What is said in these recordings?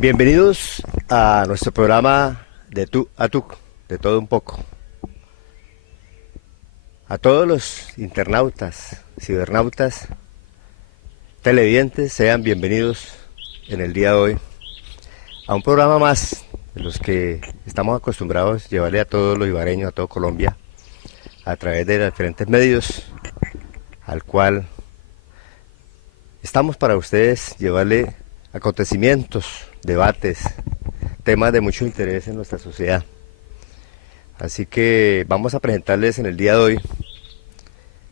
Bienvenidos a nuestro programa de tú a tú, de todo un poco. A todos los internautas, cibernautas, televidentes, sean bienvenidos en el día de hoy a un programa más de los que estamos acostumbrados a llevarle a todos los ibareños, a todo Colombia, a través de los diferentes medios, al cual estamos para ustedes llevarle acontecimientos, debates, temas de mucho interés en nuestra sociedad. Así que vamos a presentarles en el día de hoy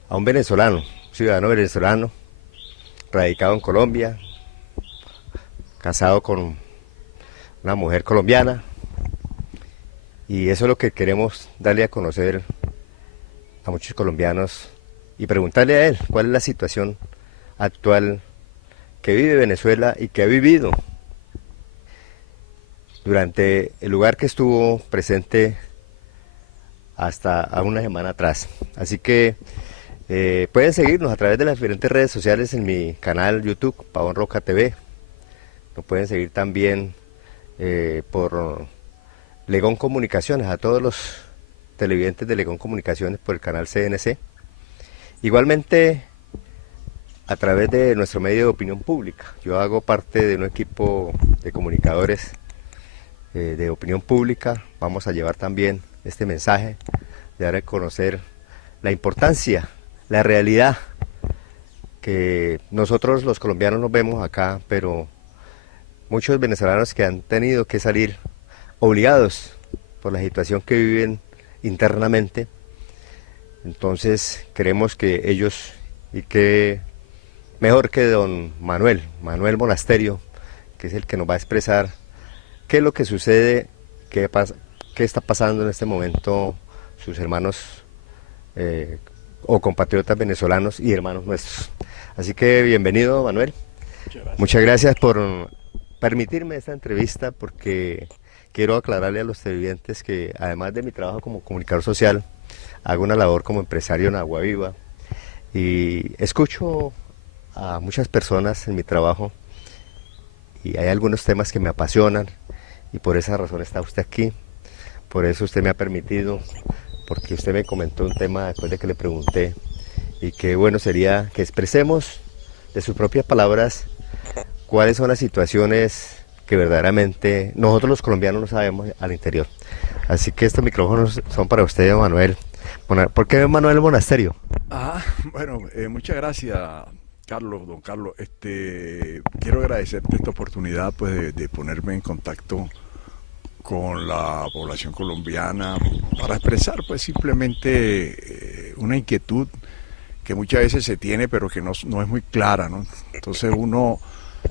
a un venezolano, un ciudadano venezolano, radicado en Colombia, casado con una mujer colombiana, y eso es lo que queremos darle a conocer a muchos colombianos y preguntarle a él cuál es la situación actual que vive Venezuela y que ha vivido durante el lugar que estuvo presente hasta a una semana atrás. Así que pueden seguirnos a través de las diferentes redes sociales en mi canal YouTube, Pavón Roca TV. Nos pueden seguir también por Legón Comunicaciones, a todos los televidentes de Legón Comunicaciones por el canal CNC. Igualmente a través de nuestro medio de opinión pública. Yo hago parte de un equipo de comunicadores de opinión pública. Vamos a llevar también este mensaje de dar a conocer la importancia, la realidad que nosotros los colombianos nos vemos acá, pero muchos venezolanos que han tenido que salir obligados por la situación que viven internamente. Entonces queremos que ellos, y que mejor que don Manuel Monasterio, que es el que nos va a expresar qué es lo que sucede, qué está pasando en este momento sus hermanos o compatriotas venezolanos y hermanos nuestros. Así que bienvenido, Manuel. Muchas gracias por permitirme esta entrevista, porque quiero aclararle a los televidentes que además de mi trabajo como comunicador social, hago una labor como empresario en Agua Viva y escucho a muchas personas en mi trabajo, y hay algunos temas que me apasionan, y por esa razón está usted aquí. Por eso usted me ha permitido, porque usted me comentó un tema después de que le pregunté, y qué bueno sería que expresemos de sus propias palabras cuáles son las situaciones que verdaderamente nosotros los colombianos no sabemos al interior. Así que estos micrófonos son para usted, Manuel. ¿Por qué Manuel Monasterio? Bueno, muchas gracias, don Carlos. Quiero agradecerte esta oportunidad, pues, de ponerme en contacto con la población colombiana para expresar, pues, simplemente una inquietud que muchas veces se tiene, pero que no es muy clara, ¿no? Entonces uno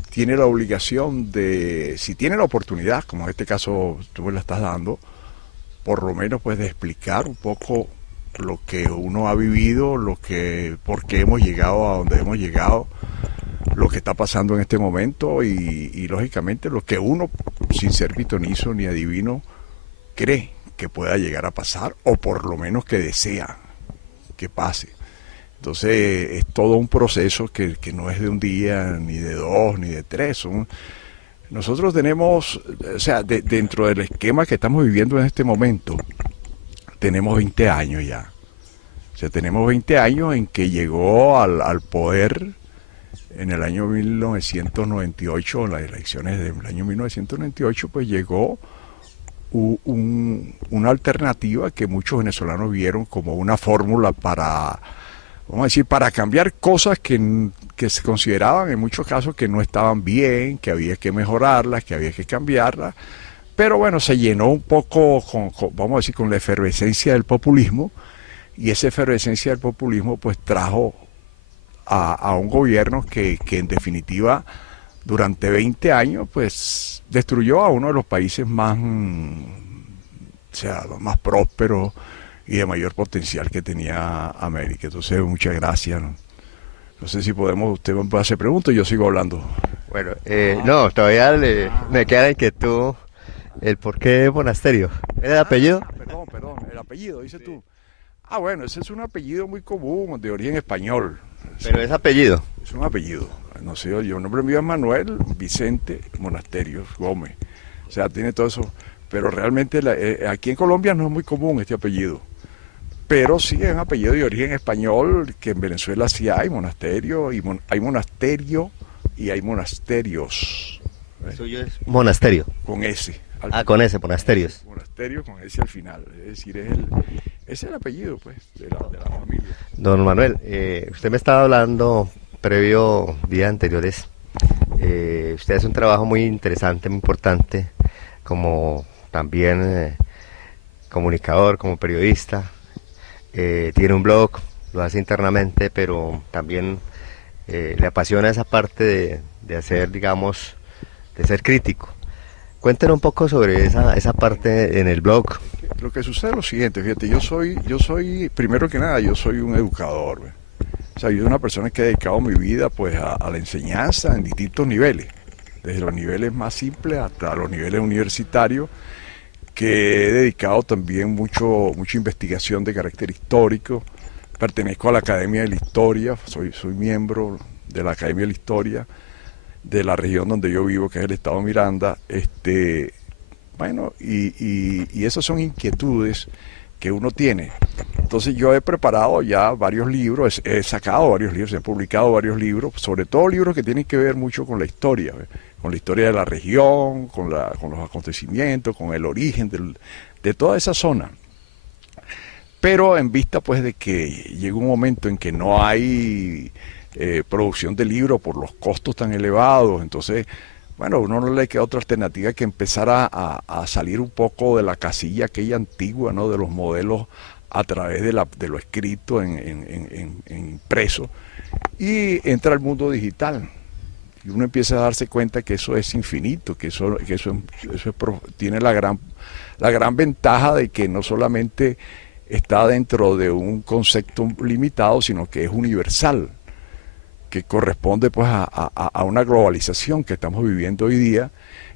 tiene la obligación de, si tiene la oportunidad, como en este caso tú me la estás dando, por lo menos, pues, de explicar un poco lo que uno ha vivido, por qué hemos llegado a donde hemos llegado, lo que está pasando en este momento y lógicamente lo que uno, sin ser pitonizo ni adivino, cree que pueda llegar a pasar, o por lo menos que desea que pase. Entonces es todo un proceso que no es de un día, ni de dos, ni de tres. Nosotros tenemos, o sea, dentro del esquema que estamos viviendo en este momento, tenemos 20 años ya. O sea, tenemos 20 años en que llegó al poder en el año 1998, en las elecciones del año 1998, pues llegó una alternativa que muchos venezolanos vieron como una fórmula para, vamos a decir, para cambiar cosas que se consideraban en muchos casos que no estaban bien, que había que mejorarlas, que había que cambiarlas. Pero bueno, se llenó un poco vamos a decir, con la efervescencia del populismo, y esa efervescencia del populismo pues trajo a un gobierno que en definitiva durante 20 años pues destruyó a uno de los países más, o sea, más prósperos y de mayor potencial que tenía América. Entonces, muchas gracias. No sé si usted me puede hacer preguntas, yo sigo hablando. Bueno, no, todavía me queda la inquietud. ¿El por qué Monasterio? ¿Es el apellido? Perdón, el apellido, dices tú. Bueno, ese es un apellido muy común, de origen español. Pero es apellido. Es un apellido. No sé, yo, el nombre mío es Manuel Vicente Monasterios Gómez. O sea, tiene todo eso. Pero realmente aquí en Colombia no es muy común este apellido. Pero sí es un apellido de origen español, que en Venezuela sí hay monasterio, y hay monasterio y hay monasterios. El suyo es monasterio. Con S. Ah, con ese, monasterios. Monasterio con S al final. Es decir, es el apellido, pues, de la familia. Don Manuel, usted me estaba hablando previo días anteriores. Usted hace un trabajo muy interesante, muy importante, como también comunicador, como periodista. Tiene un blog, lo hace internamente, pero también le apasiona esa parte de hacer, digamos, de ser crítico. Cuéntenos un poco sobre esa parte en el blog. Lo que sucede es lo siguiente, fíjate, yo soy, primero que nada, yo soy un educador, ¿ve? O sea, yo soy una persona que ha dedicado mi vida pues a la enseñanza en distintos niveles, desde los niveles más simples hasta los niveles universitarios, que he dedicado también mucha investigación de carácter histórico. Pertenezco a la Academia de la Historia, soy miembro de la Academia de la Historia de la región donde yo vivo, que es el estado Miranda. Bueno, y esas son inquietudes que uno tiene. Entonces yo he preparado ya varios libros, he sacado varios libros, he publicado varios libros, sobre todo libros que tienen que ver mucho con la historia, ¿ve? Con la historia de la región, con los acontecimientos, con el origen de toda esa zona. Pero en vista pues de que llega un momento en que no hay producción de libros por los costos tan elevados, entonces, bueno, uno no le queda otra alternativa que empezar a salir un poco de la casilla aquella antigua, ¿no? De los modelos a través de lo escrito en impreso, y entra al mundo digital. Y uno empieza a darse cuenta que eso es infinito, que eso tiene la gran ventaja de que no solamente está dentro de un concepto limitado, sino que es universal, que corresponde pues a una globalización que estamos viviendo hoy día.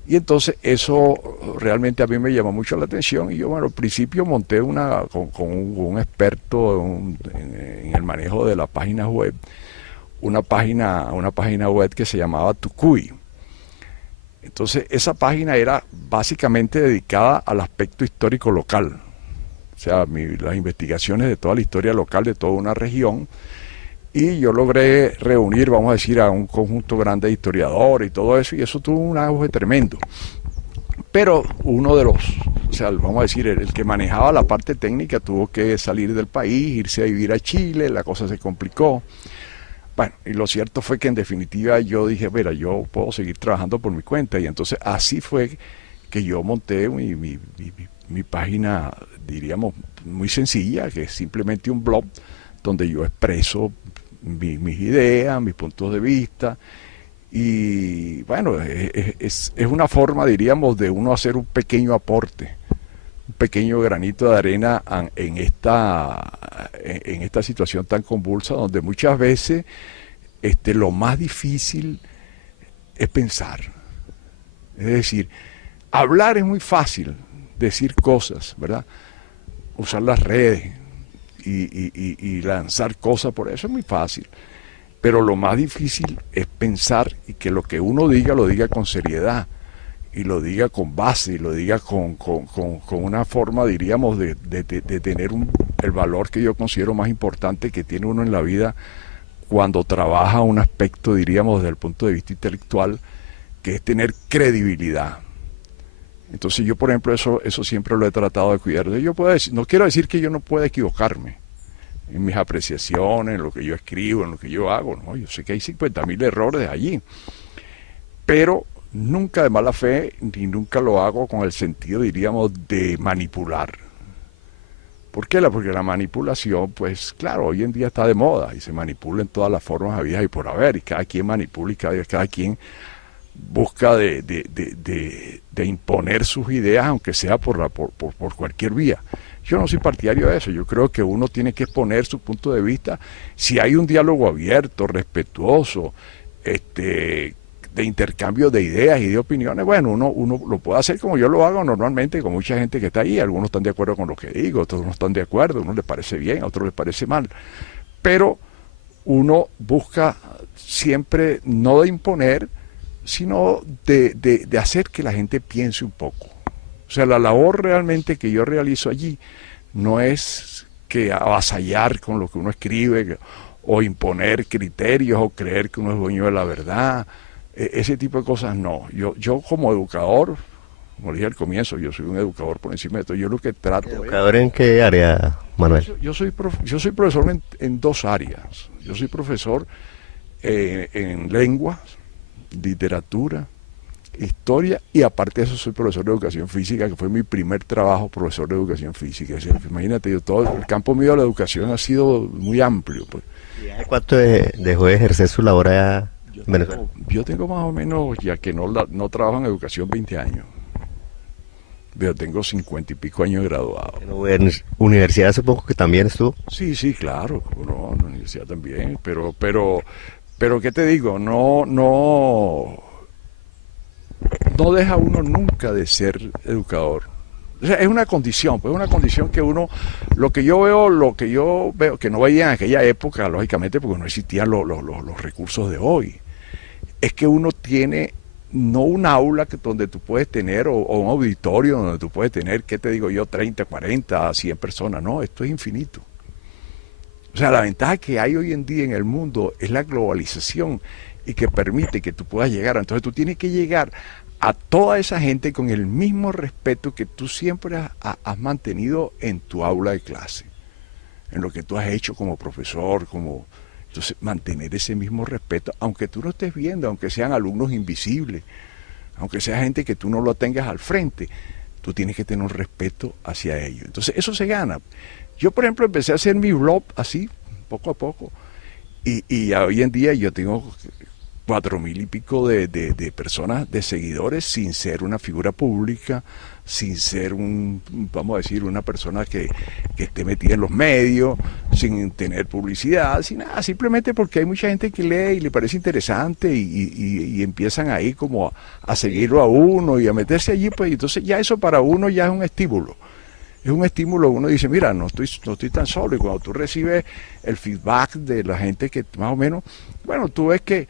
Y entonces eso realmente a mí me llama mucho la atención, y yo, bueno, al principio monté con un experto en el manejo de las páginas web, una página web que se llamaba Tucuy. Entonces esa página era básicamente dedicada al aspecto histórico local, o sea, las investigaciones de toda la historia local de toda una región, y yo logré reunir, vamos a decir, a un conjunto grande de historiadores y todo eso, y eso tuvo un auge tremendo. Pero uno de o sea, vamos a decir, el que manejaba la parte técnica tuvo que salir del país, irse a vivir a Chile, la cosa se complicó. Bueno, y lo cierto fue que en definitiva yo dije, mira, yo puedo seguir trabajando por mi cuenta, y entonces así fue que yo monté mi página, diríamos, muy sencilla, que es simplemente un blog donde yo expreso mis ideas, mis puntos de vista, y bueno, es una forma, diríamos, de uno hacer un pequeño aporte, un pequeño granito de arena en esta situación tan convulsa, donde muchas veces lo más difícil es pensar. Es decir, hablar es muy fácil, decir cosas, ¿verdad? Usar las redes y lanzar cosas, por eso es muy fácil. Pero lo más difícil es pensar, y que lo que uno diga lo diga con seriedad, y lo diga con base, y lo diga con una forma, diríamos, de tener el valor que yo considero más importante que tiene uno en la vida cuando trabaja un aspecto, diríamos, desde el punto de vista intelectual, que es tener credibilidad. Entonces yo, por ejemplo, eso siempre lo he tratado de cuidar. Yo puedo decir, no quiero decir que yo no pueda equivocarme en mis apreciaciones, en lo que yo escribo, en lo que yo hago, ¿no? Yo sé que hay 50.000 errores allí, pero nunca de mala fe, ni nunca lo hago con el sentido, diríamos, de manipular. ¿Por qué? Porque la manipulación, pues claro, hoy en día está de moda y se manipula en todas las formas habidas y por haber, y cada quien manipula y cada quien busca de imponer sus ideas, aunque sea por cualquier vía. Yo no soy partidario de eso. Yo creo que uno tiene que exponer su punto de vista. Si hay un diálogo abierto, respetuoso, de intercambio de ideas y de opiniones, bueno, uno lo puede hacer como yo lo hago normalmente con mucha gente que está ahí. Algunos están de acuerdo con lo que digo, otros no están de acuerdo, a unos les parece bien, a otros les parece mal. Pero uno busca siempre no de imponer, sino de hacer que la gente piense un poco. O sea, la labor realmente que yo realizo allí no es que avasallar con lo que uno escribe o imponer criterios o creer que uno es dueño de la verdad, ese tipo de cosas no. Yo como educador, como dije al comienzo, yo soy un educador por encima de todo, yo lo que trato ¿Educador en qué área, Manuel? yo soy profesor en dos áreas. Yo soy profesor en lenguas, literatura, historia, y aparte de eso soy profesor de educación física, que fue mi primer trabajo, profesor de educación física. O sea, imagínate, todo el campo mío de la educación ha sido muy amplio. Pues. ¿Y hace cuánto dejó de ejercer su labor allá en Venezuela? Yo tengo más o menos, ya que no trabajo en educación, 20 años. Pero tengo 50 y pico años graduado. En universidad supongo que también estuvo. Sí, claro, no, en la universidad también, pero, ¿qué te digo? No deja uno nunca de ser educador. O sea, es una condición, pues es una condición que uno, lo que yo veo, que no veía en aquella época, lógicamente, porque no existían los recursos de hoy, es que uno tiene no un aula donde tú puedes tener, o un auditorio donde tú puedes tener, ¿qué te digo yo? 30, 40, 100 personas, no, esto es infinito. O sea, la ventaja que hay hoy en día en el mundo es la globalización y que permite que tú puedas llegar. Entonces tú tienes que llegar a toda esa gente con el mismo respeto que tú siempre has mantenido en tu aula de clase, en lo que tú has hecho como profesor, entonces mantener ese mismo respeto, aunque tú no estés viendo, aunque sean alumnos invisibles, aunque sea gente que tú no lo tengas al frente, tú tienes que tener un respeto hacia ellos. Entonces eso se gana. Yo, por ejemplo, empecé a hacer mi blog así, poco a poco, y hoy en día yo tengo 4.000 y pico de personas, de seguidores, sin ser una figura pública, sin ser vamos a decir, una persona que esté metida en los medios, sin tener publicidad, sin nada, simplemente porque hay mucha gente que lee y le parece interesante y empiezan ahí como a seguirlo a uno y a meterse allí, pues entonces ya eso para uno ya es un estímulo. Es un estímulo, uno dice, mira, no estoy tan solo, y cuando tú recibes el feedback de la gente que más o menos, bueno, tú ves que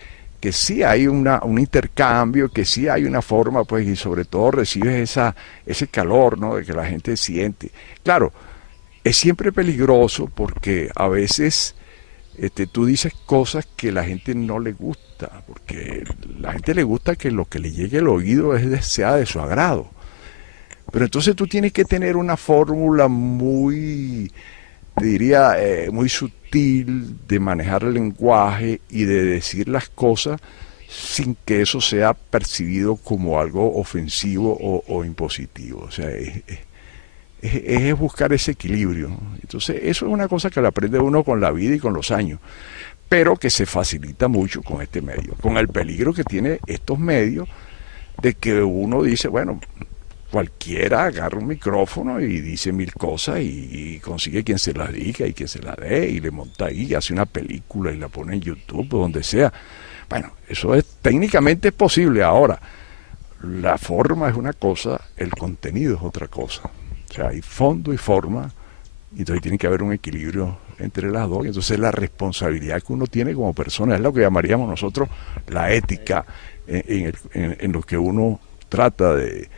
sí hay un intercambio, que sí hay una forma, pues, y sobre todo recibes ese calor, ¿no?, de que la gente siente. Claro, es siempre peligroso porque a veces tú dices cosas que a la gente no le gusta, porque a la gente le gusta que lo que le llegue al oído sea de su agrado. Pero entonces tú tienes que tener una fórmula muy, diría, muy sutil de manejar el lenguaje y de decir las cosas sin que eso sea percibido como algo ofensivo o impositivo. O sea, es buscar ese equilibrio, ¿no? Entonces eso es una cosa que le aprende uno con la vida y con los años, pero que se facilita mucho con este medio, con el peligro que tiene estos medios de que uno dice, bueno, cualquiera agarra un micrófono y dice mil cosas y consigue quien se las diga y quien se la dé y le monta ahí, hace una película y la pone en YouTube o donde sea. Bueno, eso técnicamente es posible. Ahora, la forma es una cosa, el contenido es otra cosa. O sea, hay fondo y forma, y entonces tiene que haber un equilibrio entre las dos. Y entonces la responsabilidad que uno tiene como persona es lo que llamaríamos nosotros la ética en lo que uno trata de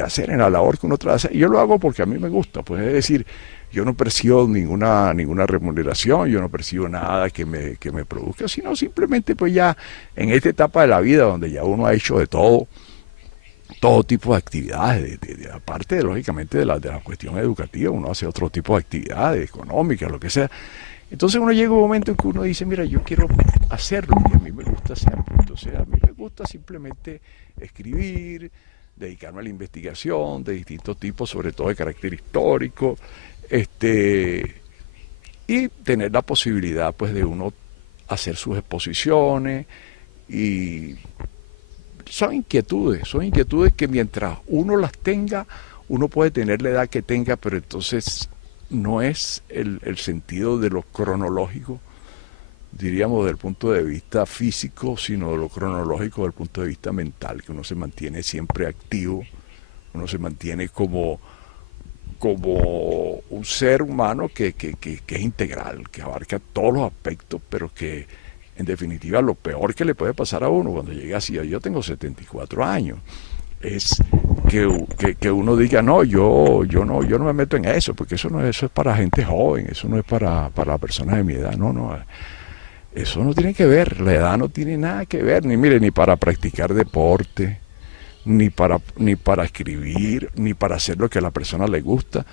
hacer, en la labor que uno trata de hacer. Y yo lo hago porque a mí me gusta, pues es decir, yo no percibo ninguna remuneración, yo no percibo nada que me produzca, sino simplemente pues ya en esta etapa de la vida donde ya uno ha hecho de todo tipo de actividades, aparte lógicamente de la cuestión educativa, uno hace otro tipo de actividades económicas, lo que sea. Entonces uno llega a un momento en que uno dice, mira, yo quiero hacer lo que a mí me gusta hacer. Entonces a mí me gusta simplemente escribir, dedicarme a la investigación de distintos tipos, sobre todo de carácter histórico, y tener la posibilidad pues de uno hacer sus exposiciones, y son inquietudes que mientras uno las tenga, uno puede tener la edad que tenga, pero entonces no es el sentido de lo cronológico, diríamos, desde el punto de vista físico, sino de lo cronológico desde el punto de vista mental, que uno se mantiene siempre activo, uno se mantiene como como un ser humano que es integral, que abarca todos los aspectos, pero que en definitiva lo peor que le puede pasar a uno cuando llega así, yo tengo 74 años, es que uno diga, no, yo no me meto en eso, porque eso es para gente joven, eso no es para personas de mi edad, no, eso no tiene que ver, la edad no tiene nada que ver, ni para practicar deporte, ni para escribir, ni para hacer lo que a la persona le gusta.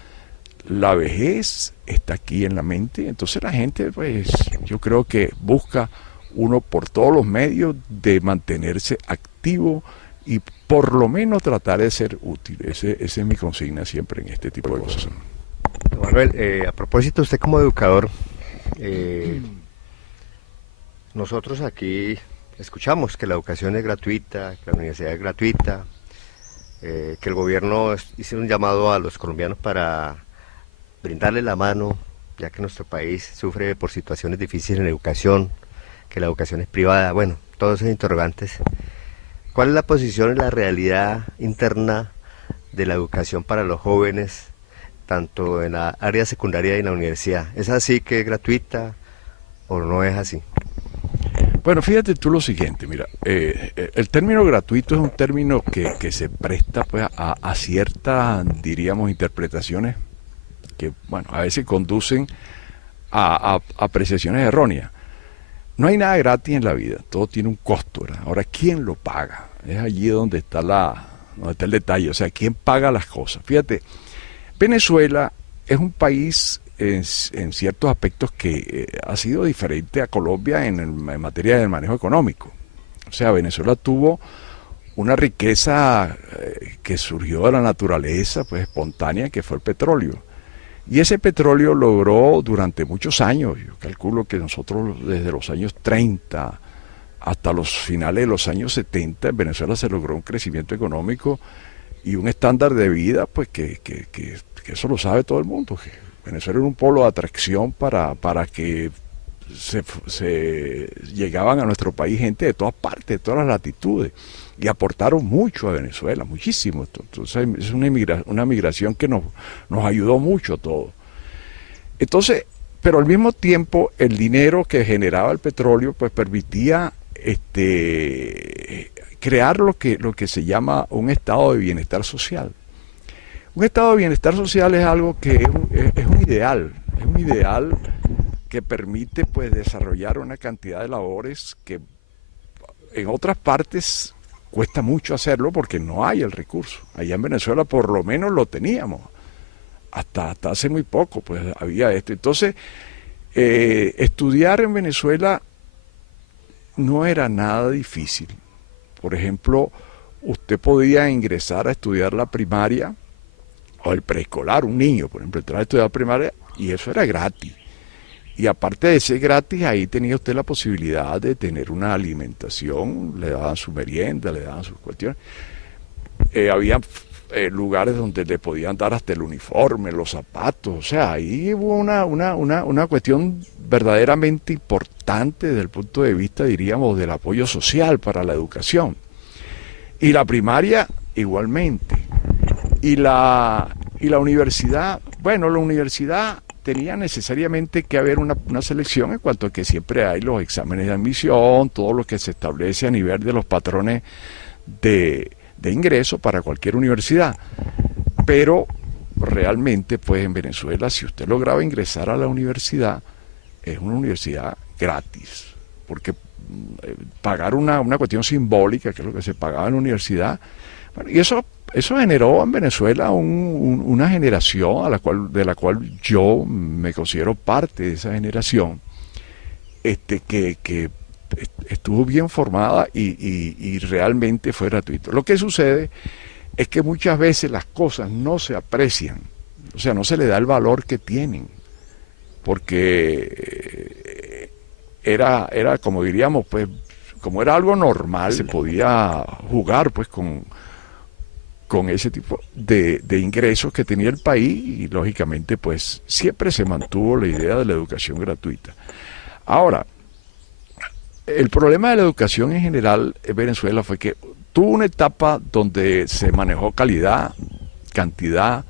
La vejez está aquí en la mente, entonces la gente, pues, yo creo que busca uno por todos los medios de mantenerse activo y por lo menos tratar de ser útil. Esa es mi consigna siempre en este tipo de cosas. Manuel, a propósito, usted como educador, nosotros aquí escuchamos que la educación es gratuita, que la universidad es gratuita, que el gobierno hizo un llamado a los colombianos para brindarle la mano, ya que nuestro país sufre por situaciones difíciles en educación, que la educación es privada, bueno, todos esos interrogantes. ¿Cuál es la posición y la realidad interna de la educación para los jóvenes, tanto en la área secundaria y en la universidad? ¿Es así que es gratuita o no es así? Bueno, fíjate tú lo siguiente, mira, el término gratuito es un término que se presta pues, a ciertas, diríamos, interpretaciones que, bueno, a veces conducen a apreciaciones erróneas. No hay nada gratis en la vida, todo tiene un costo, ¿verdad? Ahora, ¿quién lo paga? Es allí donde está el detalle, o sea, ¿quién paga las cosas? Fíjate, Venezuela es un país en ciertos aspectos que ha sido diferente a Colombia en materia del manejo económico. O sea, Venezuela tuvo una riqueza que surgió de la naturaleza, pues espontánea, que fue el petróleo. Y ese petróleo logró durante muchos años, yo calculo que nosotros desde los años 30 hasta los finales de los años 70, en Venezuela se logró un crecimiento económico y un estándar de vida, pues que eso lo sabe todo el mundo, que Venezuela era un polo de atracción para que se llegaban a nuestro país gente de todas partes, de todas las latitudes, y aportaron mucho a Venezuela, muchísimo. Entonces es una migración que nos ayudó mucho a todos. Entonces, pero al mismo tiempo el dinero que generaba el petróleo pues permitía crear lo que se llama un estado de bienestar social. Un estado de bienestar social es algo que es un ideal que permite pues desarrollar una cantidad de labores que en otras partes cuesta mucho hacerlo porque no hay el recurso. Allá en Venezuela por lo menos lo teníamos. Hasta hace muy poco pues había esto. Entonces, estudiar en Venezuela no era nada difícil. Por ejemplo, usted podía ingresar a estudiar la primaria o el preescolar, un niño, por ejemplo, entrar a estudiar primaria y eso era gratis. Y aparte de ser gratis, ahí tenía usted la posibilidad de tener una alimentación, le daban su merienda, le daban sus cuestiones. Había lugares donde le podían dar hasta el uniforme, los zapatos, o sea, ahí hubo una cuestión verdaderamente importante desde el punto de vista, diríamos, del apoyo social para la educación. Y la primaria igualmente. Y la universidad, bueno, la universidad tenía necesariamente que haber una selección en cuanto a que siempre hay los exámenes de admisión, todo lo que se establece a nivel de los patrones de ingreso para cualquier universidad. Pero realmente, pues en Venezuela, si usted lograba ingresar a la universidad, es una universidad gratis, porque pagar una cuestión simbólica, que es lo que se pagaba en la universidad, bueno, y eso generó en Venezuela una generación de la cual yo me considero parte de esa generación, que estuvo bien formada y realmente fue gratuito. Lo que sucede es que muchas veces las cosas no se aprecian, o sea, no se le da el valor que tienen, porque era como diríamos, pues, como era algo normal, se podía jugar pues con ese tipo de ingresos que tenía el país y lógicamente pues siempre se mantuvo la idea de la educación gratuita. Ahora, el problema de la educación en general en Venezuela fue que tuvo una etapa donde se manejó calidad, cantidad,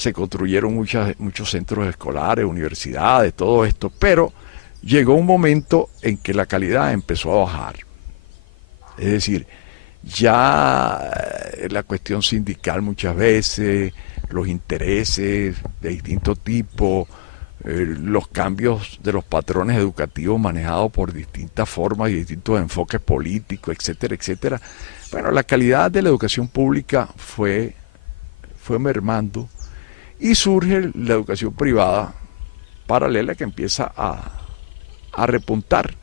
se construyeron muchos centros escolares, universidades, todo esto, pero llegó un momento en que la calidad empezó a bajar. Es decir, ya la cuestión sindical muchas veces, los intereses de distinto tipo, los cambios de los patrones educativos manejados por distintas formas y distintos enfoques políticos, etcétera, etcétera. Bueno, la calidad de la educación pública fue mermando y surge la educación privada paralela que empieza a repuntar.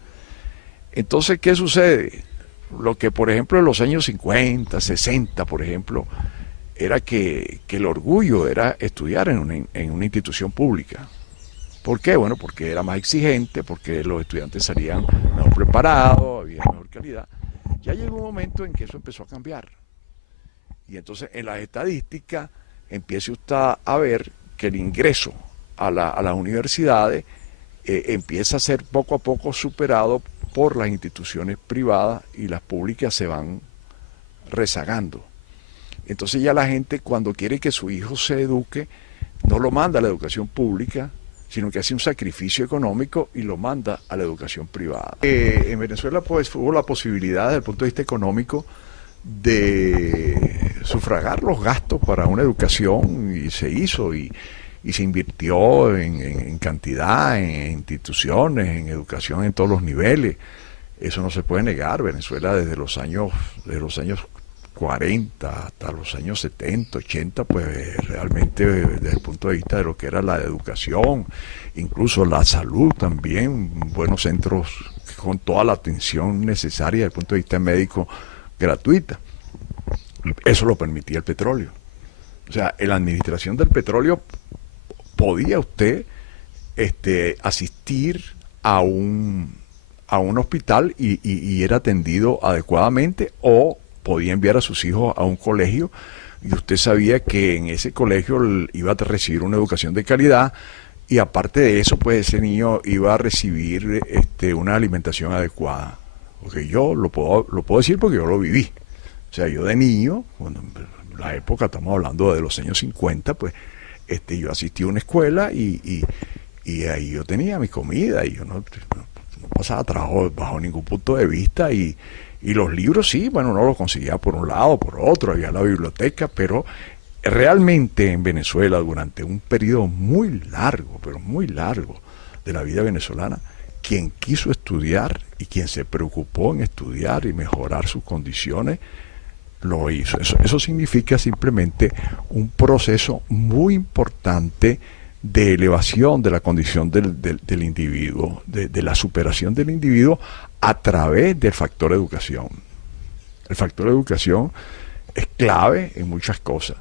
Entonces, ¿qué sucede? Lo que, por ejemplo, en los años 50, 60, por ejemplo, era que el orgullo era estudiar en una institución pública. ¿Por qué? Bueno, porque era más exigente, porque los estudiantes salían mejor preparados, había mejor calidad. Ya llegó un momento en que eso empezó a cambiar. Y entonces en las estadísticas empieza usted a ver que el ingreso a las universidades empieza a ser poco a poco superado por las instituciones privadas y las públicas se van rezagando. Entonces ya la gente cuando quiere que su hijo se eduque, no lo manda a la educación pública, sino que hace un sacrificio económico y lo manda a la educación privada. En Venezuela pues hubo la posibilidad desde el punto de vista económico de sufragar los gastos para una educación y se hizo y se invirtió en cantidad, en instituciones, en educación en todos los niveles. Eso no se puede negar. Venezuela desde los años 40 hasta los años 70, 80, pues realmente desde el punto de vista de lo que era la educación, incluso la salud también, buenos centros con toda la atención necesaria desde el punto de vista médico gratuita. Eso lo permitía el petróleo. O sea, en la administración del petróleo podía usted asistir a un hospital y era atendido adecuadamente, o podía enviar a sus hijos a un colegio y usted sabía que en ese colegio iba a recibir una educación de calidad y aparte de eso, pues ese niño iba a recibir una alimentación adecuada. Porque yo lo puedo decir porque yo lo viví. O sea, yo de niño, cuando en la época, estamos hablando de los años 50, pues yo asistí a una escuela y ahí yo tenía mi comida y yo no pasaba trabajo bajo ningún punto de vista y los libros sí, bueno, no los conseguía por un lado, por otro, había la biblioteca, pero realmente en Venezuela durante un periodo muy largo, pero muy largo de la vida venezolana, quien quiso estudiar y quien se preocupó en estudiar y mejorar sus condiciones, lo hizo. Eso significa simplemente un proceso muy importante de elevación de la condición del individuo, de la superación del individuo a través del factor educación. El factor educación es clave en muchas cosas,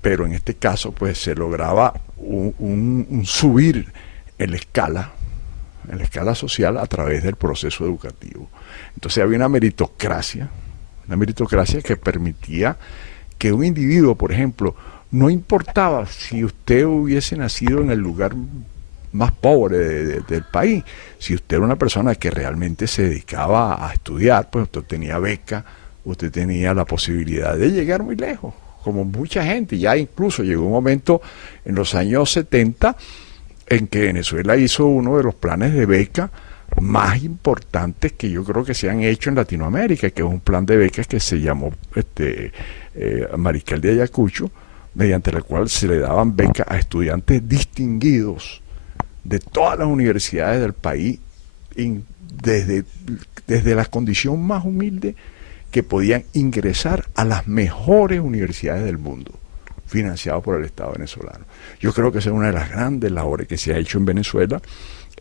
pero en este caso pues se lograba un subir en la escala social a través del proceso educativo. Entonces había una meritocracia que permitía que un individuo, por ejemplo, no importaba si usted hubiese nacido en el lugar más pobre del país, si usted era una persona que realmente se dedicaba a estudiar, pues usted tenía beca, usted tenía la posibilidad de llegar muy lejos, como mucha gente. Ya incluso llegó un momento en los años 70 en que Venezuela hizo uno de los planes de beca más importantes que yo creo que se han hecho en Latinoamérica, que es un plan de becas que se llamó Mariscal de Ayacucho, mediante el cual se le daban becas a estudiantes distinguidos de todas las universidades del país, desde la condición más humilde, que podían ingresar a las mejores universidades del mundo, financiado por el Estado venezolano. Yo creo que esa es una de las grandes labores que se ha hecho en Venezuela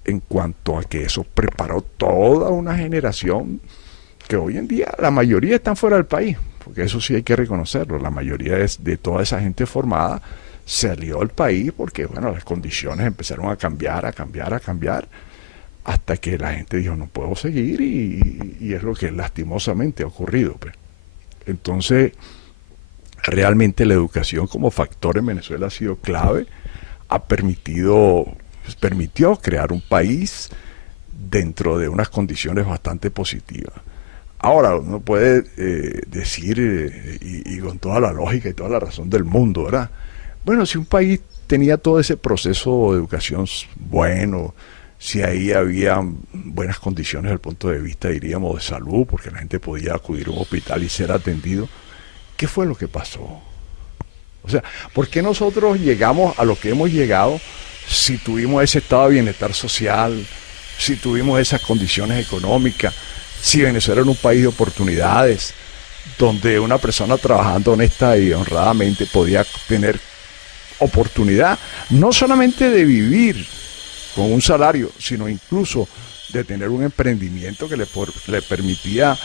en cuanto a que eso preparó toda una generación que hoy en día la mayoría están fuera del país, porque eso sí hay que reconocerlo. La mayoría de toda esa gente formada salió del país porque, bueno, las condiciones empezaron a cambiar, hasta que la gente dijo, no puedo seguir, y es lo que lastimosamente ha ocurrido, pues. Entonces, realmente la educación como factor en Venezuela ha sido clave, permitió crear un país dentro de unas condiciones bastante positivas. Ahora, uno puede decir, y con toda la lógica y toda la razón del mundo, ¿verdad? Bueno, si un país tenía todo ese proceso de educación bueno, si ahí había buenas condiciones desde el punto de vista, diríamos, de salud, porque la gente podía acudir a un hospital y ser atendido, ¿qué fue lo que pasó? O sea, ¿por qué nosotros llegamos a lo que hemos llegado si tuvimos ese estado de bienestar social, si tuvimos esas condiciones económicas, si Venezuela era un país de oportunidades, donde una persona trabajando honesta y honradamente podía tener oportunidad, no solamente de vivir con un salario, sino incluso de tener un emprendimiento que le permitía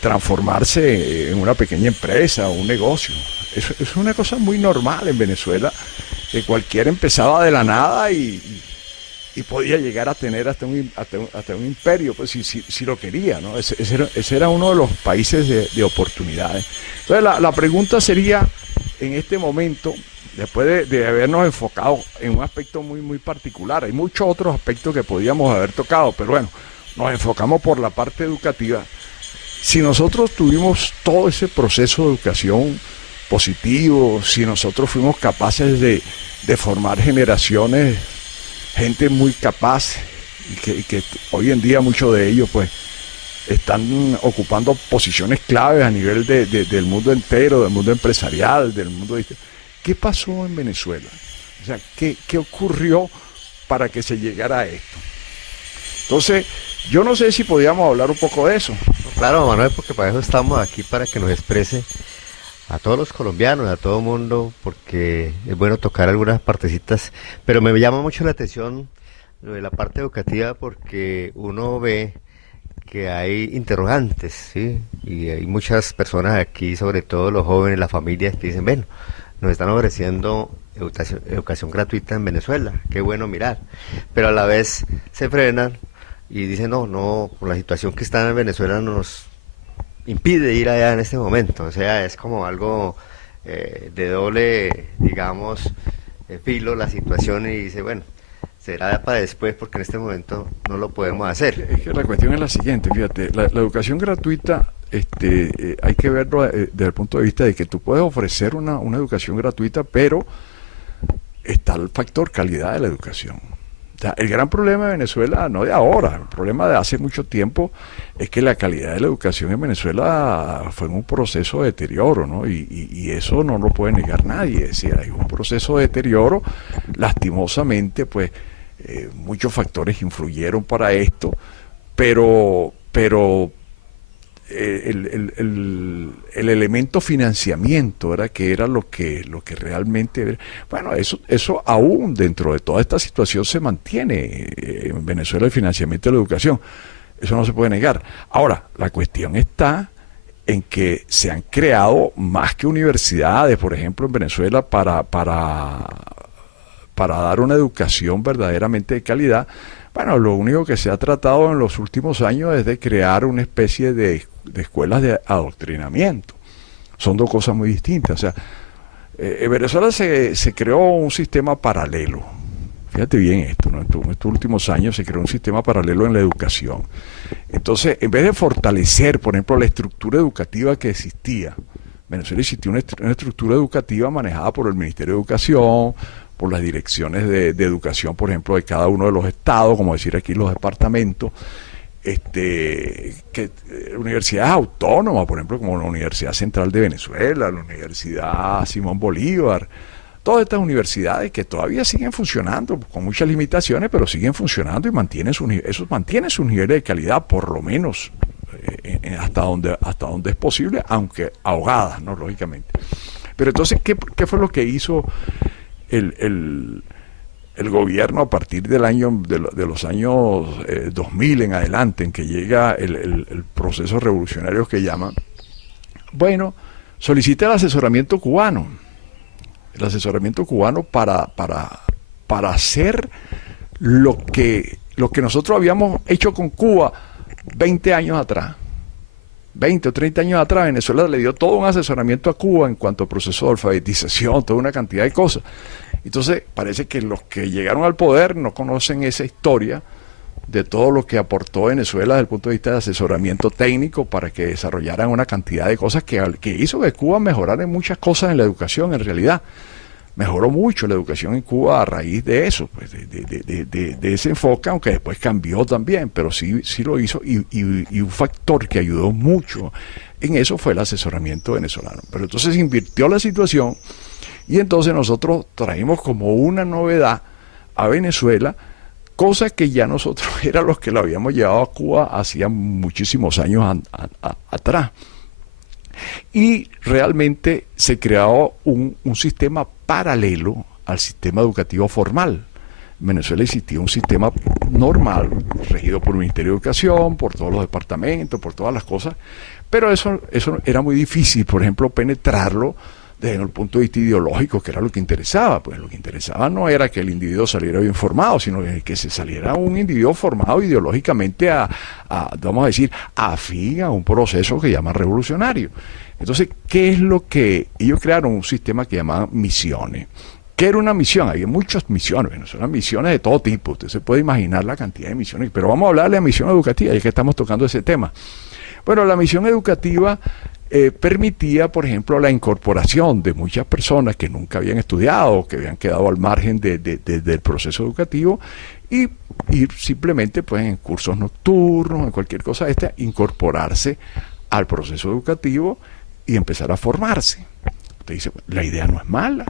transformarse en una pequeña empresa o un negocio? Eso es una cosa muy normal en Venezuela, que cualquiera empezaba de la nada y podía llegar a tener hasta un imperio, pues si lo quería, ¿no? Ese era uno de los países de oportunidades. Entonces la pregunta sería, en este momento, después de habernos enfocado en un aspecto muy, muy particular, hay muchos otros aspectos que podíamos haber tocado, pero bueno, nos enfocamos por la parte educativa. Si nosotros tuvimos todo ese proceso de educación positivo, si nosotros fuimos capaces de formar generaciones, gente muy capaz, y que hoy en día muchos de ellos pues están ocupando posiciones claves a nivel del mundo entero, del mundo empresarial, del mundo... ¿Qué pasó en Venezuela? O sea, ¿qué ocurrió para que se llegara a esto? Entonces, yo no sé si podíamos hablar un poco de eso. Claro, Manuel, porque para eso estamos aquí, para que nos exprese a todos los colombianos, a todo el mundo, porque es bueno tocar algunas partecitas, pero me llama mucho la atención lo de la parte educativa, porque uno ve que hay interrogantes, ¿sí? Y hay muchas personas aquí, sobre todo los jóvenes, las familias, que dicen, bueno, nos están ofreciendo educación gratuita en Venezuela, qué bueno mirar, pero a la vez se frenan y dicen, no, por la situación que está en Venezuela nos impide ir allá en este momento. O sea, es como algo de doble, digamos, filo la situación, y dice, bueno, será para después porque en este momento no lo podemos hacer. Es que la cuestión es la siguiente, fíjate, la educación gratuita hay que verlo desde el punto de vista de que tú puedes ofrecer una educación gratuita, pero está el factor calidad de la educación. O sea, el gran problema de Venezuela, no de ahora, el problema de hace mucho tiempo, es que la calidad de la educación en Venezuela fue en un proceso de deterioro, ¿no? Y eso no lo puede negar nadie. Es decir, hay un proceso de deterioro, lastimosamente, pues muchos factores influyeron para esto, pero el elemento financiamiento, ¿verdad?, que era lo que realmente, bueno, eso aún dentro de toda esta situación se mantiene en Venezuela, el financiamiento de la educación, eso no se puede negar. Ahora, la cuestión está en que se han creado más que universidades, por ejemplo, en Venezuela para dar una educación verdaderamente de calidad. Bueno, lo único que se ha tratado en los últimos años es de crear una especie de escuelas de adoctrinamiento. Son dos cosas muy distintas. O sea, en Venezuela se creó un sistema paralelo. Fíjate bien esto, ¿no? En estos últimos años se creó un sistema paralelo en la educación. Entonces, en vez de fortalecer, por ejemplo, la estructura educativa que existía, en Venezuela existía una estructura educativa manejada por el Ministerio de Educación, por las direcciones de educación, por ejemplo, de cada uno de los estados, como decir aquí los departamentos, universidades autónomas, por ejemplo, como la Universidad Central de Venezuela, la Universidad Simón Bolívar, todas estas universidades que todavía siguen funcionando, con muchas limitaciones, pero siguen funcionando y mantienen sus niveles de calidad, por lo menos hasta donde es posible, aunque ahogadas, ¿no?, lógicamente. Pero entonces, ¿qué fue lo que hizo el gobierno a partir de los años 2000 en adelante, en que llega el proceso revolucionario que llaman? Bueno, solicita el asesoramiento cubano para hacer lo que nosotros habíamos hecho con Cuba 20 años atrás. 20 o 30 años atrás, Venezuela le dio todo un asesoramiento a Cuba en cuanto a proceso de alfabetización, toda una cantidad de cosas. Entonces, parece que los que llegaron al poder no conocen esa historia de todo lo que aportó Venezuela desde el punto de vista de asesoramiento técnico para que desarrollaran una cantidad de cosas que hizo que Cuba mejorara en muchas cosas en la educación, en realidad. mejoró mucho la educación en Cuba a raíz de eso, pues de ese enfoque, aunque después cambió también, pero sí lo hizo, y un factor que ayudó mucho en eso fue el asesoramiento venezolano. Pero entonces invirtió la situación, y entonces nosotros traímos como una novedad a Venezuela, cosa que ya nosotros era los que la habíamos llevado a Cuba hacía muchísimos años atrás. Y realmente se creó un sistema paralelo al sistema educativo formal. En Venezuela existía un sistema normal, regido por el Ministerio de Educación, por todos los departamentos, por todas las cosas, pero eso era muy difícil, por ejemplo, penetrarlo desde el punto de vista ideológico, que era lo que interesaba. Pues lo que interesaba no era que el individuo saliera bien formado, sino que se saliera un individuo formado ideológicamente vamos a decir, afín a un proceso que llaman revolucionario. Entonces, ¿qué es lo que ellos crearon? Un sistema que llamaban misiones. ¿Qué era una misión? Había muchas misiones, Venezuela, misiones de todo tipo. Usted se puede imaginar la cantidad de misiones, pero vamos a hablar de la misión educativa, ya que estamos tocando ese tema. Bueno, la misión educativa permitía, por ejemplo, la incorporación de muchas personas que nunca habían estudiado, que habían quedado al margen del proceso educativo, y simplemente pues en cursos nocturnos, en cualquier cosa esta, incorporarse al proceso educativo y empezar a formarse. Usted dice, bueno, la idea no es mala.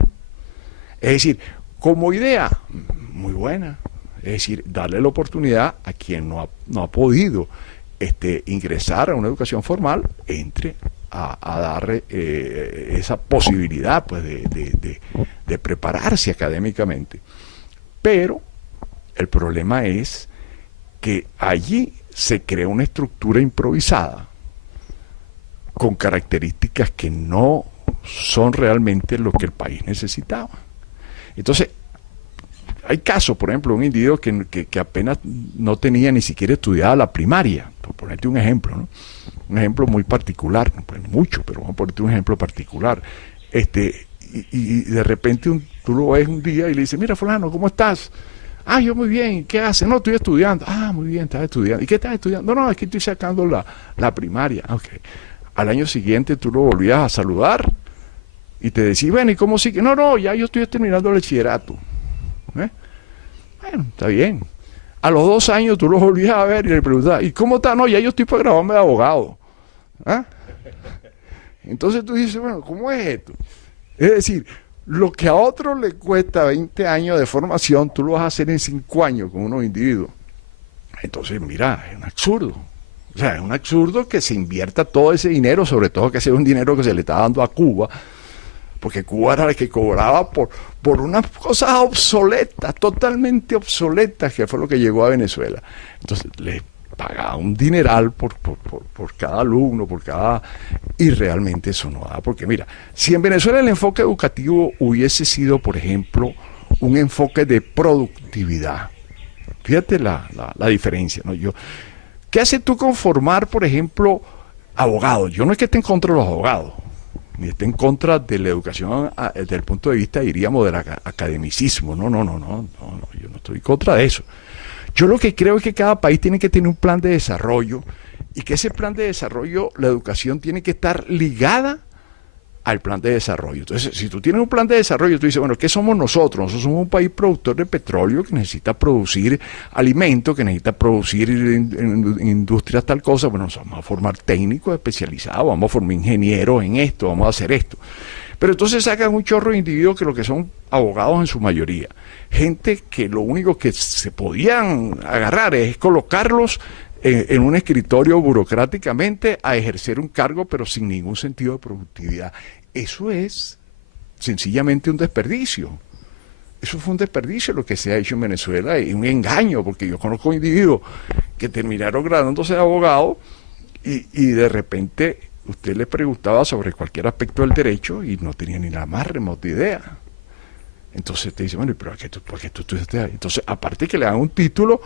Es decir, como idea, muy buena. Es decir, darle la oportunidad a quien no ha podido ingresar a una educación formal, entre a dar esa posibilidad pues, de prepararse académicamente. Pero el problema es que allí se crea una estructura improvisada con características que no son realmente lo que el país necesitaba. Entonces, hay casos, por ejemplo, un individuo que apenas no tenía ni siquiera estudiada la primaria, por ponerte un ejemplo, ¿no? Un ejemplo muy particular, pues mucho, pero vamos a ponerte un ejemplo particular. Y de repente tú lo ves un día y le dices, mira fulano, ¿cómo estás? Ah, yo muy bien, ¿qué haces? No, estoy estudiando. Ah, muy bien, estás estudiando. ¿Y qué estás estudiando? No, es que estoy sacando la primaria. Okay. Al año siguiente tú lo volvías a saludar y te decís, bueno, ¿y cómo sigue? No, ya yo estoy terminando el bachillerato. ¿Eh? Bueno, está bien. A los 2 años tú lo volvías a ver y le preguntabas, ¿y cómo está? No, ya yo estoy para graduarme de abogado. ¿Ah? Entonces tú dices, bueno, ¿cómo es esto? Es decir, lo que a otro le cuesta 20 años de formación, tú lo vas a hacer en 5 años con unos individuos. Entonces, mira, es un absurdo. O sea, es un absurdo que se invierta todo ese dinero, sobre todo que sea un dinero que se le está dando a Cuba, porque Cuba era la que cobraba por unas cosas obsoletas, totalmente obsoletas, que fue lo que llegó a Venezuela. Entonces, le pagaba un dineral por cada alumno, y realmente eso no da, porque mira, si en Venezuela el enfoque educativo hubiese sido, por ejemplo, un enfoque de productividad, fíjate la diferencia, ¿no? ¿Qué haces tú con formar, por ejemplo, abogados? Yo no es que esté en contra de los abogados, ni esté en contra de la educación desde el punto de vista, diríamos, del academicismo. No, yo no estoy en contra de eso. Yo lo que creo es que cada país tiene que tener un plan de desarrollo, y que ese plan de desarrollo, la educación tiene que estar ligada al plan de desarrollo. Entonces, si tú tienes un plan de desarrollo, tú dices, bueno, ¿qué somos nosotros? Nosotros somos un país productor de petróleo que necesita producir alimentos, que necesita producir en industrias tal cosa. Bueno, nos vamos a formar técnicos especializados, vamos a formar ingenieros en esto, vamos a hacer esto. Pero entonces sacan un chorro de individuos que lo que son abogados en su mayoría. Gente que lo único que se podían agarrar es colocarlos en un escritorio burocráticamente a ejercer un cargo, pero sin ningún sentido de productividad. Eso es sencillamente un desperdicio. Eso fue un desperdicio lo que se ha hecho en Venezuela, y un engaño, porque yo conozco individuos que terminaron graduándose de abogado y de repente usted le preguntaba sobre cualquier aspecto del derecho y no tenía ni la más remota idea. Entonces te dice, bueno, ¿pero por qué tú estudiaste ahí? Entonces, aparte que le dan un título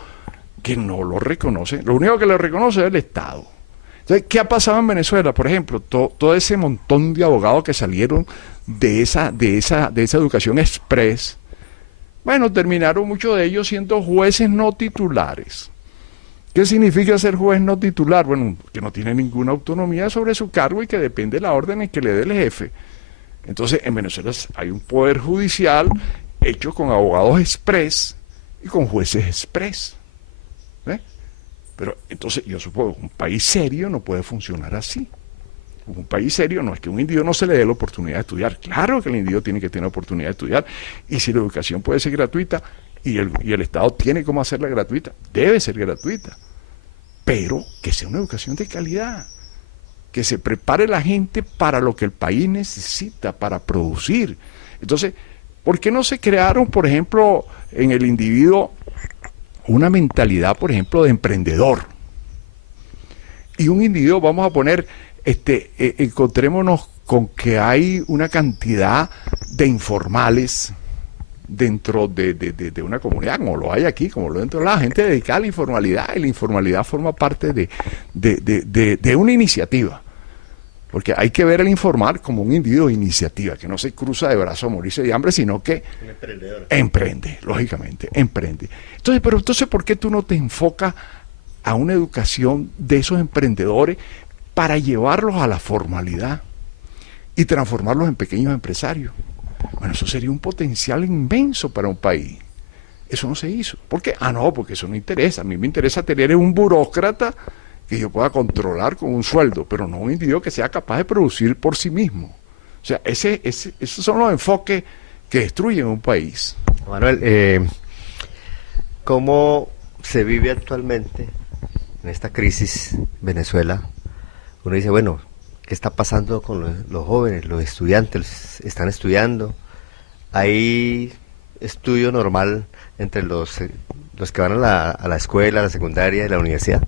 que no lo reconoce, lo único que le reconoce es el Estado. Entonces, ¿qué ha pasado en Venezuela? Por ejemplo, todo ese montón de abogados que salieron de esa educación express, bueno, terminaron muchos de ellos siendo jueces no titulares. ¿Qué significa ser juez no titular? Bueno, que no tiene ninguna autonomía sobre su cargo y que depende de la orden que le dé el jefe. Entonces, en Venezuela hay un poder judicial hecho con abogados express y con jueces express. ¿Ve? Pero entonces yo supongo que un país serio no puede funcionar así. Un país serio no es que a un individuo no se le dé la oportunidad de estudiar. Claro que el individuo tiene que tener la oportunidad de estudiar, y si la educación puede ser gratuita y el Estado tiene cómo hacerla gratuita, debe ser gratuita, pero que sea una educación de calidad, que se prepare la gente para lo que el país necesita, para producir. Entonces, ¿por qué no se crearon, por ejemplo, en el individuo una mentalidad, por ejemplo, de emprendedor? Y un individuo, vamos a poner, encontrémonos con que hay una cantidad de informales dentro de una comunidad, como lo hay aquí, como lo dentro de la gente dedicada a la informalidad, y la informalidad forma parte de una iniciativa. Porque hay que ver al informal como un individuo de iniciativa, que no se cruza de brazos a morirse de hambre, sino que emprende, lógicamente, emprende. Entonces, ¿por qué tú no te enfocas a una educación de esos emprendedores para llevarlos a la formalidad y transformarlos en pequeños empresarios? Bueno, eso sería un potencial inmenso para un país. Eso no se hizo. ¿Por qué? No, porque eso no interesa. A mí me interesa tener un burócrata que yo pueda controlar con un sueldo, pero no un individuo que sea capaz de producir por sí mismo. O sea, esos son los enfoques que destruyen un país. Manuel, ¿cómo se vive actualmente en esta crisis Venezuela? Uno dice, bueno, ¿qué está pasando con los jóvenes, los estudiantes? ¿Están estudiando? ¿Hay estudio normal entre los que van a la escuela, a la secundaria y la universidad?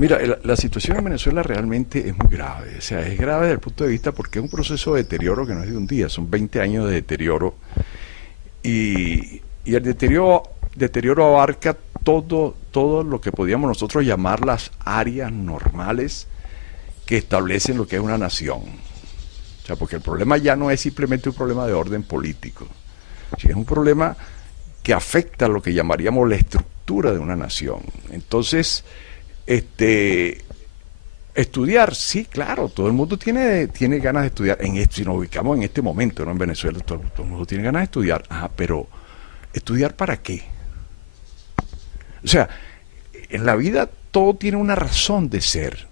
Mira, la situación en Venezuela realmente es muy grave. O sea, es grave desde el punto de vista porque es un proceso de deterioro que no es de un día, son 20 años de deterioro. Y el deterioro abarca todo lo que podríamos nosotros llamar las áreas normales que establecen lo que es una nación. O sea, porque el problema ya no es simplemente un problema de orden político, sino es un problema que afecta a lo que llamaríamos la estructura de una nación. Entonces, estudiar, sí, claro, todo el mundo tiene ganas de estudiar. Si nos ubicamos en este momento, ¿no? En Venezuela, todo el mundo tiene ganas de estudiar. Pero ¿estudiar para qué? O sea, en la vida todo tiene una razón de ser.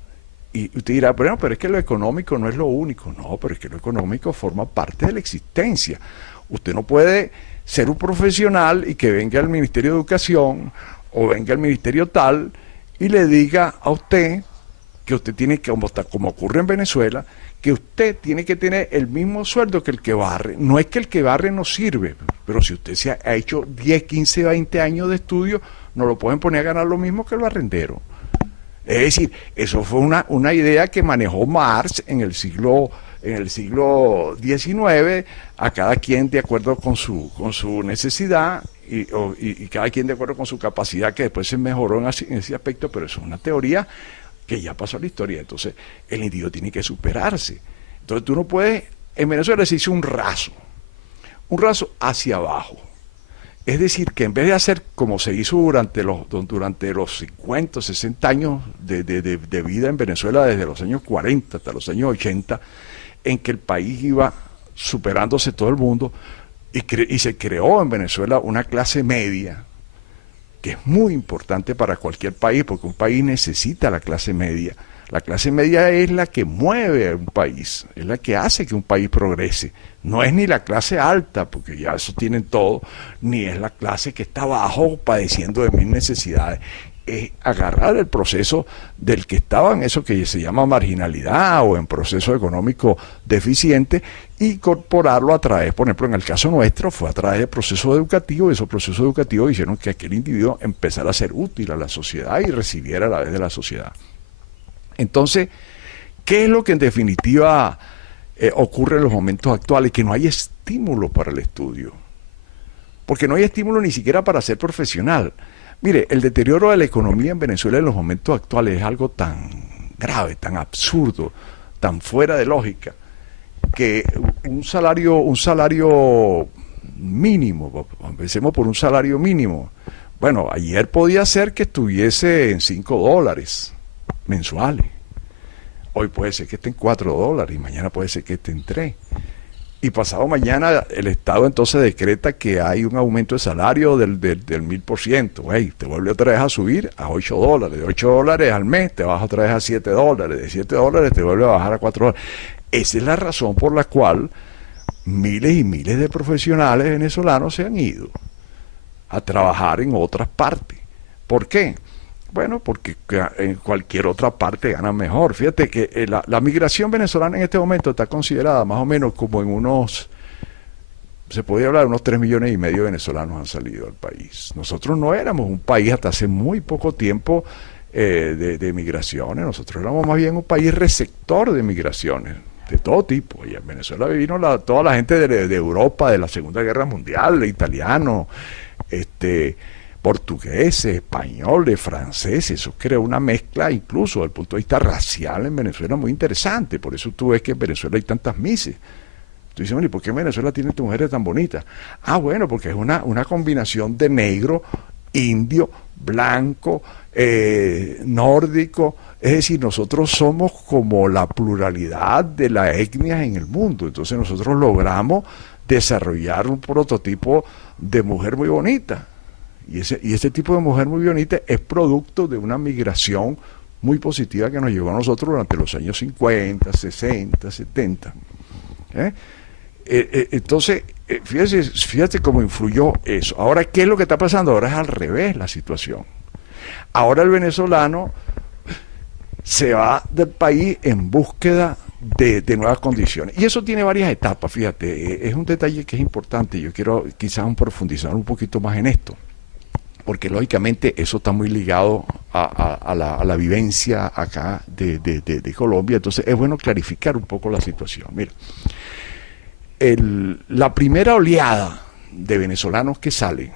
Y usted dirá, bueno, pero es que lo económico no es lo único. No, pero es que lo económico forma parte de la existencia. Usted no puede ser un profesional y que venga el Ministerio de Educación o venga el Ministerio tal y le diga a usted que usted tiene que, como ocurre en Venezuela, que usted tiene que tener el mismo sueldo que el que barre. No es que el que barre no sirve, pero si usted se ha hecho 10, 15, 20 años de estudio, no lo pueden poner a ganar lo mismo que el barrendero. Es decir, eso fue una idea que manejó Marx en el siglo XIX, a cada quien de acuerdo con su necesidad y cada quien de acuerdo con su capacidad, que después se mejoró en ese aspecto, pero eso es una teoría que ya pasó a la historia. Entonces, el individuo tiene que superarse. Entonces, tú no puedes, en Venezuela se hizo un raso hacia abajo. Es decir, que en vez de hacer como se hizo durante los 50, 60 años de vida en Venezuela, desde los años 40 hasta los años 80, en que el país iba superándose todo el mundo, y se creó en Venezuela una clase media, que es muy importante para cualquier país, porque un país necesita la clase media. La clase media es la que mueve a un país, es la que hace que un país progrese. No es ni la clase alta, porque ya eso tienen todo, ni es la clase que está abajo padeciendo de mil necesidades. Es agarrar el proceso del que estaba en eso que se llama marginalidad o en proceso económico deficiente, y incorporarlo a través, por ejemplo, en el caso nuestro, fue a través de procesos educativos, y esos procesos educativos hicieron que aquel individuo empezara a ser útil a la sociedad y recibiera a la vez de la sociedad. Entonces, ¿qué es lo que en definitiva ocurre en los momentos actuales? Que no hay estímulo para el estudio, porque no hay estímulo ni siquiera para ser profesional. Mire, el deterioro de la economía en Venezuela en los momentos actuales es algo tan grave, tan absurdo, tan fuera de lógica, que un salario mínimo, empecemos por un salario mínimo. Bueno, ayer podía ser que estuviese en $5 mensuales. Hoy puede ser que esté en $4 y mañana puede ser que esté en 3. Y pasado mañana el Estado entonces decreta que hay un aumento de salario del 1000%. Hey, te vuelve otra vez a subir a $8. De $8 al mes te baja otra vez a $7. De $7 te vuelve a bajar a $4. Esa es la razón por la cual miles y miles de profesionales venezolanos se han ido a trabajar en otras partes. ¿Por qué? Bueno, porque en cualquier otra parte ganan mejor. Fíjate que la migración venezolana en este momento está considerada más o menos como en unos, se podría hablar, unos 3,5 millones de venezolanos han salido del país. Nosotros no éramos un país hasta hace muy poco tiempo de migraciones, nosotros éramos más bien un país receptor de migraciones de todo tipo. Y en Venezuela vino toda la gente de Europa, de la Segunda Guerra Mundial, italianos, portugueses, españoles, franceses. Eso creó una mezcla, incluso desde el punto de vista racial en Venezuela, muy interesante. Por eso tú ves que en Venezuela hay tantas mises. Tú dices, bueno, ¿y por qué Venezuela tiene mujeres tan bonitas? Ah, bueno, porque es una combinación de negro, indio, blanco, nórdico. Es decir, nosotros somos como la pluralidad de las etnias en el mundo. Entonces nosotros logramos desarrollar un prototipo de mujer muy bonita. Y ese tipo de mujer muy bonita es producto de una migración muy positiva que nos llegó a nosotros durante los años 50, 60, 70. Entonces, fíjate cómo influyó eso. Ahora, ¿qué es lo que está pasando? Ahora es al revés la situación. Ahora el venezolano se va del país en búsqueda de nuevas condiciones. Y eso tiene varias etapas, fíjate. Es un detalle que es importante. Yo quiero quizás profundizar un poquito más en esto, porque lógicamente eso está muy ligado a la vivencia acá de Colombia. Entonces es bueno clarificar un poco la situación. Mira, la primera oleada de venezolanos que salen,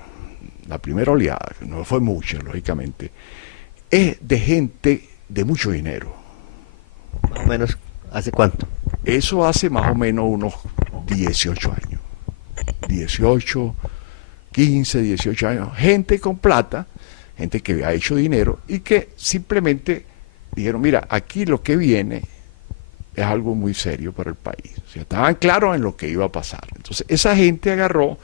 la primera oleada, que no fue mucha, lógicamente, es de gente de mucho dinero. Más o menos, ¿hace cuánto? Eso hace más o menos unos 18 años. 18, 15, 18 años. Gente con plata, gente que ha hecho dinero y que simplemente dijeron, mira, aquí lo que viene es algo muy serio para el país. O sea, estaban claros en lo que iba a pasar. Entonces, esa gente agarró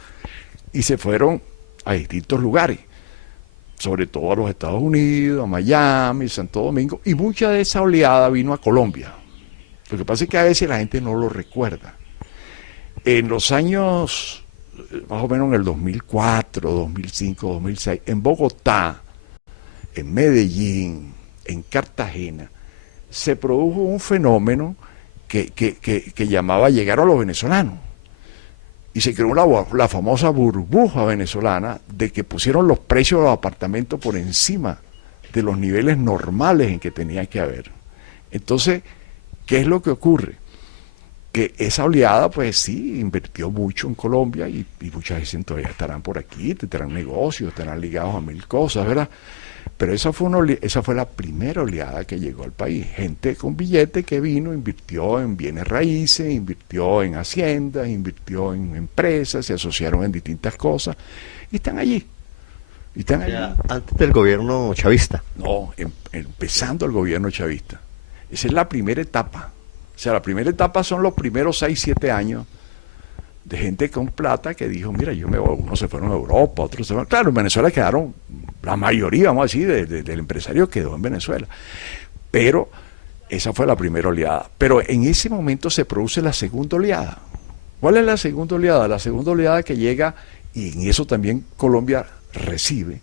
y se fueron a distintos lugares, sobre todo a los Estados Unidos, a Miami, Santo Domingo, y mucha de esa oleada vino a Colombia. Lo que pasa es que a veces la gente no lo recuerda. En los años, más o menos en el 2004, 2005, 2006, en Bogotá, en Medellín, en Cartagena, se produjo un fenómeno que llamaba llegaron los venezolanos. Y se creó la famosa burbuja venezolana de que pusieron los precios de los apartamentos por encima de los niveles normales en que tenía que haber. Entonces, ¿qué es lo que ocurre? Que esa oleada, pues sí, invirtió mucho en Colombia y muchas veces todavía estarán por aquí, tendrán negocios, estarán ligados a mil cosas, ¿verdad? Pero esa fue la primera oleada que llegó al país. Gente con billete que vino, invirtió en bienes raíces, invirtió en haciendas, invirtió en empresas, se asociaron en distintas cosas y están allí. Y están allí. Antes del gobierno chavista. No, empezando el gobierno chavista. Esa es la primera etapa. O sea, la primera etapa son los primeros 6, 7 años de gente con plata que dijo, mira, yo me voy. Unos se fueron a Europa, otros se fueron. Claro, en Venezuela quedaron, la mayoría, vamos a decir, del empresario quedó en Venezuela. Pero esa fue la primera oleada. Pero en ese momento se produce la segunda oleada. ¿Cuál es la segunda oleada? La segunda oleada que llega, y en eso también Colombia recibe,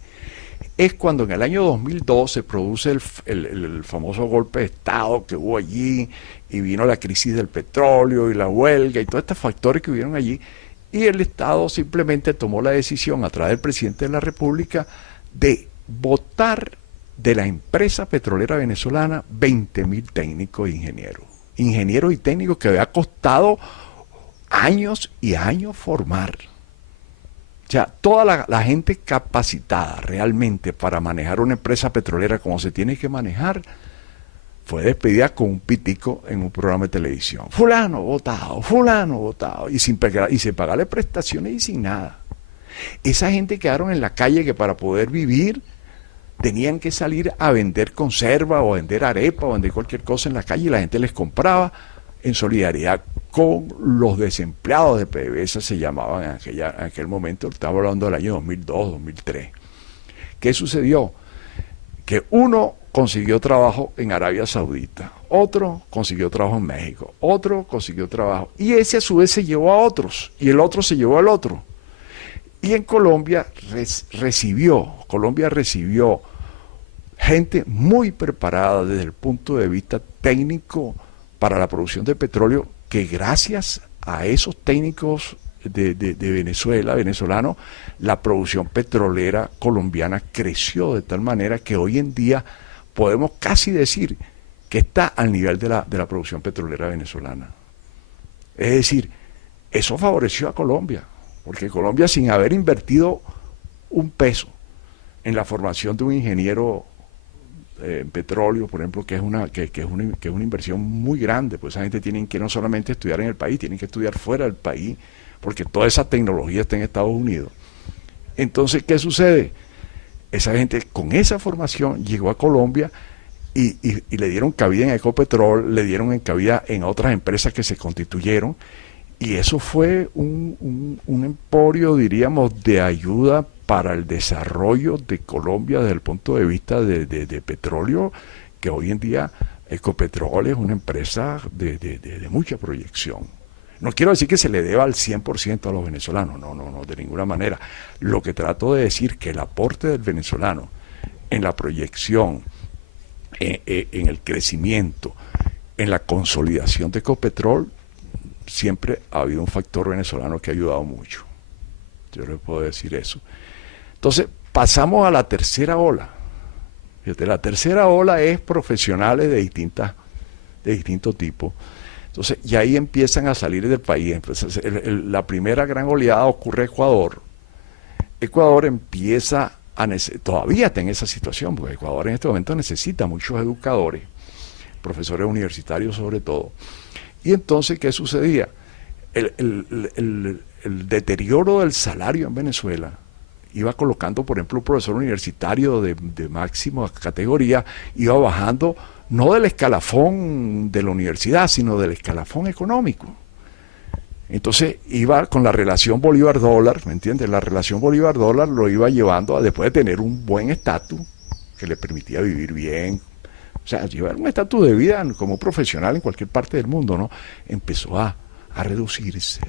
es cuando en el año 2002 se produce el famoso golpe de Estado que hubo allí, y vino la crisis del petróleo y la huelga y todos estos factores que hubieron allí, y el Estado simplemente tomó la decisión a través del presidente de la República de votar de la empresa petrolera venezolana 20.000 técnicos e ingenieros y técnicos que había costado años y años formar. O sea, toda la gente capacitada realmente para manejar una empresa petrolera como se tiene que manejar, fue despedida con un pitico en un programa de televisión. Fulano votado, y sin pagarle prestaciones y sin nada. Esa gente quedaron en la calle que para poder vivir tenían que salir a vender conserva o a vender arepa o a vender cualquier cosa en la calle y la gente les compraba en solidaridad con los desempleados de PDVSA, se llamaban en aquel momento, estaba hablando del año 2002, 2003. ¿Qué sucedió? Que uno consiguió trabajo en Arabia Saudita, otro consiguió trabajo en México, otro consiguió trabajo, y ese a su vez se llevó a otros, y el otro se llevó al otro. Y en Colombia recibió gente muy preparada desde el punto de vista técnico para la producción de petróleo, que gracias a esos técnicos de Venezuela, venezolanos, la producción petrolera colombiana creció de tal manera que hoy en día podemos casi decir que está al nivel de la producción petrolera venezolana. Es decir, eso favoreció a Colombia, porque Colombia, sin haber invertido un peso en la formación de un ingeniero en petróleo, por ejemplo, que es una inversión muy grande, pues esa gente tiene que no solamente estudiar en el país, tienen que estudiar fuera del país, porque toda esa tecnología está en Estados Unidos. Entonces, ¿qué sucede? Esa gente con esa formación llegó a Colombia y le dieron cabida en Ecopetrol, le dieron cabida en otras empresas que se constituyeron, y eso fue un emporio, diríamos, de ayuda para el desarrollo de Colombia desde el punto de vista de petróleo, que hoy en día Ecopetrol es una empresa de mucha proyección. No quiero decir que se le deba al 100% a los venezolanos, no, de ninguna manera. Lo que trato de decir que el aporte del venezolano en la proyección, en el crecimiento, en la consolidación de Ecopetrol, siempre ha habido un factor venezolano que ha ayudado mucho. Yo les puedo decir eso. Entonces, pasamos a la tercera ola. Fíjate, la tercera ola es profesionales de distinto tipo. Entonces, y ahí empiezan a salir del país. Entonces, la primera gran oleada ocurre en Ecuador. Ecuador empieza todavía está en esa situación, porque Ecuador en este momento necesita muchos educadores, profesores universitarios sobre todo. Y entonces, ¿qué sucedía? El deterioro del salario en Venezuela iba colocando, por ejemplo, un profesor universitario de máxima categoría, iba bajando no del escalafón de la universidad, sino del escalafón económico. Entonces iba con la relación Bolívar-dólar, ¿me entiendes? La relación Bolívar-dólar lo iba llevando a, después de tener un buen estatus, que le permitía vivir bien, o sea, llevar un estatus de vida como profesional en cualquier parte del mundo, ¿no? Empezó a reducirse.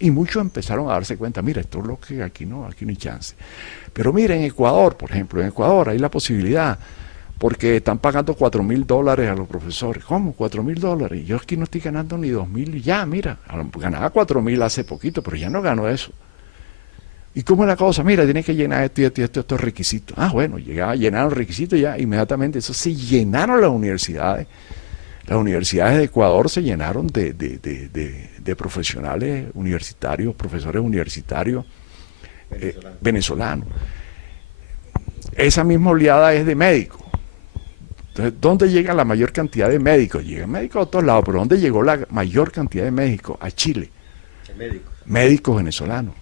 Y muchos empezaron a darse cuenta, mira, esto es lo que aquí no hay chance. Pero mira, en Ecuador, por ejemplo, en Ecuador hay la posibilidad, porque están pagando $4.000 a los profesores. ¿Cómo? $4.000. Yo aquí no estoy ganando ni 2.000. Ya, mira, ganaba 4.000 hace poquito, pero ya no gano eso. ¿Y cómo es la cosa? Mira, tienes que llenar estos requisitos. Ah, bueno, llenaron requisitos ya, inmediatamente. Eso se llenaron las universidades. Las universidades de Ecuador se llenaron de profesionales universitarios, profesores universitarios venezolanos. Esa misma oleada es de médicos. Entonces, ¿dónde llega la mayor cantidad de médicos? Llegan médicos a todos lados, pero ¿dónde llegó la mayor cantidad de médicos? A Chile. Médicos venezolanos.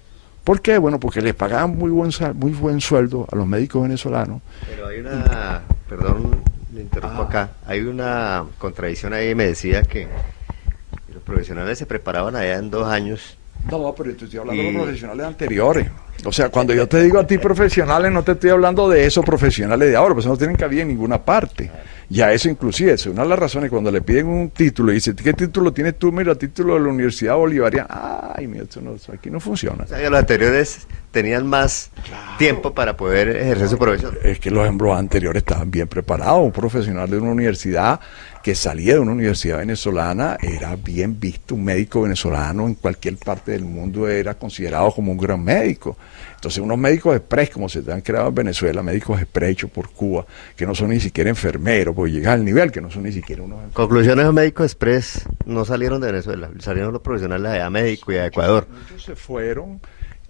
¿Por qué? Bueno, porque les pagaban muy buen sueldo a los médicos venezolanos. Pero hay una, perdón, me interrumpo acá, hay una contradicción ahí, me decía que los profesionales se preparaban allá en 2 años. No, pero te estoy hablando de los profesionales anteriores. O sea, cuando yo te digo a ti profesionales, no te estoy hablando de esos profesionales de ahora, pues no tienen cabida en ninguna parte. Ya eso inclusive, es una de las razones cuando le piden un título y dicen, ¿qué título tienes tú? Mira, título de la Universidad Bolivariana. Ay, mira, eso aquí no funciona. O sea, los anteriores tenían más tiempo para poder ejercer su profesión. Es que los anteriores estaban bien preparados. Un profesional de una universidad que salía de una universidad venezolana era bien visto. Un médico venezolano en cualquier parte del mundo era considerado como un gran médico. Entonces unos médicos express, como se han creado en Venezuela, médicos express hechos por Cuba, que no son ni siquiera enfermeros, porque llegan al nivel que no son ni siquiera unos enfermeros. Conclusiones, los médicos express no salieron de Venezuela, salieron los profesionales allá a México y a Ecuador. Muchos se fueron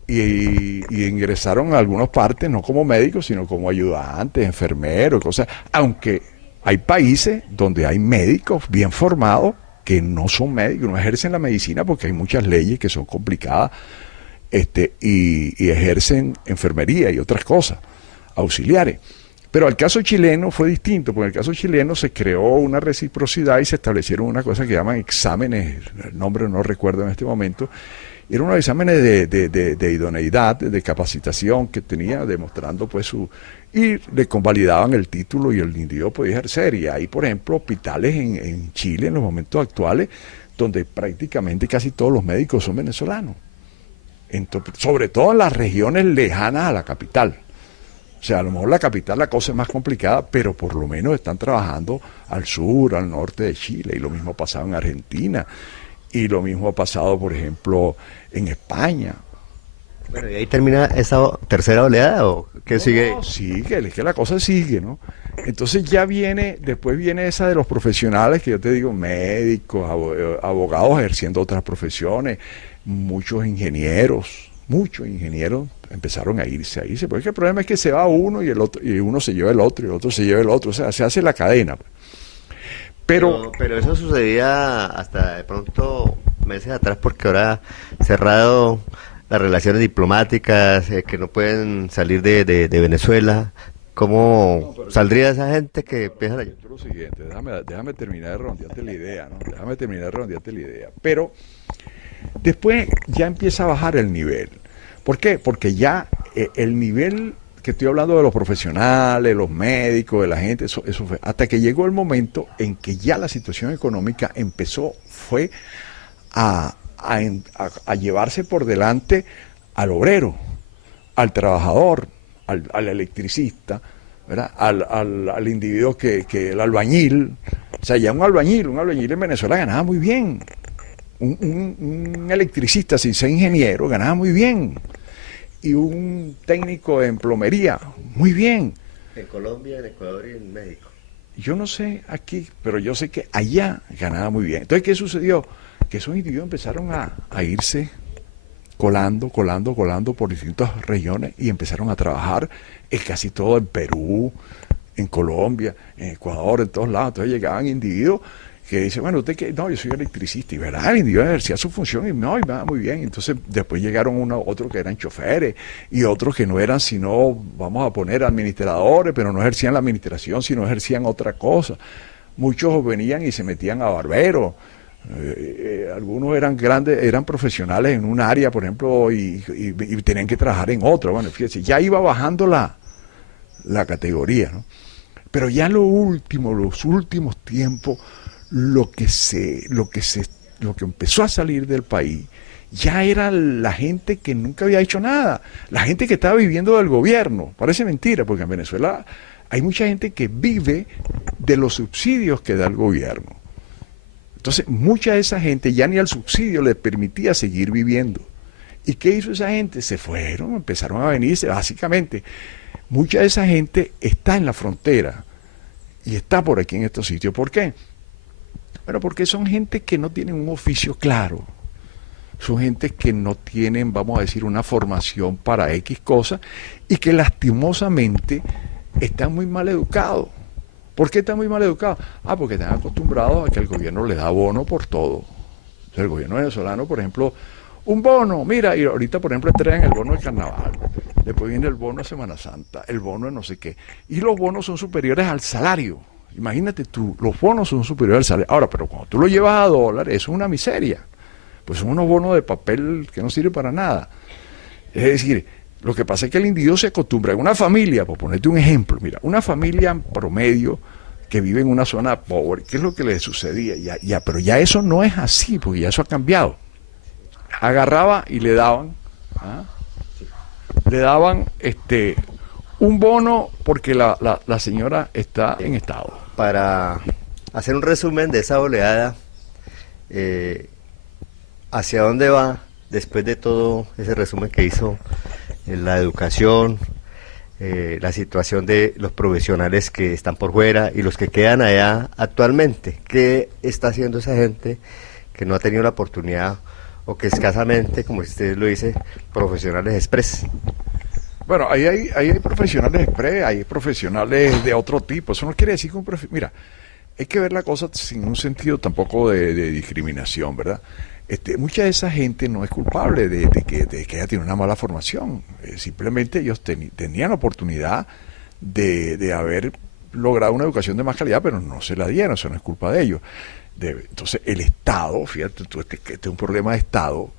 y ingresaron a algunas partes, no como médicos, sino como ayudantes, enfermeros, cosas. Aunque hay países donde hay médicos bien formados que no son médicos, no ejercen la medicina porque hay muchas leyes que son complicadas. Y ejercen enfermería y otras cosas auxiliares, Pero el caso chileno fue distinto, porque en el caso chileno se creó una reciprocidad y se establecieron una cosa que llaman exámenes, el nombre no recuerdo en este momento, eran unos exámenes de idoneidad, de capacitación que tenía, demostrando pues su... y le convalidaban el título y el individuo podía ejercer. Y hay, por ejemplo, hospitales en Chile en los momentos actuales donde prácticamente casi todos los médicos son venezolanos. Entonces, sobre todo en las regiones lejanas a la capital. O sea, a lo mejor la capital la cosa es más complicada, pero por lo menos están trabajando al sur, al norte de Chile, y lo mismo ha pasado en Argentina, y lo mismo ha pasado, por ejemplo, en España. Bueno, ¿y ahí termina esa tercera oleada o qué sigue? No, sigue, es que la cosa sigue, ¿no? Entonces ya viene, después viene esa de los profesionales, que yo te digo, médicos, abogados ejerciendo otras profesiones, muchos ingenieros empezaron a irse, porque el problema es que se va uno y el otro, y uno se lleva el otro, y el otro se lleva el otro, o sea, se hace la cadena. Pero eso sucedía hasta de pronto meses atrás porque ahora cerrado las relaciones diplomáticas, que no pueden salir de Venezuela. ¿Cómo saldría esa gente que empiezan allá? Lo siguiente, déjame terminar de redondearte la idea, ¿no? Déjame terminar de redondearte la idea. Pero después ya empieza a bajar el nivel. ¿Por qué? Porque ya el nivel que estoy hablando de los profesionales, los médicos, de la gente, eso fue hasta que llegó el momento en que ya la situación económica fue a llevarse por delante al obrero, al trabajador, al electricista, ¿verdad? Al individuo el albañil. O sea, ya un albañil en Venezuela ganaba muy bien. Un electricista sin ser ingeniero ganaba muy bien. Y un técnico en plomería, muy bien. En Colombia, en Ecuador y en México. Yo no sé aquí, pero yo sé que allá ganaba muy bien. Entonces, ¿qué sucedió? Que esos individuos empezaron a irse colando por distintas regiones y empezaron a trabajar casi todo en Perú, en Colombia, en Ecuador, en todos lados. Entonces llegaban individuos que dicen, bueno, usted que no, yo soy electricista, y verdad, el individuo ejercía su función y no, y me va muy bien. Entonces después llegaron otros que eran choferes y otros que no eran sino, vamos a poner, administradores, pero no ejercían la administración, sino ejercían otra cosa. Muchos venían y se metían a barberos. Algunos eran grandes, eran profesionales en un área, por ejemplo, y tenían que trabajar en otra. Bueno, fíjese, ya iba bajando la categoría, ¿no? Pero ya los últimos tiempos, lo que empezó a salir del país ya era la gente que nunca había hecho nada, la gente que estaba viviendo del gobierno. Parece mentira, porque en Venezuela hay mucha gente que vive de los subsidios que da el gobierno. Entonces, mucha de esa gente ya ni al subsidio le permitía seguir viviendo. ¿Y qué hizo esa gente? Se fueron, empezaron a venirse. Básicamente, mucha de esa gente está en la frontera y está por aquí en estos sitios. ¿Por qué? Bueno, porque son gente que no tienen un oficio claro. Son gente que no tienen, vamos a decir, una formación para X cosas y que lastimosamente están muy mal educados. ¿Por qué están muy mal educados? Porque están acostumbrados a que el gobierno les da bono por todo. O sea, el gobierno venezolano, por ejemplo, un bono, mira, y ahorita, por ejemplo, entregan el bono de carnaval, después viene el bono de Semana Santa, el bono de no sé qué, y los bonos son superiores al salario. Imagínate tú, los bonos son superiores al salario. Ahora, pero cuando tú lo llevas a dólares, eso es una miseria. Pues son unos bonos de papel que no sirven para nada. Es decir, lo que pasa es que el individuo se acostumbra. En una familia, por ponerte un ejemplo, mira, una familia promedio que vive en una zona pobre, ¿qué es lo que le sucedía? Pero ya eso no es así, porque ya eso ha cambiado. Agarraba y le daban un bono porque la señora está en estado. Para hacer un resumen de esa oleada, ¿hacia dónde va después de todo ese resumen que hizo? La educación, la situación de los profesionales que están por fuera y los que quedan allá actualmente? ¿Qué está haciendo esa gente que no ha tenido la oportunidad o que escasamente, como usted lo dice, profesionales express? Bueno, ahí hay profesionales express, hay profesionales de otro tipo. Eso no quiere decir que mira, hay que ver la cosa sin un sentido tampoco de discriminación, ¿verdad? Mucha de esa gente no es culpable de que haya tenido una mala formación. Simplemente ellos tenían la oportunidad de haber logrado una educación de más calidad, pero no se la dieron, eso no es culpa de ellos. Entonces el Estado, fíjate tú, este es un problema de Estado,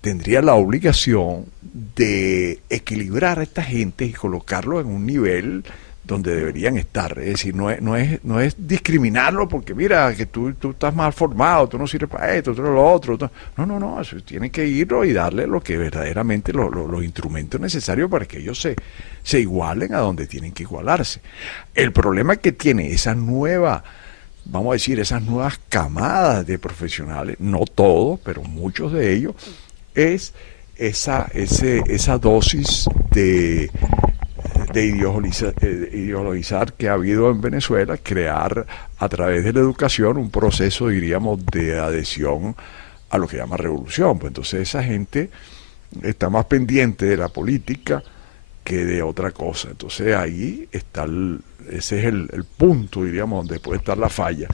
tendría la obligación de equilibrar a esta gente y colocarlo en un nivel donde deberían estar. Es decir, no es discriminarlo porque mira, que tú estás mal formado, tú no sirves para esto, tú no lo otro. No, eso tienen que irlo y darle lo que verdaderamente los instrumentos necesarios para que ellos se igualen a donde tienen que igualarse. El problema que tiene esa nueva, vamos a decir, esas nuevas camadas de profesionales, no todos, pero muchos de ellos, es esa dosis de ideologizar que ha habido en Venezuela, crear a través de la educación un proceso, diríamos, de adhesión a lo que llama revolución. Pues entonces esa gente está más pendiente de la política que de otra cosa. Entonces ahí está ese es el punto, diríamos, donde puede estar la falla.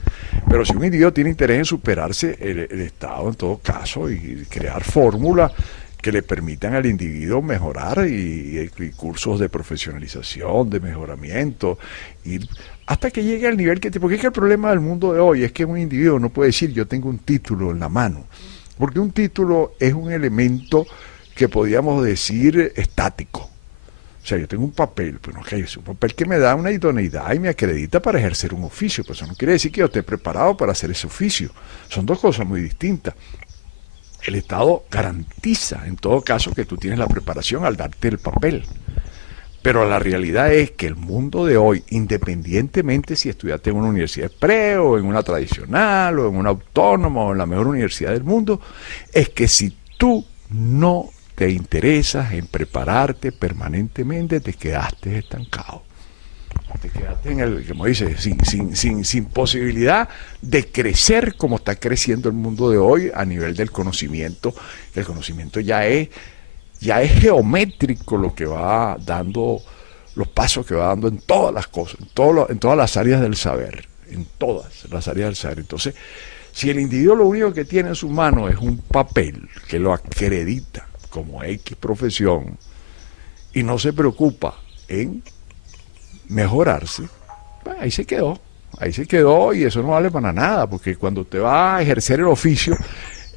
Pero si un individuo tiene interés en superarse, el Estado en todo caso, y crear fórmulas que le permitan al individuo mejorar y cursos de profesionalización, de mejoramiento, hasta que llegue al nivel porque es que el problema del mundo de hoy es que un individuo no puede decir yo tengo un título en la mano, porque un título es un elemento que podríamos decir estático. O sea, yo tengo un papel, pues no, es un papel que me da una idoneidad y me acredita para ejercer un oficio, pues eso no quiere decir que yo esté preparado para hacer ese oficio. Son dos cosas muy distintas. El Estado garantiza, en todo caso, que tú tienes la preparación al darte el papel. Pero la realidad es que el mundo de hoy, independientemente si estudiaste en una universidad pre o en una tradicional o en una autónoma o en la mejor universidad del mundo, es que si tú no te interesas en prepararte permanentemente, te quedaste estancado. Te quedaste en el, como dice, sin posibilidad de crecer como está creciendo el mundo de hoy a nivel del conocimiento. El conocimiento ya es geométrico lo que va dando, los pasos que va dando en todas las cosas, en todas las áreas del saber, en todas las áreas del saber. Entonces, si el individuo lo único que tiene en su mano es un papel que lo acredita como X profesión y no se preocupa en mejorarse, pues ahí se quedó y eso no vale para nada, porque cuando usted va a ejercer el oficio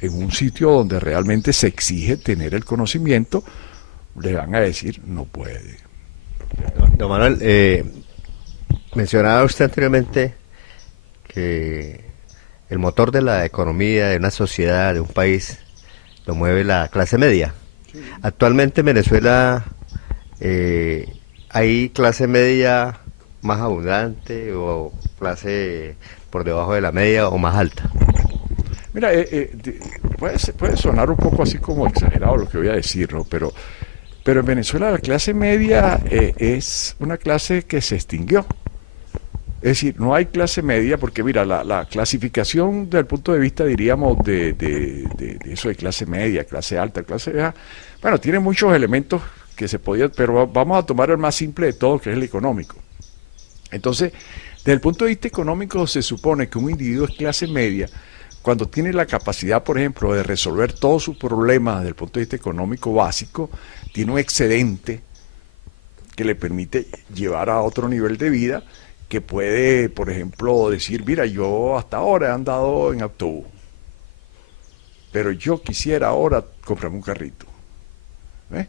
en un sitio donde realmente se exige tener el conocimiento, le van a decir no puede. Don Manuel, mencionaba usted anteriormente que el motor de la economía de una sociedad, de un país, lo mueve la clase media. Sí. Actualmente en Venezuela ¿hay clase media más abundante o clase por debajo de la media o más alta? Mira, puede sonar un poco así como exagerado lo que voy a decir, ¿no? Pero en Venezuela la clase media es una clase que se extinguió. Es decir, no hay clase media porque mira, la clasificación desde el punto de vista, diríamos, de eso de clase media, clase alta, clase baja, bueno, tiene muchos elementos que se podía, pero vamos a tomar el más simple de todo, que es el económico. Entonces, desde el punto de vista económico se supone que un individuo es clase media cuando tiene la capacidad, por ejemplo, de resolver todos sus problemas desde el punto de vista económico básico, tiene un excedente que le permite llevar a otro nivel de vida, que puede, por ejemplo, decir, mira, yo hasta ahora he andado en autobús, pero yo quisiera ahora comprarme un carrito. ¿Ves?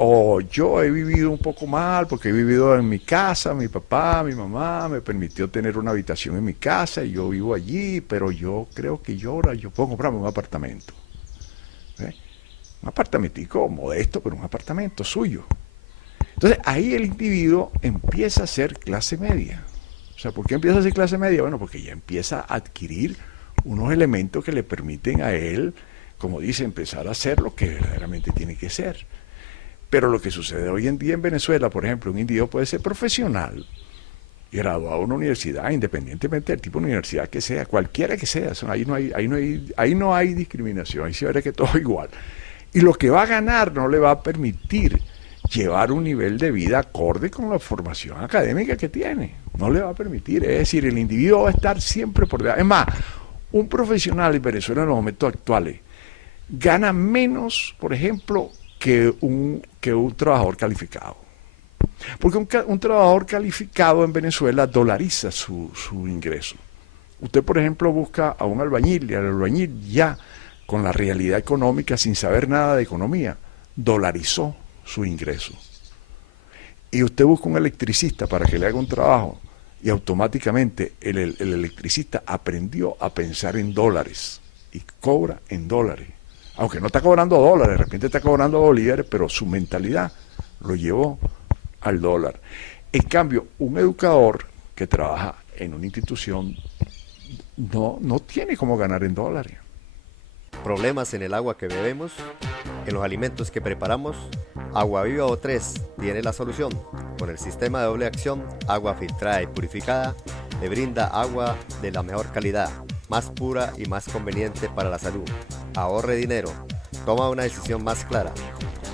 O yo he vivido un poco mal porque he vivido en mi casa, mi papá, mi mamá me permitió tener una habitación en mi casa y yo vivo allí, pero yo creo que ahora yo puedo comprarme un apartamento. ¿Ves? Un apartamentico modesto, pero un apartamento suyo. Entonces ahí el individuo empieza a ser clase media. O sea, ¿por qué empieza a ser clase media? Bueno, porque ya empieza a adquirir unos elementos que le permiten a él, como dice, empezar a hacer lo que verdaderamente tiene que ser. Pero lo que sucede hoy en día en Venezuela, por ejemplo, un individuo puede ser profesional y graduado en una universidad, independientemente del tipo de universidad que sea, cualquiera que sea, ahí no hay discriminación, ahí se verá que todo es igual. Y lo que va a ganar no le va a permitir llevar un nivel de vida acorde con la formación académica que tiene. No le va a permitir, es decir, el individuo va a estar siempre por debajo. Es más, un profesional en Venezuela en los momentos actuales gana menos, por ejemplo, que un trabajador calificado. Porque un trabajador calificado en Venezuela dolariza su ingreso. Usted, por ejemplo, busca a un albañil y al albañil ya con la realidad económica, sin saber nada de economía, dolarizó su ingreso. Y usted busca un electricista para que le haga un trabajo y automáticamente el electricista aprendió a pensar en dólares y cobra en dólares. Aunque no está cobrando dólares, de repente está cobrando bolívares, pero su mentalidad lo llevó al dólar. En cambio, un educador que trabaja en una institución no tiene cómo ganar en dólares. Problemas en el agua que bebemos, en los alimentos que preparamos. Agua Viva O3 tiene la solución. Con el sistema de doble acción, agua filtrada y purificada, le brinda agua de la mejor calidad, más pura y más conveniente para la salud. Ahorre dinero, toma una decisión más clara.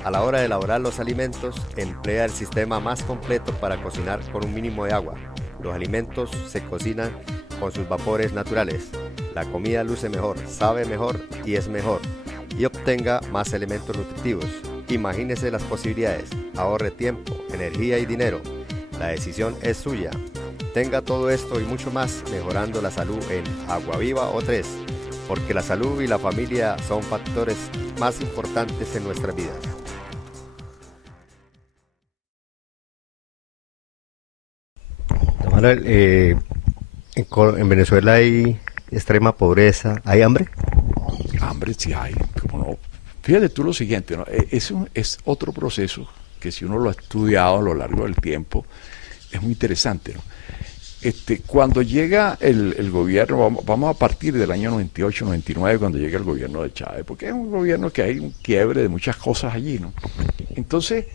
A la hora de elaborar los alimentos, emplea el sistema más completo para cocinar con un mínimo de agua. Los alimentos se cocinan con sus vapores naturales. La comida luce mejor, sabe mejor y es mejor. Y obtenga más elementos nutritivos. Imagínese las posibilidades. Ahorre tiempo, energía y dinero. La decisión es suya. Tenga todo esto y mucho más mejorando la salud en Agua Viva O3. Porque la salud y la familia son factores más importantes en nuestras vidas. Manuel, en Venezuela hay extrema pobreza, ¿hay hambre? Hambre sí hay, cómo no. Fíjate tú lo siguiente, ¿no? Es otro proceso que si uno lo ha estudiado a lo largo del tiempo, es muy interesante, ¿no? Cuando llega el gobierno, vamos a partir del año 98, 99, cuando llega el gobierno de Chávez, porque es un gobierno que hay un quiebre de muchas cosas allí, ¿no? Entonces,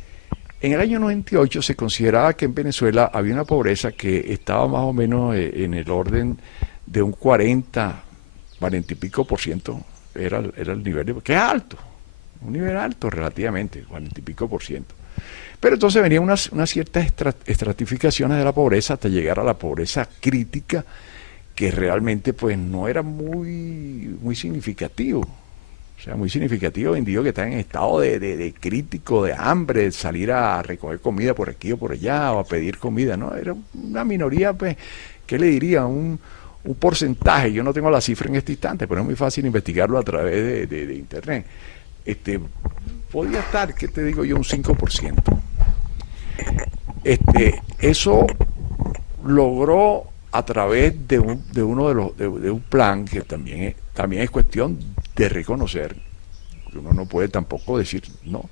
en el año 98 se consideraba que en Venezuela había una pobreza que estaba más o menos en el orden de un 40 y pico por ciento, era el nivel, que es alto, un nivel alto relativamente, 40 y pico por ciento. Pero entonces venían unas ciertas estratificaciones de la pobreza hasta llegar a la pobreza crítica, que realmente pues no era muy significativo. O sea, muy significativo, individuos que están en estado de crítico, de hambre, de salir a recoger comida por aquí o por allá, o a pedir comida, ¿no? Era una minoría, pues, ¿qué le diría? Un porcentaje, yo no tengo la cifra en este instante, pero es muy fácil investigarlo a través de internet. Podía estar, ¿qué te digo yo? Un 5%. Eso logró a través de un plan que también es cuestión de reconocer, que uno no puede tampoco decir no.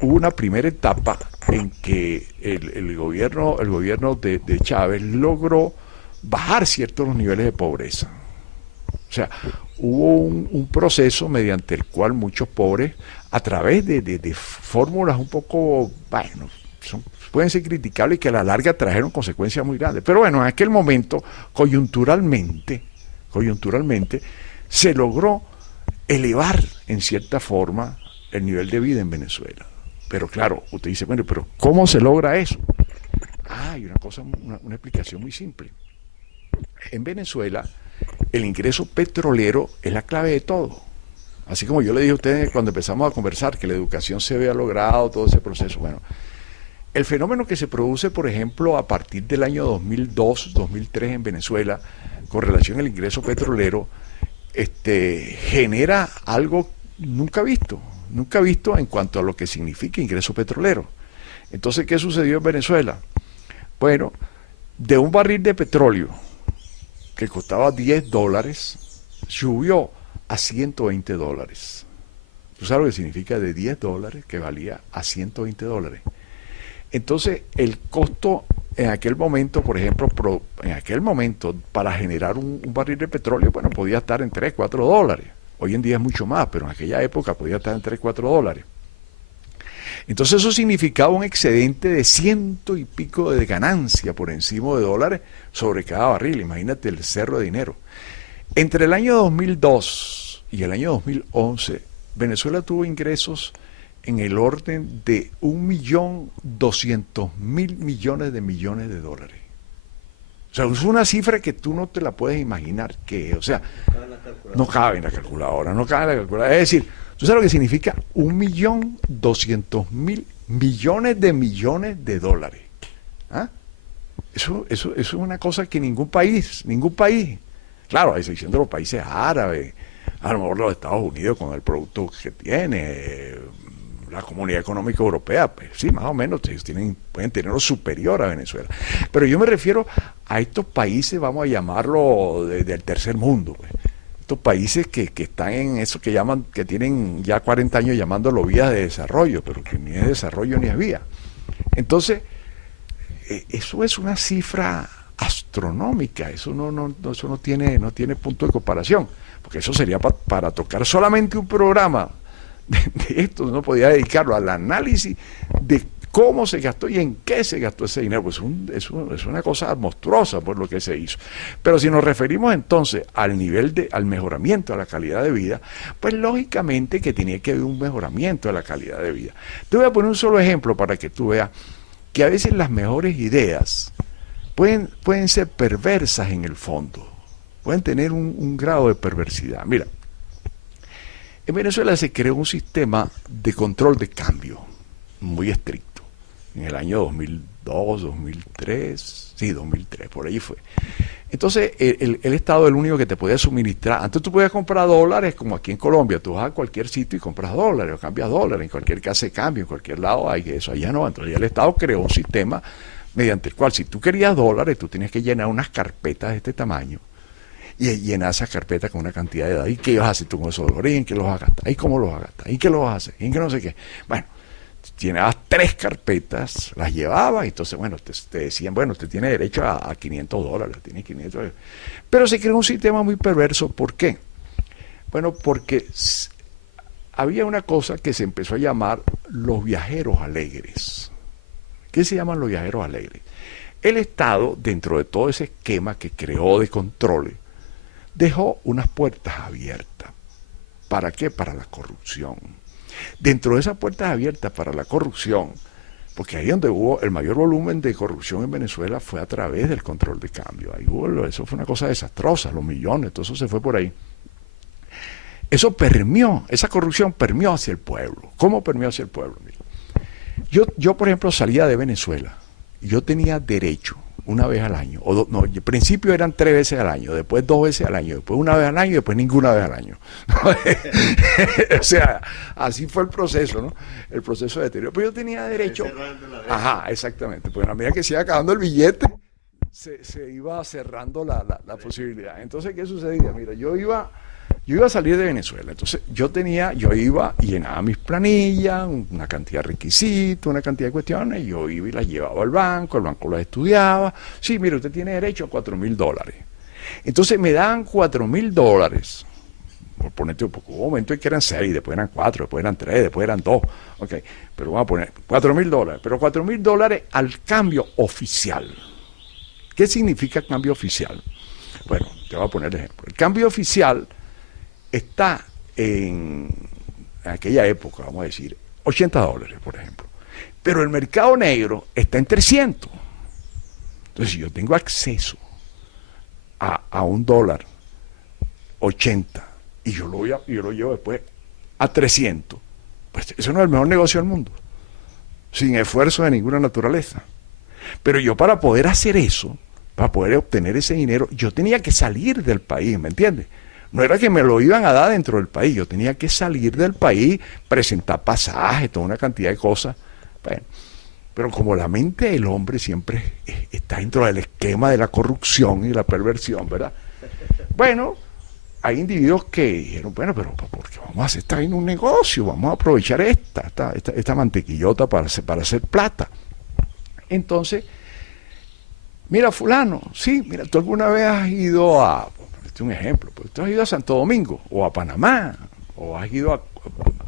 Hubo una primera etapa en que el gobierno de Chávez logró bajar ciertos los niveles de pobreza. O sea, hubo un proceso mediante el cual muchos pobres, a través de fórmulas un poco, bueno, pueden ser criticables y que a la larga trajeron consecuencias muy grandes. Pero bueno, en aquel momento, coyunturalmente, se logró elevar en cierta forma el nivel de vida en Venezuela. Pero claro, usted dice, bueno, pero ¿cómo se logra eso? Hay una explicación muy simple. En Venezuela, el ingreso petrolero es la clave de todo. Así como yo le dije a ustedes cuando empezamos a conversar que la educación se había logrado, todo ese proceso. Bueno, el fenómeno que se produce, por ejemplo, a partir del año 2002, 2003 en Venezuela, con relación al ingreso petrolero, genera algo nunca visto en cuanto a lo que significa ingreso petrolero. Entonces, ¿qué sucedió en Venezuela? Bueno, de un barril de petróleo que costaba $10, subió a $120. ¿Tú sabes lo que significa de $10 que valía a $120? Entonces, el costo en aquel momento, por ejemplo, para generar un barril de petróleo, bueno, podía estar en $3, $4. Hoy en día es mucho más, pero en aquella época podía estar en $3, $4. Entonces eso significaba un excedente de 100 y pico de ganancia por encima de dólares sobre cada barril. Imagínate el cerro de dinero. Entre el año 2002 y el año 2011, Venezuela tuvo ingresos en el orden de 1.200.000 millones de dólares. O sea, es una cifra que tú no te la puedes imaginar que, o sea, no cabe en la calculadora. Es decir, ¿tú sabes lo que significa 1.200.000 millones de dólares. ¿Ah? Eso es una cosa que ningún país, claro, a excepción de los países árabes, a lo mejor los Estados Unidos con el producto que tiene, la Comunidad Económica Europea, pues sí, más o menos, ellos pueden tenerlo superior a Venezuela. Pero yo me refiero a estos países, vamos a llamarlo del tercer mundo, pues. Estos países que están en eso que llaman, que tienen ya 40 años llamándolo vías de desarrollo, pero que ni es desarrollo ni es vía. Entonces, eso es una cifra astronómica, eso eso no tiene punto de comparación, porque eso sería para tocar solamente un programa de esto, no podía dedicarlo al análisis de cómo se gastó y en qué se gastó ese dinero. Pues es una cosa monstruosa por lo que se hizo. Pero si nos referimos entonces al nivel al mejoramiento de la calidad de vida, pues lógicamente que tenía que haber un mejoramiento de la calidad de vida. Te voy a poner un solo ejemplo para que tú veas que a veces las mejores ideas pueden ser perversas en el fondo, pueden tener un grado de perversidad. Mira, en Venezuela se creó un sistema de control de cambio muy estricto en el año 2002, 2003, sí, 2003, por ahí fue. Entonces, el Estado es el único que te podía suministrar. Antes tú podías comprar dólares, como aquí en Colombia, tú vas a cualquier sitio y compras dólares, o cambias dólares, en cualquier casa de cambio, en cualquier lado hay eso, allá no. Entonces, ya el Estado creó un sistema mediante el cual, si tú querías dólares, tú tenías que llenar unas carpetas de este tamaño, y llenar esas carpetas con una cantidad de datos. ¿Y qué vas a hacer tú con esos dólares? ¿Y en qué los vas a gastar? ¿Y cómo los vas a gastar? ¿Y qué los vas a hacer? ¿Y en qué no sé qué? Bueno, llenabas 3 carpetas, las llevabas, y entonces, bueno, te decían, bueno, usted tiene derecho a $500, tiene 500 dólares. Pero se creó un sistema muy perverso. ¿Por qué? Bueno, porque había una cosa que se empezó a llamar los viajeros alegres. ¿Qué se llaman los viajeros alegres? El Estado, dentro de todo ese esquema que creó de controles, dejó unas puertas abiertas. ¿Para qué? Para la corrupción. Dentro de esas puertas abiertas para la corrupción, porque ahí donde hubo el mayor volumen de corrupción en Venezuela fue a través del control de cambio. Ahí eso fue una cosa desastrosa, los millones, todo eso se fue por ahí. Eso esa corrupción permeó hacia el pueblo. ¿Cómo permeó hacia el pueblo? Mira, yo, por ejemplo, salía de Venezuela y yo tenía derecho una vez al año, no, al principio eran 3 veces al año, después 2 veces al año, después una vez al año y después ninguna vez al año. O sea, así fue el proceso, ¿no? El proceso de deterioro. Pero yo tenía derecho. Ajá, exactamente. Pues a medida que se iba acabando el billete, se iba cerrando la posibilidad. Entonces, ¿qué sucedía? Mira, yo iba a salir de Venezuela, entonces yo iba y llenaba mis planillas, una cantidad de requisitos, una cantidad de cuestiones, yo iba y las llevaba al banco, el banco las estudiaba. Sí, mire, usted tiene derecho a $4.000. Entonces me daban $4.000, por ponerte un poco, hubo un momento en que eran 6, después eran 4, después eran 3, después eran 2, ok, pero vamos a poner $4.000, pero $4.000 al cambio oficial. ¿Qué significa cambio oficial? Bueno, te voy a poner el ejemplo. El cambio oficial está en aquella época, vamos a decir, $80, por ejemplo. Pero el mercado negro está en 300. Entonces, si yo tengo acceso a $1.80 y yo lo llevo después a 300, pues eso no es el mejor negocio del mundo, sin esfuerzo de ninguna naturaleza. Pero yo, para poder hacer eso, para poder obtener ese dinero, yo tenía que salir del país, ¿me entiendes? No era que me lo iban a dar dentro del país, yo tenía que salir del país, presentar pasajes, toda una cantidad de cosas. Bueno, pero como la mente del hombre siempre está dentro del esquema de la corrupción y la perversión, ¿verdad? Bueno, hay individuos que dijeron, bueno, pero porque vamos a hacer esta en un negocio, vamos a aprovechar esta mantequillota para hacer plata. Entonces, mira, fulano, sí, mira, tú alguna vez has ido un ejemplo, pues tú has ido a Santo Domingo o a Panamá, o has ido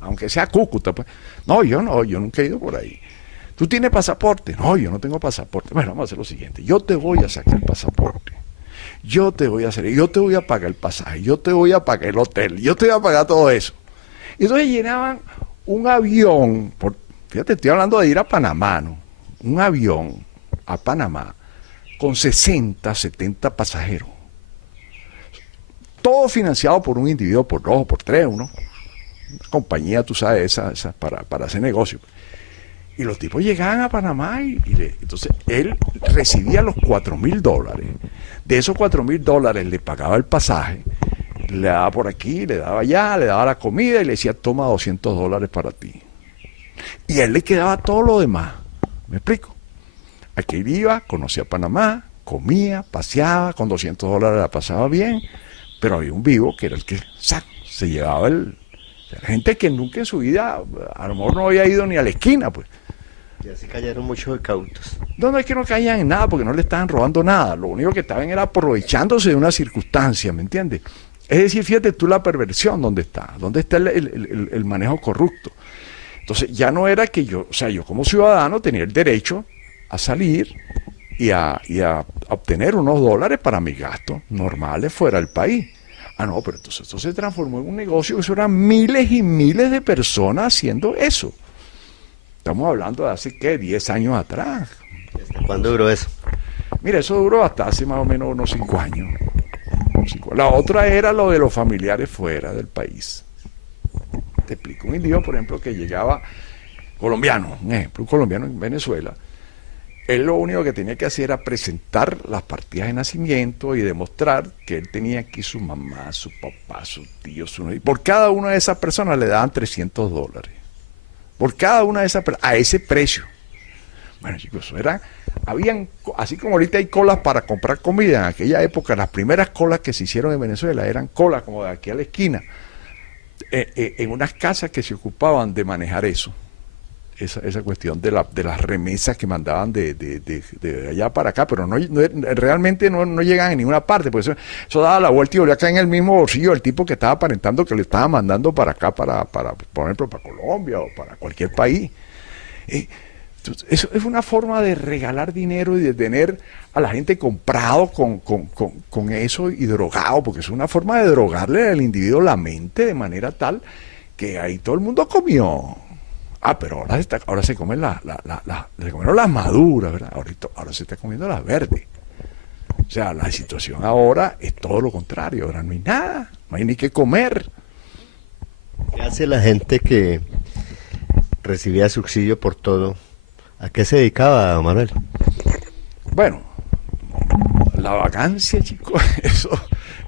aunque sea a Cúcuta, pues. No, yo nunca he ido por ahí. ¿Tú tienes pasaporte? No, yo no tengo pasaporte. Bueno, vamos a hacer lo siguiente, yo te voy a sacar el pasaporte, yo te voy a pagar el pasaje, yo te voy a pagar el hotel, yo te voy a pagar todo eso. Y entonces llenaban un avión, fíjate, estoy hablando de ir a Panamá, ¿no? Un avión a Panamá con 60, 70 pasajeros. Todo financiado por un individuo, por 2 o por 3, una compañía, tú sabes, esa para hacer negocio. Y los tipos llegaban a Panamá entonces él recibía los $4.000. De esos $4.000 le pagaba el pasaje, le daba por aquí, le daba allá, le daba la comida y le decía, toma $200 para ti. Y a él le quedaba todo lo demás. ¿Me explico? Aquí él iba, conocía Panamá, comía, paseaba, con $200 la pasaba bien, pero había un vivo que era el que se llevaba gente que nunca en su vida, a lo mejor no había ido ni a la esquina, pues. Y así cayeron muchos cautos. No es que no caían en nada, porque no le estaban robando nada. Lo único que estaban era aprovechándose de una circunstancia, ¿me entiendes? Es decir, fíjate tú la perversión, ¿dónde está? ¿Dónde está el manejo corrupto? Entonces ya no era que yo, o sea, yo como ciudadano tenía el derecho a salir y a obtener unos dólares para mis gastos normales fuera del país. Ah, no, pero entonces esto se transformó en un negocio, eso eran miles y miles de personas haciendo eso. Estamos hablando de hace, ¿qué? 10 años atrás. ¿Hasta cuándo duró eso? Mira, eso duró hasta hace más o menos unos 5 años. La otra era lo de los familiares fuera del país. Te explico, un individuo, por ejemplo, que llegaba, colombiano, un ejemplo, un colombiano en Venezuela, él lo único que tenía que hacer era presentar las partidas de nacimiento y demostrar que él tenía aquí su mamá, su papá, su tío, y por cada una de esas personas le daban $300. Por cada una de esas personas, a ese precio. Bueno, chicos, habían, así como ahorita hay colas para comprar comida, en aquella época las primeras colas que se hicieron en Venezuela eran colas como de aquí a la esquina, en unas casas que se ocupaban de manejar eso. Esa cuestión de las remesas que mandaban de allá para acá, pero realmente no llegan en ninguna parte, porque eso daba la vuelta y volvía acá en el mismo bolsillo del tipo que estaba aparentando que le estaba mandando para acá, para por ejemplo, para Colombia o para cualquier país. Eso es una forma de regalar dinero y de tener a la gente comprado con eso y drogado, porque es una forma de drogarle al individuo la mente de manera tal que ahí todo el mundo comió. Ah, pero ahora se comen se comieron las maduras, ¿verdad? Ahora se está comiendo las verdes. O sea, la situación ahora es todo lo contrario. Ahora no hay nada, no hay ni qué comer. ¿Qué hace la gente que recibía subsidio por todo? ¿A qué se dedicaba, Manuel? Bueno, la vacancia, chicos, eso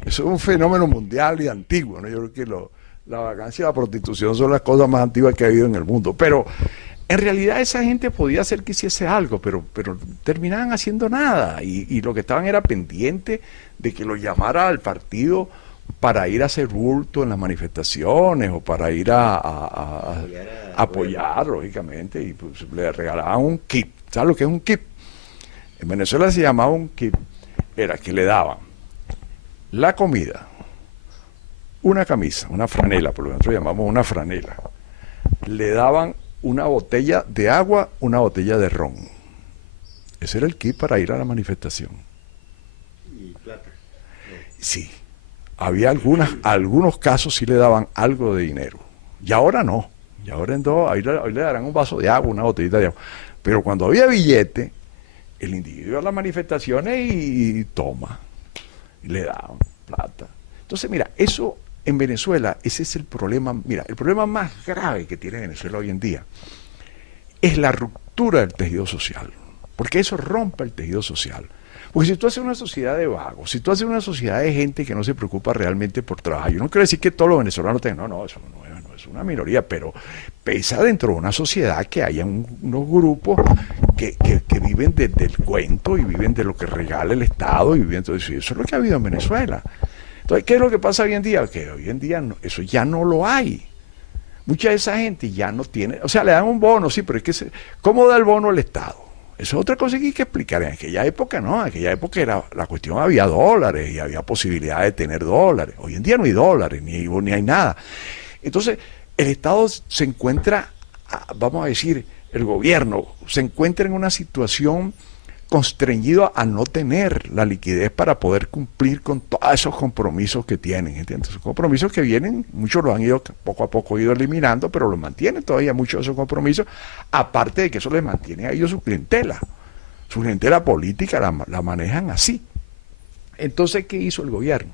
es un fenómeno mundial y antiguo, ¿no? Yo creo que la vacancia y la prostitución son las cosas más antiguas que ha habido en el mundo. Pero en realidad esa gente podía hacer que hiciese algo, pero terminaban haciendo nada. Y lo que estaban era pendiente de que lo llamara al partido para ir a hacer bulto en las manifestaciones o para ir a apoyar, lógicamente. Y pues le regalaban un kit. ¿Sabes lo que es un kit? En Venezuela se llamaba un kit. Era que le daban la comida, una camisa, una franela, por lo que nosotros llamamos una franela. Le daban una botella de agua, una botella de ron. Ese era el kit para ir a la manifestación. ¿Y plata? Sí. Había algunos casos sí le daban algo de dinero. Y ahora no. Y ahora hoy le darán un vaso de agua, una botellita de agua. Pero cuando había billete, el individuo iba a las manifestaciones y toma. Y le daban plata. Entonces, mira, eso en Venezuela, ese es el problema. Mira, el problema más grave que tiene Venezuela hoy en día es la ruptura del tejido social. Porque eso rompe el tejido social. Porque si tú haces una sociedad de vagos, si tú haces una sociedad de gente que no se preocupa realmente por trabajar, yo no quiero decir que todos los venezolanos tengan, no, eso no es una minoría, pero pesa dentro de una sociedad que haya unos grupos que viven del cuento y viven de lo que regala el Estado y viven todo eso. Eso es lo que ha habido en Venezuela. Entonces, ¿qué es lo que pasa hoy en día? Que hoy en día eso ya no lo hay. Mucha de esa gente ya no tiene, o sea, le dan un bono, sí, pero es que, ¿cómo da el bono el Estado? Eso es otra cosa que hay que explicar. En aquella época no, en aquella época era la cuestión, había dólares y había posibilidad de tener dólares. Hoy en día no hay dólares, ni hay nada. Entonces, el Estado se encuentra, vamos a decir, el gobierno se encuentra en una situación constreñido a no tener la liquidez para poder cumplir con todos esos compromisos que tienen, ¿entiendes? Esos compromisos que vienen, muchos los han ido poco a poco eliminando, pero los mantienen todavía muchos de esos compromisos, aparte de que eso les mantiene a ellos su clientela política la manejan así. Entonces, ¿qué hizo el gobierno?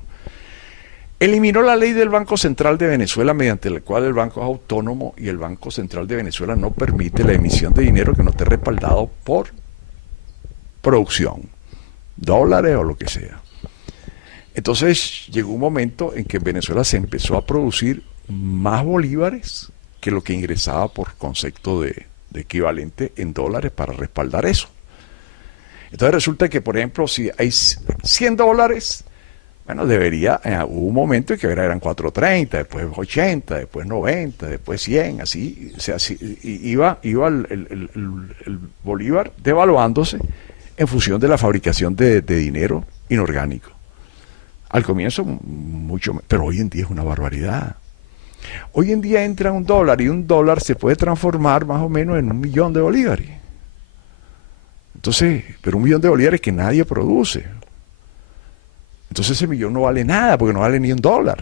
Eliminó la ley del Banco Central de Venezuela, mediante la cual el banco es autónomo y el Banco Central de Venezuela no permite la emisión de dinero que no esté respaldado por producción, dólares o lo que sea. Entonces llegó un momento en que en Venezuela se empezó a producir más bolívares que lo que ingresaba por concepto de equivalente en dólares para respaldar eso. Entonces resulta que, por ejemplo, si hay $100, bueno, hubo un momento en que eran 4.30, después 80, después 90, después 100, así, o sea, iba el bolívar devaluándose en función de la fabricación de dinero inorgánico. Al comienzo mucho, pero hoy en día es una barbaridad. Hoy en día entra un dólar y un dólar se puede transformar más o menos en 1.000.000 de bolívares. Entonces, pero 1.000.000 de bolívares que nadie produce. Entonces ese millón no vale nada porque no vale ni $1. O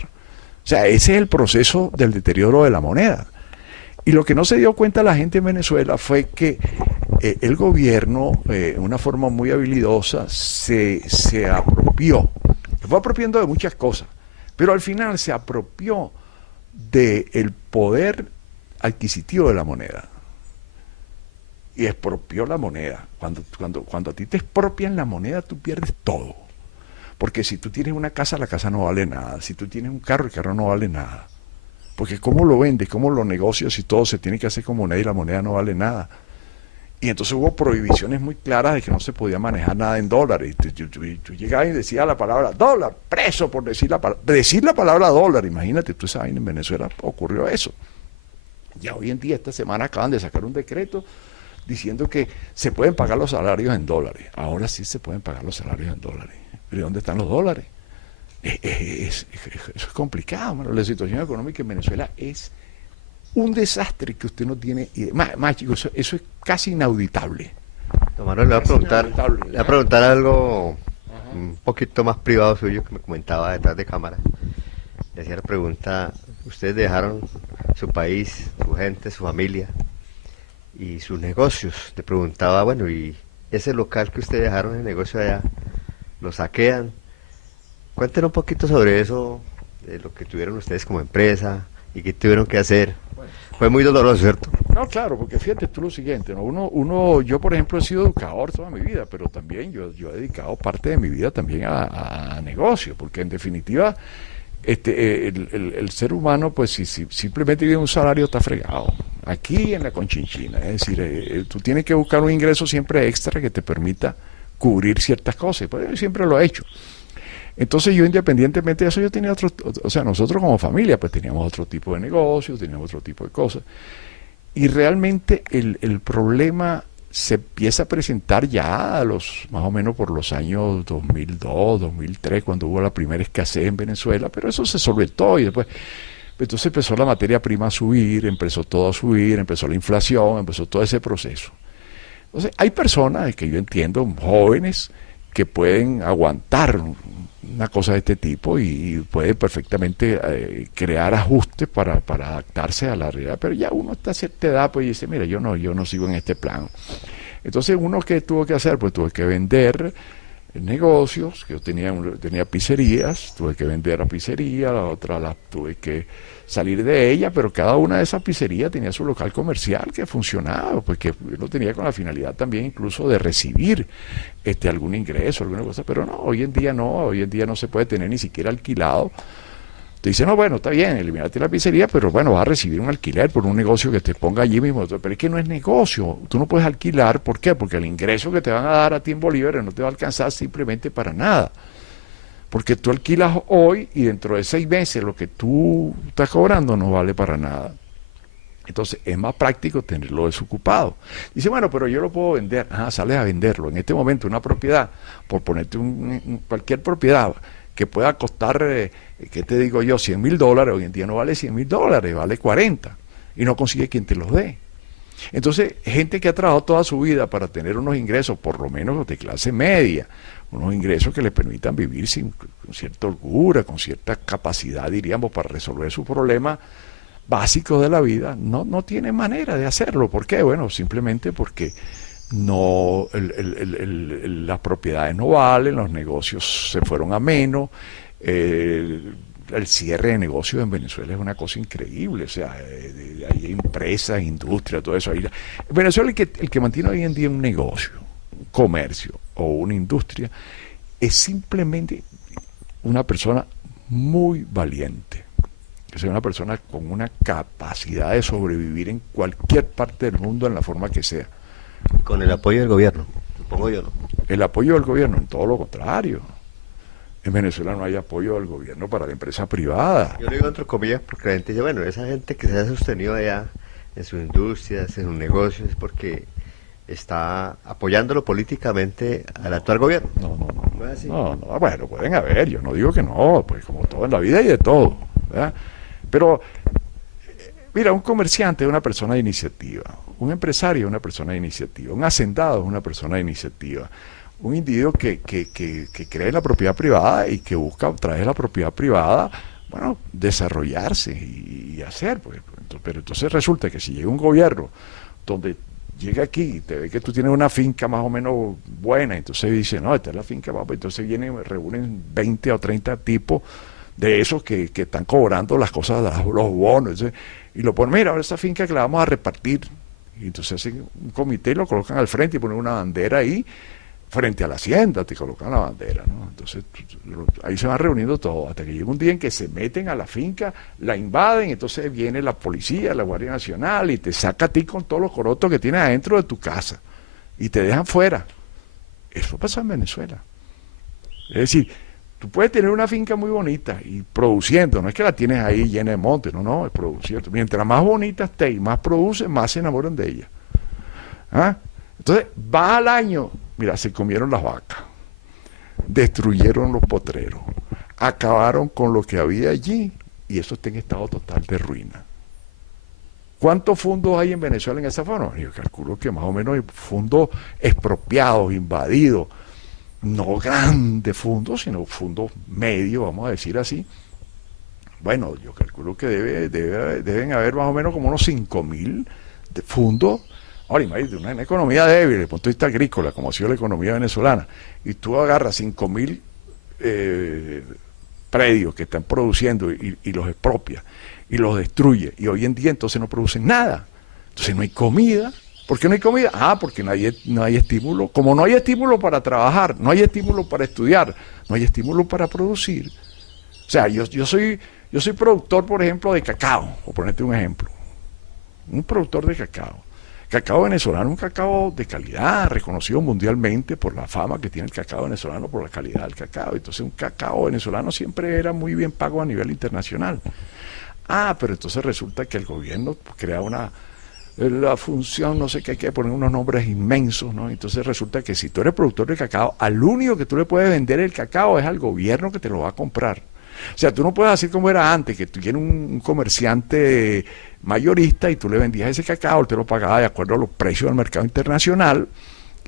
sea, ese es el proceso del deterioro de la moneda. Y lo que no se dio cuenta la gente en Venezuela fue que el gobierno, de una forma muy habilidosa, se apropió. Se fue apropiando de muchas cosas, pero al final se apropió del poder adquisitivo de la moneda. Y expropió la moneda. Cuando a ti te expropian la moneda, tú pierdes todo. Porque si tú tienes una casa, la casa no vale nada. Si tú tienes un carro, el carro no vale nada. Porque ¿cómo lo vendes? ¿Cómo lo negocias? Si todo se tiene que hacer con moneda y la moneda no vale nada. Y entonces hubo prohibiciones muy claras de que no se podía manejar nada en dólares. Tú llegabas y decías la palabra dólar, preso por decir la palabra dólar. Imagínate, tú sabes, en Venezuela ocurrió eso. Ya hoy en día, esta semana acaban de sacar un decreto diciendo que se pueden pagar los salarios en dólares. Ahora sí se pueden pagar los salarios en dólares. ¿Pero dónde están los dólares? Eso es complicado, mano. La situación económica en Venezuela es un desastre que usted no tiene idea. Más chicos, eso es casi inauditable. Tomás, le voy a preguntar algo un poquito más privado suyo que me comentaba detrás de cámara. Le hacía la pregunta, ustedes dejaron su país, su gente, su familia y sus negocios. Le preguntaba, bueno, y ese local que ustedes dejaron, el negocio allá, lo saquean. Cuéntenos un poquito sobre eso, de lo que tuvieron ustedes como empresa y qué tuvieron que hacer. Fue muy doloroso, ¿cierto? No, claro, porque fíjate tú lo siguiente, ¿no? Yo por ejemplo he sido educador toda mi vida, pero también yo he dedicado parte de mi vida también a negocio, porque en definitiva el ser humano, pues si simplemente vive un salario está fregado. Aquí en la Conchinchina, es decir, tú tienes que buscar un ingreso siempre extra que te permita cubrir ciertas cosas, pues yo siempre lo he hecho. Entonces yo, independientemente de eso, yo tenía o sea, nosotros como familia pues teníamos otro tipo de negocios, teníamos otro tipo de cosas. Y realmente el problema se empieza a presentar ya más o menos por los años 2002, 2003, cuando hubo la primera escasez en Venezuela, pero eso se solventó y después, entonces empezó la materia prima a subir, empezó todo a subir, empezó la inflación, empezó todo ese proceso. Entonces hay personas que yo entiendo, jóvenes, que pueden aguantar una cosa de este tipo y puede perfectamente crear ajustes para adaptarse a la realidad, pero ya uno está a cierta edad pues dice, mira, yo no sigo en este plan. Entonces uno, ¿qué tuvo que hacer? Pues tuve que vender negocios, que yo tenía pizzerías, tuve que vender la pizzería, la otra tuve que salir de ella, pero cada una de esas pizzerías tenía su local comercial que funcionaba, pues que lo tenía con la finalidad también incluso de recibir algún ingreso, alguna cosa, pero no, hoy en día no se puede tener ni siquiera alquilado. Te dice, no, bueno, está bien, eliminate la pizzería, pero bueno, vas a recibir un alquiler por un negocio que te ponga allí mismo. Pero es que no es negocio, tú no puedes alquilar, ¿por qué? Porque el ingreso que te van a dar a ti en bolívares no te va a alcanzar simplemente para nada. Porque tú alquilas hoy y dentro de 6 meses lo que tú estás cobrando no vale para nada. Entonces es más práctico tenerlo desocupado. Dice, bueno, pero yo lo puedo vender. Sales a venderlo. En este momento una propiedad, por ponerte cualquier propiedad que pueda costar, ¿qué te digo yo? $100.000, hoy en día no vale $100.000, vale 40. Y no consigue quien te los dé. Entonces, gente que ha trabajado toda su vida para tener unos ingresos, por lo menos de clase media, unos ingresos que le permitan vivir con cierta holgura, con cierta capacidad, diríamos, para resolver sus problemas básicos de la vida, no tiene manera de hacerlo. ¿Por qué? Bueno, simplemente porque no las propiedades no valen, los negocios se fueron a menos, el cierre de negocios en Venezuela es una cosa increíble, o sea, hay empresas, industria, todo eso. Venezuela el que mantiene hoy en día un negocio, un comercio o una industria es simplemente una persona muy valiente, que sea una persona con una capacidad de sobrevivir en cualquier parte del mundo en la forma que sea. Con el apoyo del gobierno, supongo yo, ¿no? El apoyo del gobierno, en todo lo contrario. En Venezuela no hay apoyo del gobierno para la empresa privada. Yo le digo entre comillas porque la gente dice, bueno, esa gente que se ha sostenido allá en sus industrias, en sus negocios, es porque está apoyándolo políticamente al actual gobierno. No, ¿No es así? no, bueno, pueden haber, yo no digo que no, pues como todo en la vida hay de todo, ¿verdad? Pero, mira, un comerciante es una persona de iniciativa, un empresario es una persona de iniciativa, un hacendado es una persona de iniciativa, un individuo que cree en la propiedad privada y que busca a través de la propiedad privada, bueno, desarrollarse y hacer, pues. Pero entonces resulta que si llega un gobierno donde llega aquí y te ve que tú tienes una finca más o menos buena, entonces dice, no, esta es la finca, papá, entonces vienen, reúnen 20 o 30 tipos de esos que están cobrando las cosas, los bonos, entonces, y lo ponen, mira, ahora esta finca que la vamos a repartir, y entonces hacen un comité, lo colocan al frente y ponen una bandera ahí, frente a la hacienda te colocan la bandera, ¿no? Entonces ahí se van reuniendo todos, hasta que llega un día en que se meten a la finca, la invaden, entonces viene la policía, la Guardia Nacional y te saca a ti con todos los corotos que tienes adentro de tu casa y te dejan fuera. Eso pasa en Venezuela. Es decir, tú puedes tener una finca muy bonita y produciendo, no es que la tienes ahí llena de montes, no, es produciendo. Mientras más bonita esté y más produce, más se enamoran de ella. ¿Ah? Entonces, va al año, mira, se comieron las vacas, destruyeron los potreros, acabaron con lo que había allí y eso está en estado total de ruina. ¿Cuántos fondos hay en Venezuela en esa forma? Yo calculo que más o menos hay fondos expropiados, invadidos, no grandes fondos, sino fondos medios, vamos a decir así. Bueno, yo calculo que deben haber más o menos como unos 5.000 de fondos. Ahora, imagínate, una economía débil desde el punto de vista agrícola, como ha sido la economía venezolana, y tú agarras 5.000 predios que están produciendo y los expropias y los destruye, y hoy en día entonces no producen nada. Entonces no hay comida. ¿Por qué no hay comida? Porque no hay estímulo. Como no hay estímulo para trabajar, no hay estímulo para estudiar, no hay estímulo para producir. O sea, yo soy productor, por ejemplo, de cacao, por ponerte un ejemplo. Un productor de cacao. Cacao venezolano, un cacao de calidad, reconocido mundialmente por la fama que tiene el cacao venezolano, por la calidad del cacao. Entonces un cacao venezolano siempre era muy bien pago a nivel internacional. Pero entonces resulta que el gobierno crea la función, no sé qué, hay que poner unos nombres inmensos, ¿no? Entonces resulta que si tú eres productor de cacao, al único que tú le puedes vender el cacao es al gobierno que te lo va a comprar. O sea, tú no puedes hacer como era antes, que tú tienes un comerciante mayorista y tú le vendías ese cacao, él te lo pagaba de acuerdo a los precios del mercado internacional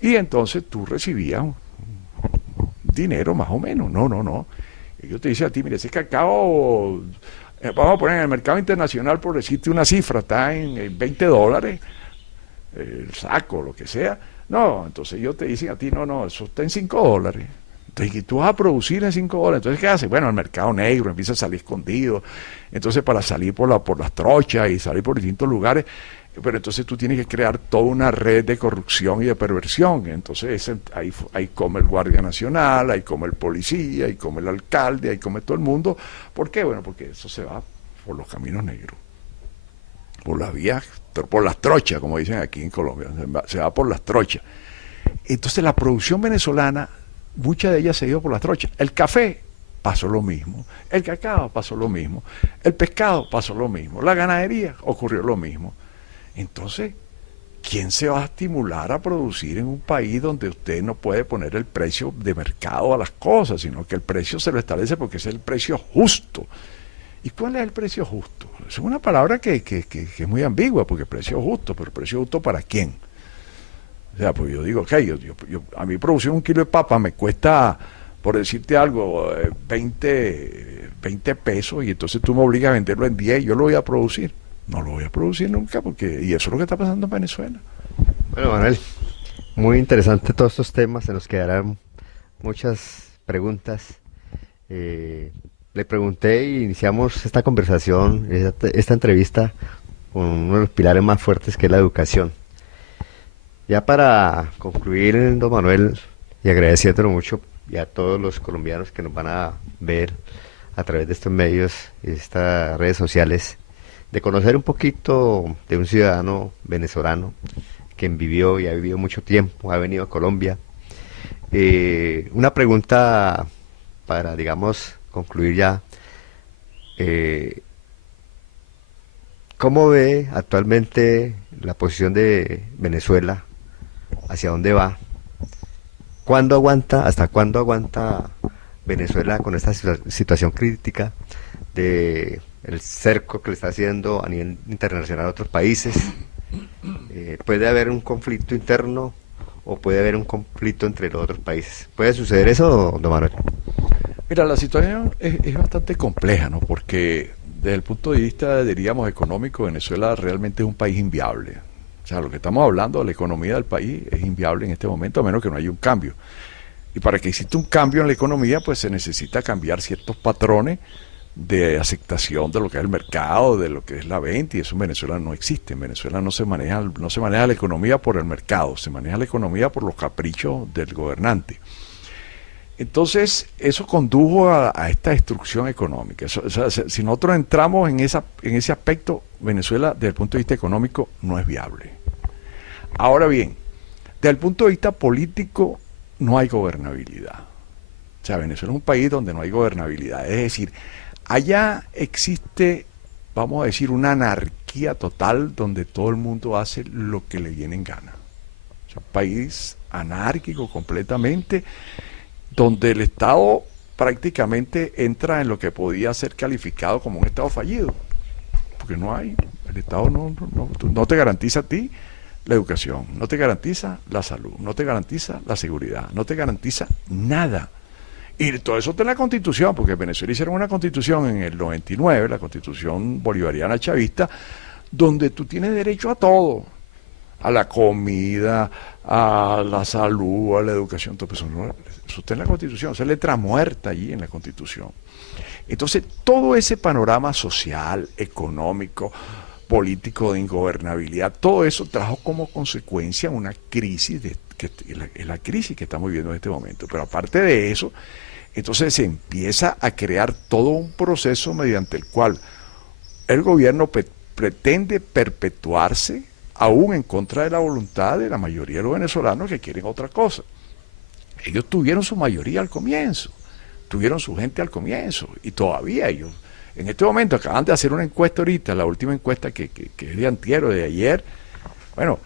y entonces tú recibías un dinero más o menos. No. Ellos te dicen a ti, mire, ese cacao, vamos a poner en el mercado internacional, por decirte una cifra, está en $20, el saco, lo que sea. No, entonces ellos te dicen a ti, no, eso está en $5. Entonces, tú vas a producir en $5. Entonces, ¿qué haces? Bueno, el mercado negro empieza a salir escondido. Entonces, para salir por las trochas y salir por distintos lugares, pero entonces tú tienes que crear toda una red de corrupción y de perversión. Entonces, ahí come el Guardia Nacional, ahí come el policía, ahí come el alcalde, ahí come todo el mundo. ¿Por qué? Bueno, porque eso se va por los caminos negros, por las vías, por las trochas, como dicen aquí en Colombia. Se va por las trochas. Entonces, la producción venezolana, muchas de ellas se dio por las trochas. El café pasó lo mismo, el cacao pasó lo mismo, el pescado pasó lo mismo, la ganadería ocurrió lo mismo. Entonces, ¿quién se va a estimular a producir en un país donde usted no puede poner el precio de mercado a las cosas, sino que el precio se lo establece porque es el precio justo? ¿Y cuál es el precio justo? Es una palabra que es muy ambigua, porque precio justo, pero precio justo ¿para quién? O sea, pues yo digo, a mí producir un kilo de papa me cuesta, por decirte algo, 20 pesos, y entonces tú me obligas a venderlo en 10 y yo lo voy a producir. No lo voy a producir nunca, y eso es lo que está pasando en Venezuela. Bueno, Manuel, muy interesante todos estos temas, se nos quedarán muchas preguntas. le pregunté y iniciamos esta conversación, esta entrevista, con uno de los pilares más fuertes que es la educación. Ya para concluir, don Manuel, y agradeciéndolo mucho y a todos los colombianos que nos van a ver a través de estos medios y de estas redes sociales, de conocer un poquito de un ciudadano venezolano que vivió y ha vivido mucho tiempo, ha venido a Colombia. Una pregunta para, digamos, concluir ya. Eh, ¿Cómo ve actualmente la posición de Venezuela? ¿Hacia dónde va? ¿Cuándo aguanta, hasta cuándo aguanta Venezuela con esta situación crítica de el cerco que le está haciendo a nivel internacional a otros países? ¿Puede haber un conflicto interno o puede haber un conflicto entre los otros países? ¿Puede suceder eso, don Manuel? Mira, la situación es bastante compleja, ¿no? Porque desde el punto de vista, diríamos, económico, Venezuela realmente es un país inviable. O sea, lo que estamos hablando, la economía del país es inviable en este momento, a menos que no haya un cambio. Y para que exista un cambio en la economía, pues se necesita cambiar ciertos patrones de aceptación de lo que es el mercado, de lo que es la venta, y eso en Venezuela no existe. En Venezuela no se maneja la economía por el mercado, se maneja la economía por los caprichos del gobernante. Entonces, eso condujo a esta destrucción económica. O sea, si nosotros entramos en ese aspecto, Venezuela, desde el punto de vista económico, no es viable. Ahora bien, desde el punto de vista político, no hay gobernabilidad. O sea, Venezuela es un país donde no hay gobernabilidad. Es decir, allá existe, vamos a decir, una anarquía total donde todo el mundo hace lo que le viene en gana. Es un país anárquico completamente, donde el Estado prácticamente entra en lo que podía ser calificado como un Estado fallido, porque no hay, el Estado no te garantiza a ti la educación, no te garantiza la salud, no te garantiza la seguridad, no te garantiza nada. Y todo eso está en la Constitución, porque en Venezuela hicieron una Constitución en el 99, la Constitución bolivariana chavista, donde tú tienes derecho a todo, a la comida, a la salud, a la educación, todo eso, eso está en la Constitución, esa es letra muerta allí en la Constitución. Entonces, todo ese panorama social, económico, político de ingobernabilidad, todo eso trajo como consecuencia una crisis, que es la crisis que estamos viviendo en este momento. Pero aparte de eso, entonces se empieza a crear todo un proceso mediante el cual el gobierno pretende perpetuarse aún en contra de la voluntad de la mayoría de los venezolanos que quieren otra cosa. Ellos tuvieron su mayoría al comienzo, tuvieron su gente al comienzo, y todavía ellos, en este momento, acaban de hacer una encuesta ahorita, la última encuesta que es de antier o de ayer. Bueno,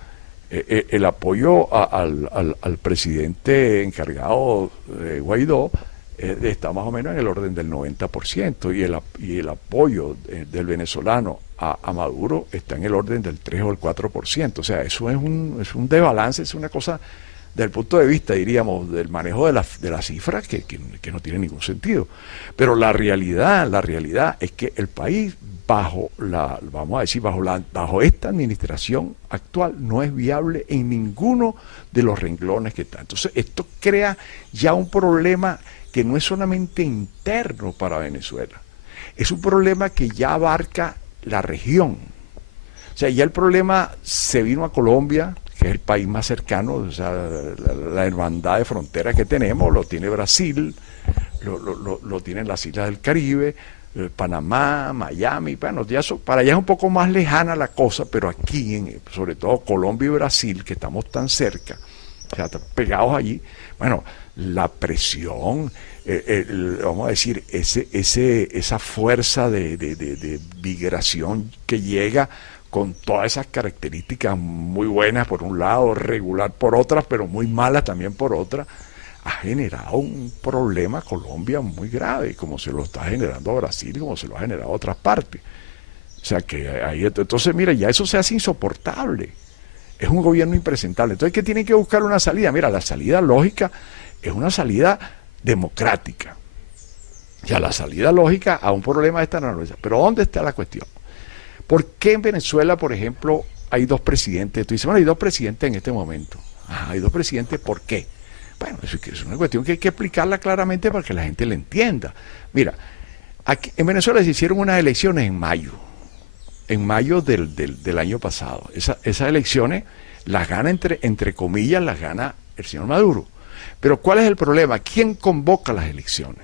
el apoyo al presidente encargado Guaidó está más o menos en el orden del 90%, y el apoyo del venezolano a Maduro está en el orden del 3 o el 4%. O sea, eso es un desbalance, es una cosa desde el punto de vista, diríamos, del manejo de las cifras que no tiene ningún sentido. Pero la realidad es que el país vamos a decir, bajo esta administración actual no es viable en ninguno de los renglones que está. Entonces, esto crea ya un problema que no es solamente interno para Venezuela, es un problema que ya abarca la región. O sea, ya el problema se vino a Colombia, que es el país más cercano. O sea, la hermandad de fronteras que tenemos lo tiene Brasil, lo tienen las islas del Caribe, Panamá, Miami. Bueno, para allá es un poco más lejana la cosa, pero aquí, sobre todo Colombia y Brasil, que estamos tan cerca, o sea, pegados allí, bueno, la presión, vamos a decir, esa fuerza de migración que llega con todas esas características muy buenas por un lado, regular por otras, pero muy malas también por otras, ha generado un problema a Colombia muy grave, como se lo está generando a Brasil, como se lo ha generado a otras partes. O sea que ahí, entonces mira, ya eso se hace insoportable. Es un gobierno impresentable. Entonces, ¿qué tienen que buscar una salida? Mira, la salida lógica es una salida democrática. O sea, la salida lógica a un problema de esta naturaleza. Pero ¿dónde está la cuestión? ¿Por qué en Venezuela, por ejemplo, hay dos presidentes? Tú dices, bueno, hay dos presidentes en este momento. Hay dos presidentes, ¿por qué? Bueno, es una cuestión que hay que explicarla claramente para que la gente la entienda. Mira, Aquí, en Venezuela se hicieron unas elecciones en mayo del año pasado. Esas elecciones las gana, entre comillas, las gana el señor Maduro. Pero ¿cuál es el problema? ¿Quién convoca las elecciones?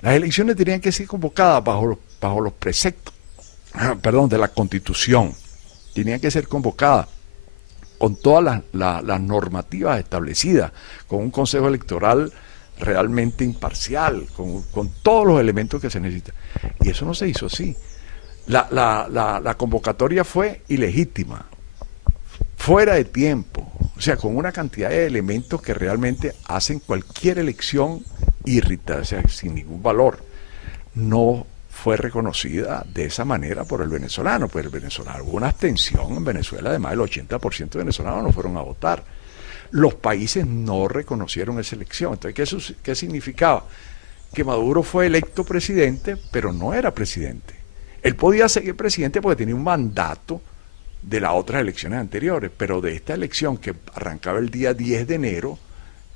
Las elecciones tenían que ser convocadas bajo los preceptos, de la Constitución. Tenían que ser convocadas con todas las normativas establecidas, con un Consejo Electoral realmente imparcial, con todos los elementos que se necesitan. Y eso no se hizo así. La convocatoria fue ilegítima, fuera de tiempo, o sea, con una cantidad de elementos que realmente hacen cualquier elección irritada, o sea, sin ningún valor. No fue reconocida de esa manera por el venezolano, pues el venezolano, hubo una abstención en Venezuela, además el 80% de venezolanos no fueron a votar. Los países no reconocieron esa elección. Entonces, ¿qué significaba? Que Maduro fue electo presidente, pero no era presidente. Él podía seguir presidente porque tenía un mandato de las otras elecciones anteriores, pero de esta elección que arrancaba el día 10 de enero,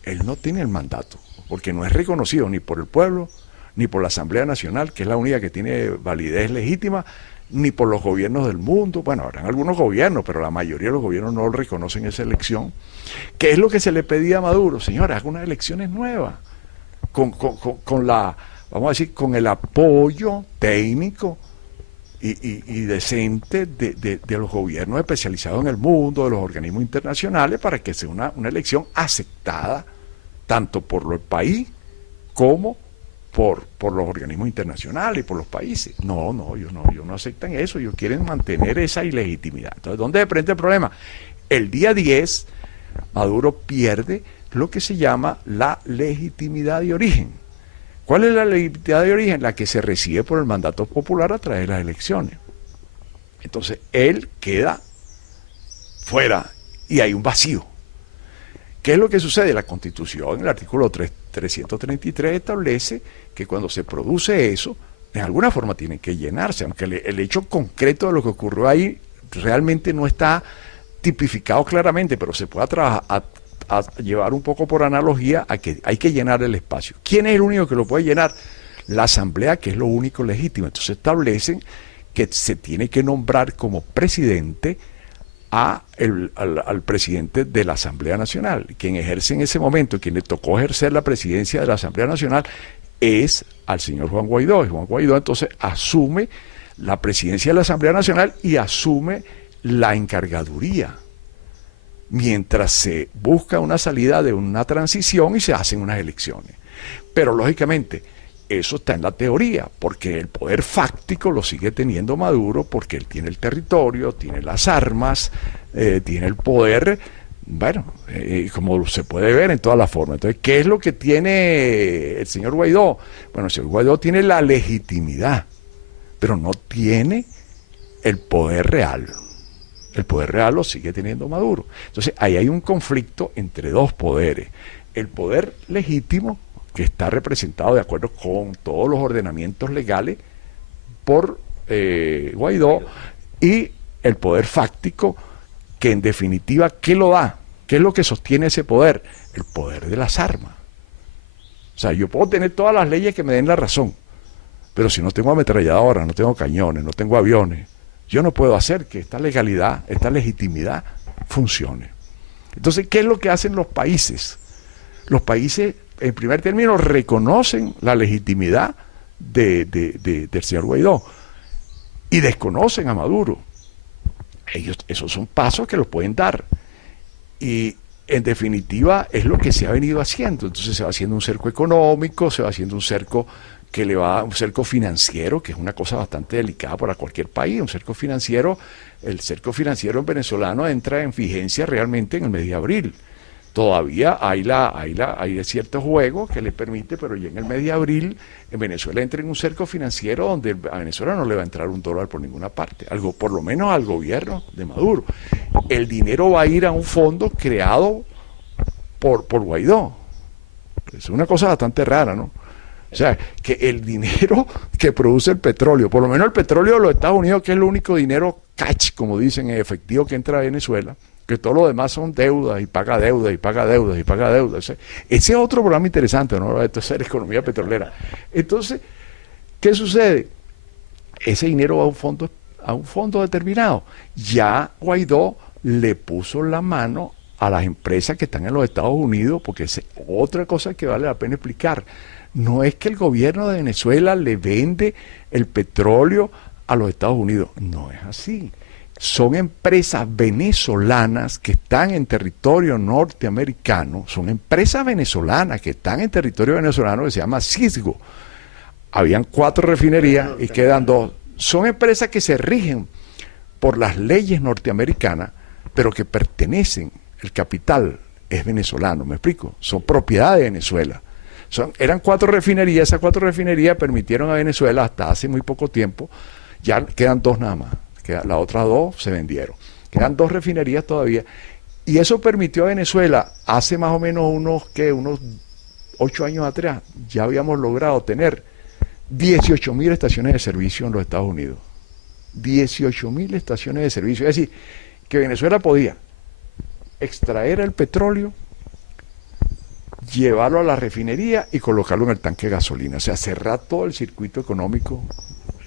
él no tiene el mandato, porque no es reconocido ni por el pueblo, ni por la Asamblea Nacional, que es la única que tiene validez legítima, ni por los gobiernos del mundo. Bueno, habrán algunos gobiernos, pero la mayoría de los gobiernos no reconocen esa elección. ¿Qué es lo que se le pedía a Maduro? Señora, haga unas elecciones nuevas, vamos a decir, con el apoyo técnico y decente de los gobiernos especializados en el mundo, de los organismos internacionales, para que sea una elección aceptada tanto por el país como por los organismos internacionales y por los países. Ellos no aceptan eso, ellos quieren mantener esa ilegitimidad. Entonces, ¿dónde se presenta el problema? El día 10, Maduro pierde lo que se llama la legitimidad de origen. ¿Cuál es la legitimidad de origen? La que se recibe por el mandato popular a través de las elecciones. Entonces, él queda fuera y hay un vacío. ¿Qué es lo que sucede? La Constitución, el artículo 333, establece que cuando se produce eso, de alguna forma tiene que llenarse, aunque el hecho concreto de lo que ocurrió ahí realmente no está tipificado claramente, pero se puede a llevar un poco por analogía a que hay que llenar el espacio. ¿Quién es el único que lo puede llenar? La Asamblea, que es lo único legítimo. Entonces establecen que se tiene que nombrar como presidente al presidente de la Asamblea Nacional. Quien ejerce en ese momento, quien le tocó ejercer la presidencia de la Asamblea Nacional, es al señor Juan Guaidó. Y Juan Guaidó entonces asume la presidencia de la Asamblea Nacional y asume la encargaduría, mientras se busca una salida de una transición y se hacen unas elecciones. Pero lógicamente eso está en la teoría, porque el poder fáctico lo sigue teniendo Maduro, porque él tiene el territorio, tiene las armas, tiene el poder, bueno, como se puede ver en todas las formas. Entonces, ¿qué es lo que tiene el señor Guaidó? Bueno, el señor Guaidó tiene la legitimidad, pero no tiene el poder real. El poder real lo sigue teniendo Maduro. Entonces, ahí hay un conflicto entre dos poderes. El poder legítimo, que está representado de acuerdo con todos los ordenamientos legales por Guaidó, y el poder fáctico, que en definitiva, ¿qué lo da? ¿Qué es lo que sostiene ese poder? El poder de las armas. O sea, yo puedo tener todas las leyes que me den la razón, pero si no tengo ametralladoras, no tengo cañones, no tengo aviones, yo no puedo hacer que esta legalidad, esta legitimidad funcione. Entonces, ¿qué es lo que hacen los países? Los países, en primer término, reconocen la legitimidad del señor Guaidó y desconocen a Maduro. Esos son pasos que los pueden dar. Y en definitiva es lo que se ha venido haciendo. Entonces se va haciendo un cerco económico, se va haciendo un cerco un cerco financiero, que es una cosa bastante delicada para cualquier país. El cerco financiero en venezolano entra en vigencia realmente en el mes de abril. Todavía hay ciertos juegos que le permite, pero ya en el mes de abril en Venezuela entra en un cerco financiero donde a Venezuela no le va a entrar $1 por ninguna parte, por lo menos al gobierno de Maduro. El dinero va a ir a un fondo creado por Guaidó. Es una cosa bastante rara, ¿no? O sea, que el dinero que produce el petróleo, por lo menos el petróleo de los Estados Unidos, que es el único dinero cash, como dicen, en efectivo que entra a Venezuela, que todo lo demás son deudas y paga deudas y paga deudas y paga deudas. Ese es otro programa interesante, ¿no? Esto es la economía petrolera. Entonces, ¿Qué sucede? Ese dinero va a un fondo determinado. Ya Guaidó le puso la mano a las empresas que están en los Estados Unidos, porque es otra cosa que vale la pena explicar. No es que el gobierno de Venezuela le vende el petróleo a los Estados Unidos, no es así. Son empresas venezolanas que están en territorio norteamericano, son empresas venezolanas que están en territorio venezolano que se llama Cisgo. Habían 4 refinerías y quedan 2. Son empresas que se rigen por las leyes norteamericanas, pero que pertenecen, el capital es venezolano, ¿me explico? Son propiedad de Venezuela. Eran 4 refinerías, esas 4 refinerías permitieron a Venezuela hasta hace muy poco tiempo, ya quedan 2 nada más, las otras 2 se vendieron, quedan 2 refinerías todavía, y eso permitió a Venezuela, hace más o menos unos 8 años atrás, ya habíamos logrado tener 18.000 estaciones de servicio en los Estados Unidos. 18.000 estaciones de servicio. Es decir, que Venezuela podía extraer el petróleo, llevarlo a la refinería y colocarlo en el tanque de gasolina. O sea, cerrar todo el circuito económico.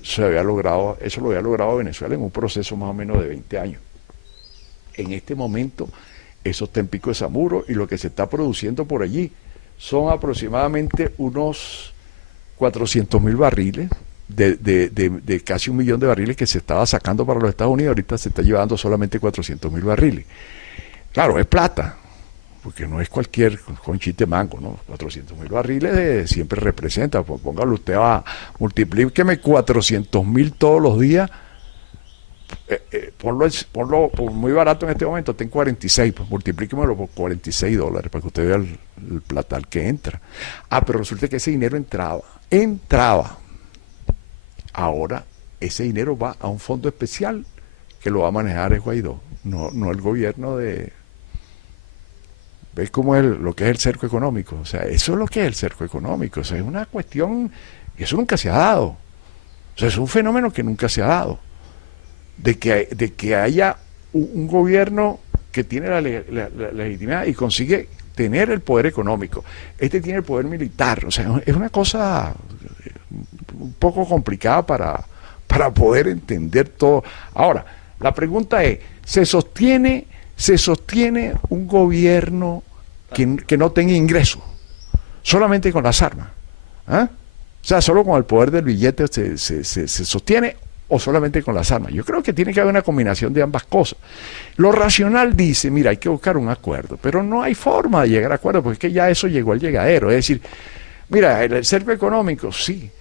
Eso lo había logrado Venezuela en un proceso más o menos de 20 años. En este momento, eso está en Pico de Zamuro y lo que se está produciendo por allí son aproximadamente unos 400.000 barriles, de casi 1 millón de barriles que se estaba sacando para los Estados Unidos, ahorita se está llevando solamente 400.000 barriles. Claro, es plata, porque no es cualquier conchite mango, ¿no? 400.000 barriles siempre representa, pues póngalo usted multiplíqueme 400.000 todos los días, ponlo por muy barato en este momento, ten 46, pues multiplíquemelo por $46 para que usted vea el platal que entra. Pero resulta que ese dinero entraba. Ahora ese dinero va a un fondo especial que lo va a manejar el Guaidó, no el gobierno de... ¿Ves cómo es lo que es el cerco económico? O sea, eso es lo que es el cerco económico. O sea, es una cuestión, y eso nunca se ha dado. O sea, es un fenómeno que nunca se ha dado. De que haya un gobierno que tiene la legitimidad y consigue tener el poder económico. Este tiene el poder militar. O sea, es una cosa un poco complicada para poder entender todo. Ahora, la pregunta es, ¿se sostiene un gobierno que no tenga ingresos? Solamente con las armas. O sea, solo con el poder del billete se sostiene, o solamente con las armas. Yo creo que tiene que haber una combinación de ambas cosas. Lo racional dice, mira, hay que buscar un acuerdo, pero no hay forma de llegar a acuerdo, porque es que ya eso llegó al llegadero. Es decir, mira, el cerco económico, sí,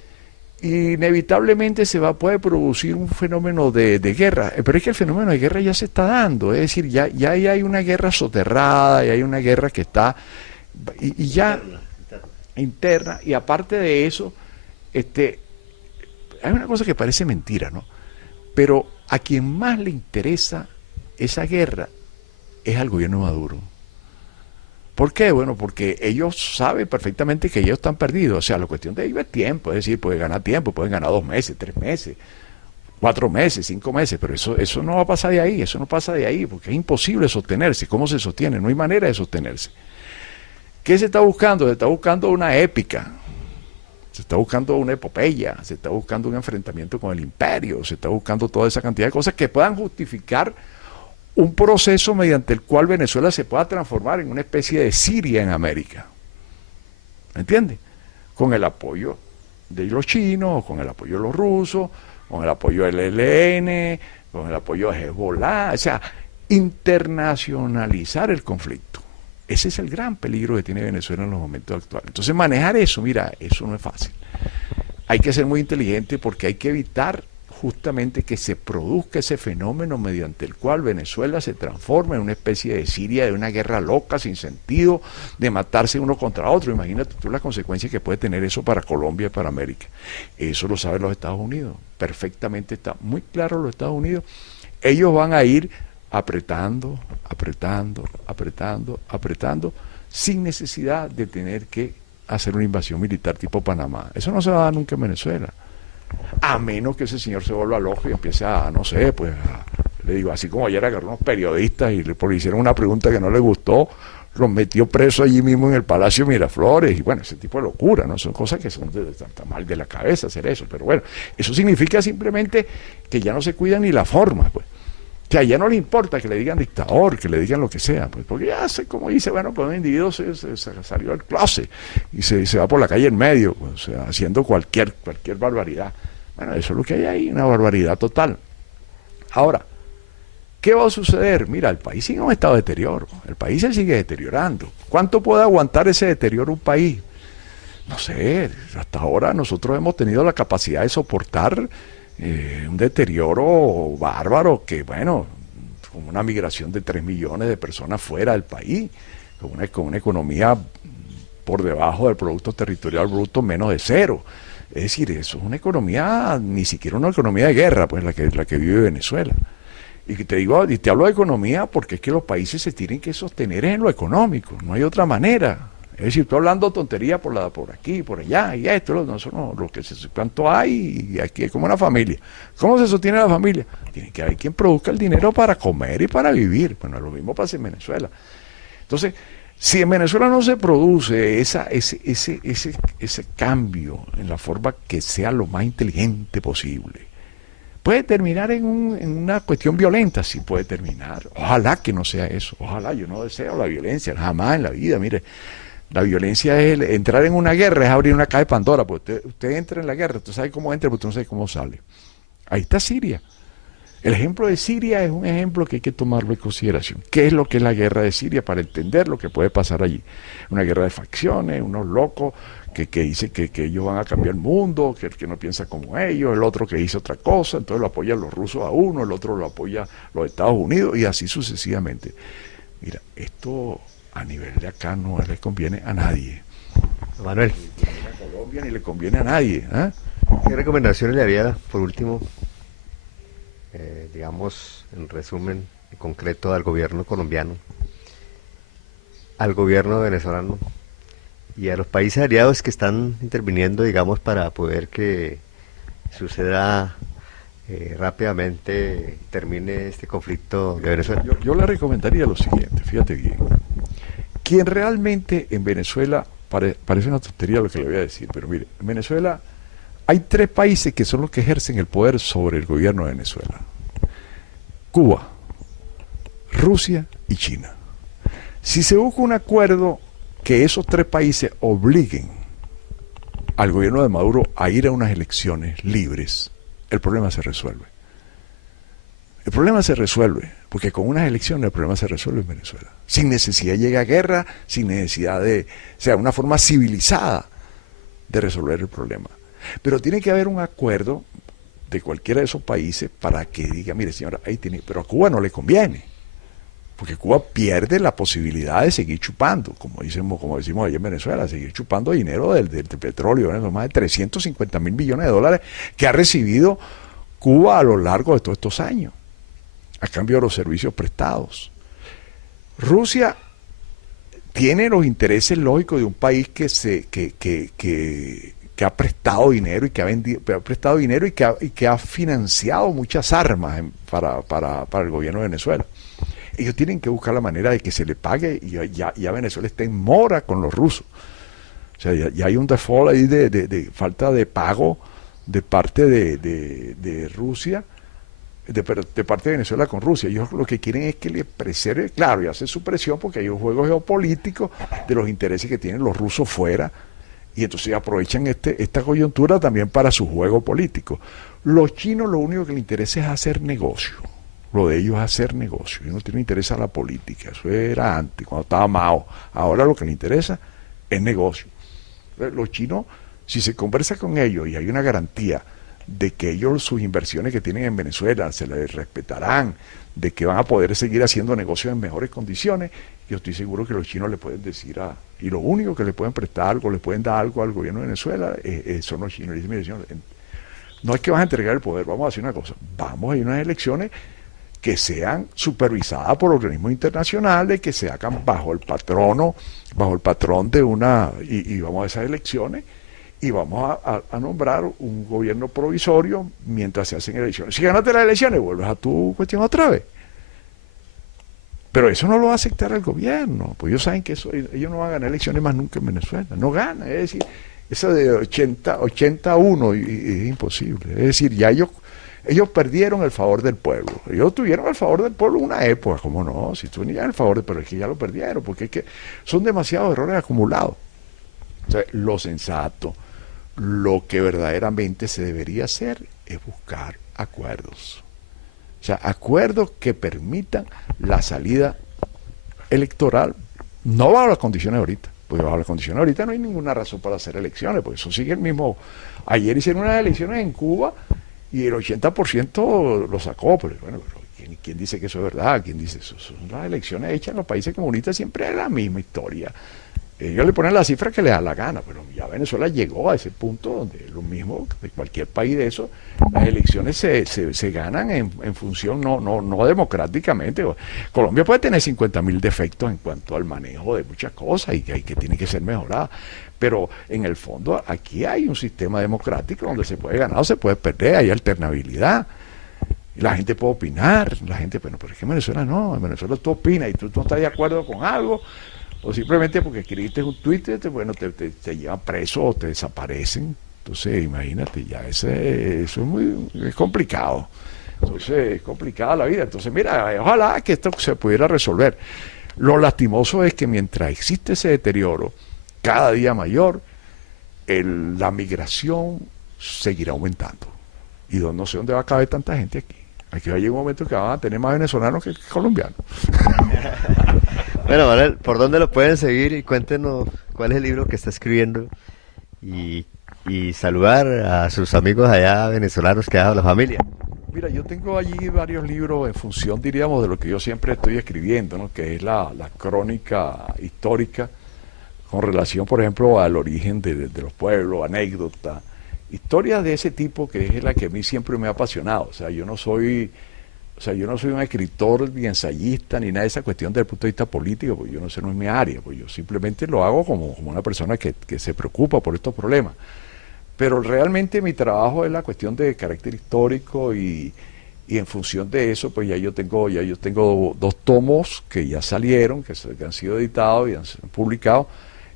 inevitablemente puede producir un fenómeno de guerra, pero es que el fenómeno de guerra ya se está dando, es decir, ya hay una guerra soterrada, ya hay una guerra que está, y ya interna, y aparte de eso, hay una cosa que parece mentira, ¿no? Pero a quien más le interesa esa guerra es al gobierno de Maduro. ¿Por qué? Bueno, porque ellos saben perfectamente que ellos están perdidos. O sea, la cuestión de ellos es tiempo, es decir, pueden ganar tiempo, pueden ganar 2 meses, 3 meses, 4 meses, 5 meses, pero eso no va a pasar de ahí, eso no pasa de ahí, porque es imposible sostenerse. ¿Cómo se sostiene? No hay manera de sostenerse. ¿Qué se está buscando? Se está buscando una épica, se está buscando una epopeya, se está buscando un enfrentamiento con el imperio, se está buscando toda esa cantidad de cosas que puedan justificar un proceso mediante el cual Venezuela se pueda transformar en una especie de Siria en América. ¿Me entiendes? Con el apoyo de los chinos, con el apoyo de los rusos, con el apoyo del ELN, con el apoyo de Hezbollah, o sea, internacionalizar el conflicto. Ese es el gran peligro que tiene Venezuela en los momentos actuales. Entonces manejar eso, mira, eso no es fácil. Hay que ser muy inteligente porque hay que evitar justamente que se produzca ese fenómeno mediante el cual Venezuela se transforma en una especie de Siria, de una guerra loca, sin sentido, de matarse uno contra otro. Imagínate tú las consecuencias que puede tener eso para Colombia y para América. Eso lo saben los Estados Unidos, perfectamente está muy claro los Estados Unidos. Ellos van a ir apretando, sin necesidad de tener que hacer una invasión militar tipo Panamá. Eso no se va a dar nunca en Venezuela. A menos que ese señor se vuelva loco y empiece no sé, le digo, así como ayer agarró unos periodistas y le hicieron una pregunta que no le gustó, los metió presos allí mismo en el Palacio Miraflores, y bueno, ese tipo de locura, ¿no? Son cosas que son está mal de la cabeza hacer eso, pero bueno, eso significa simplemente que ya no se cuida ni la forma, pues. O sea, ya no le importa que le digan dictador, que le digan lo que sea, pues, porque ya sé, como dice, bueno, cuando un individuo se salió del closet y se va por la calle en medio, pues, o sea, haciendo cualquier barbaridad. Bueno, eso es lo que hay ahí, una barbaridad total. Ahora, ¿qué va a suceder? Mira, el país sigue en un estado de deterioro, el país se sigue deteriorando. ¿Cuánto puede aguantar ese deterioro un país? No sé, hasta ahora nosotros hemos tenido la capacidad de soportar un deterioro bárbaro que, bueno, con una migración de 3 millones de personas fuera del país, con una economía por debajo del Producto Territorial Bruto menos de cero. Es decir, eso es una economía, ni siquiera una economía de guerra, pues la que vive Venezuela. Y te digo, y te hablo de economía porque es que los países se tienen que sostener en lo económico, no hay otra manera. Es decir, estoy hablando tontería por aquí, por allá, y esto, lo que cuánto hay, y aquí es como una familia. ¿Cómo se sostiene la familia? Tiene que haber quien produzca el dinero para comer y para vivir. Bueno, lo mismo pasa en Venezuela. Entonces, si en Venezuela no se produce ese cambio en la forma que sea lo más inteligente posible, puede terminar en una cuestión violenta, sí puede terminar. Ojalá que no sea eso, ojalá, yo no deseo la violencia, jamás en la vida, mire. La violencia es entrar en una guerra, es abrir una caja de Pandora, porque usted entra en la guerra, usted sabe cómo entra, pero usted no sabe cómo sale. Ahí está Siria. El ejemplo de Siria es un ejemplo que hay que tomarlo en consideración. ¿Qué es lo que es la guerra de Siria para entender lo que puede pasar allí? Una guerra de facciones, unos locos que dicen que ellos van a cambiar el mundo, que el que no piensa como ellos, el otro que dice otra cosa, entonces lo apoyan los rusos a uno, el otro lo apoya los Estados Unidos y así sucesivamente. Mira, esto a nivel de acá no le conviene a nadie. Manuel, Ni a Colombia ni le conviene a nadie. ¿Eh? ¿qué recomendaciones le haría, por último, digamos, en resumen, en concreto, al gobierno colombiano, al gobierno venezolano y a los países aliados que están interviniendo, digamos, para poder que suceda rápidamente, termine este conflicto de Venezuela? Yo le recomendaría lo siguiente, fíjate bien. Quien realmente en Venezuela, parece una tontería lo que le voy a decir, pero mire, en Venezuela hay 3 países que son los que ejercen el poder sobre el gobierno de Venezuela. Cuba, Rusia y China. Si se busca un acuerdo que esos 3 países obliguen al gobierno de Maduro a ir a unas elecciones libres, el problema se resuelve. El problema se resuelve, porque con unas elecciones el problema se resuelve en Venezuela. Sin necesidad de llegar a guerra, sin necesidad de, o sea, una forma civilizada de resolver el problema. Pero tiene que haber un acuerdo de cualquiera de esos países para que diga, mire señora, ahí tiene, pero a Cuba no le conviene, porque Cuba pierde la posibilidad de seguir chupando, como decimos allá en Venezuela, seguir chupando dinero del petróleo, ¿no? Más de 350.000 millones de dólares que ha recibido Cuba a lo largo de todos estos años, a cambio de los servicios prestados. Rusia tiene los intereses lógicos de un país que ha prestado dinero y que ha financiado muchas armas para el gobierno de Venezuela. Ellos tienen que buscar la manera de que se le pague y ya Venezuela está en mora con los rusos. O sea, ya hay un default ahí de falta de pago de parte de Rusia, de parte de Venezuela con Rusia. Ellos lo que quieren es que le preserve, claro, y hace su presión porque hay un juego geopolítico de los intereses que tienen los rusos fuera, y entonces aprovechan esta coyuntura también para su juego político. Los chinos lo único que les interesa es hacer negocio. Lo de ellos es hacer negocio. Ellos no tienen interés a la política. Eso era antes, cuando estaba Mao. Ahora lo que les interesa es negocio. Los chinos, si se conversa con ellos y hay una garantía de que ellos sus inversiones que tienen en Venezuela se les respetarán, de que van a poder seguir haciendo negocios en mejores condiciones, yo estoy seguro que los chinos le pueden decir y lo único que le pueden prestar algo, le pueden dar algo al gobierno de Venezuela, son los chinos. Y dicen, mire, señor, no es que vas a entregar el poder, vamos a hacer una cosa, vamos a ir a unas elecciones que sean supervisadas por organismos internacionales, que se hagan bajo el patrón de una, y vamos a esas elecciones, y vamos a nombrar un gobierno provisorio mientras se hacen elecciones. Si ganaste las elecciones, vuelves a tu cuestión otra vez. Pero eso no lo va a aceptar el gobierno, pues ellos saben que ellos no van a ganar elecciones más nunca en Venezuela, no ganan, es decir, eso de 81 es imposible, es decir, ya ellos perdieron el favor del pueblo, ellos tuvieron el favor del pueblo en una época, ¿cómo no? Si tuvieron el favor del pueblo, es que ya lo perdieron, porque es que son demasiados errores acumulados. Entonces, lo sensato, lo que verdaderamente se debería hacer es buscar acuerdos. O sea, acuerdos que permitan la salida electoral, no bajo las condiciones ahorita, porque bajo las condiciones ahorita no hay ninguna razón para hacer elecciones, porque eso sigue el mismo. Ayer hicieron unas elecciones en Cuba y el 80% lo sacó, pero bueno, pero ¿quién dice que eso es verdad? ¿Quién dice eso? Son las elecciones hechas en los países comunistas, siempre es la misma historia. Ellos le ponen la cifra que les da la gana, pero ya Venezuela llegó a ese punto donde lo mismo de cualquier país de eso, las elecciones se ganan en función no democráticamente. Colombia puede tener 50.000 defectos en cuanto al manejo de muchas cosas y que tiene que ser mejorada, pero en el fondo aquí hay un sistema democrático donde se puede ganar o se puede perder, hay alternabilidad. La gente puede opinar, la gente, bueno, pero es que en Venezuela no, en Venezuela tú opinas y tú no estás de acuerdo con algo, o simplemente porque escribiste un Twitter, bueno, te llevan preso o te desaparecen. Entonces, imagínate, ya eso es complicado. Entonces, es complicada la vida. Entonces, mira, ojalá que esto se pudiera resolver. Lo lastimoso es que mientras existe ese deterioro, cada día mayor, la migración seguirá aumentando. Y no sé dónde va a caber tanta gente aquí. Aquí va a llegar un momento que van a tener más venezolanos que colombianos. Bueno, Manuel, ¿por dónde lo pueden seguir? Y cuéntenos cuál es el libro que está escribiendo y saludar a sus amigos allá venezolanos que ha dado la familia. Mira, yo tengo allí varios libros en función, diríamos, de lo que yo siempre estoy escribiendo, ¿no? Que es la crónica histórica con relación, por ejemplo, al origen de los pueblos, anécdotas, historias de ese tipo, que es la que a mí siempre me ha apasionado. O sea, yo no soy un escritor ni ensayista ni nada de esa cuestión desde el punto de vista político, porque yo no sé, no es mi área, pues yo simplemente lo hago como una persona que se preocupa por estos problemas. Pero realmente mi trabajo es la cuestión de carácter histórico y en función de eso, pues ya yo tengo 2 tomos que ya salieron, que han sido editados y han sido publicados,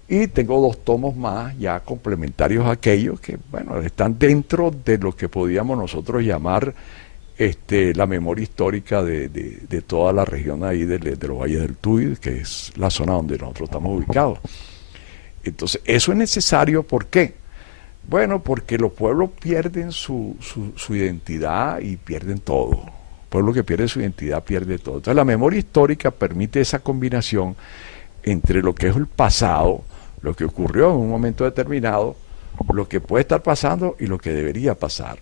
y tengo 2 tomos más ya complementarios a aquellos que, bueno, están dentro de lo que podíamos nosotros llamar la memoria histórica de toda la región ahí de los Valles del Tuy, que es la zona donde nosotros estamos ubicados. Entonces, eso es necesario, ¿por qué? Bueno, porque los pueblos pierden su identidad y pierden todo. El pueblo que pierde su identidad pierde todo. Entonces, la memoria histórica permite esa combinación entre lo que es el pasado, lo que ocurrió en un momento determinado, lo que puede estar pasando y lo que debería pasar.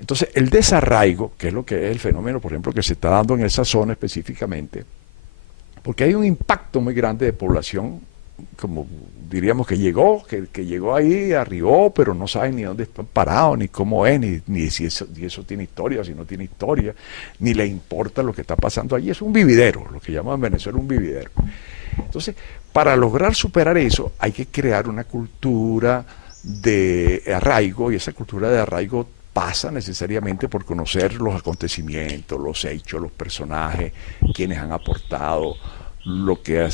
Entonces, el desarraigo, que es lo que es el fenómeno, por ejemplo, que se está dando en esa zona específicamente, porque hay un impacto muy grande de población, como diríamos que llegó ahí, arribó, pero no saben ni dónde están parados, ni cómo es, ni si eso tiene historia, o si no tiene historia, ni le importa lo que está pasando allí. Es un vividero, lo que llaman en Venezuela un vividero. Entonces, para lograr superar eso, hay que crear una cultura de arraigo, y esa cultura de arraigo pasa necesariamente por conocer los acontecimientos, los hechos, los personajes, quienes han aportado, lo que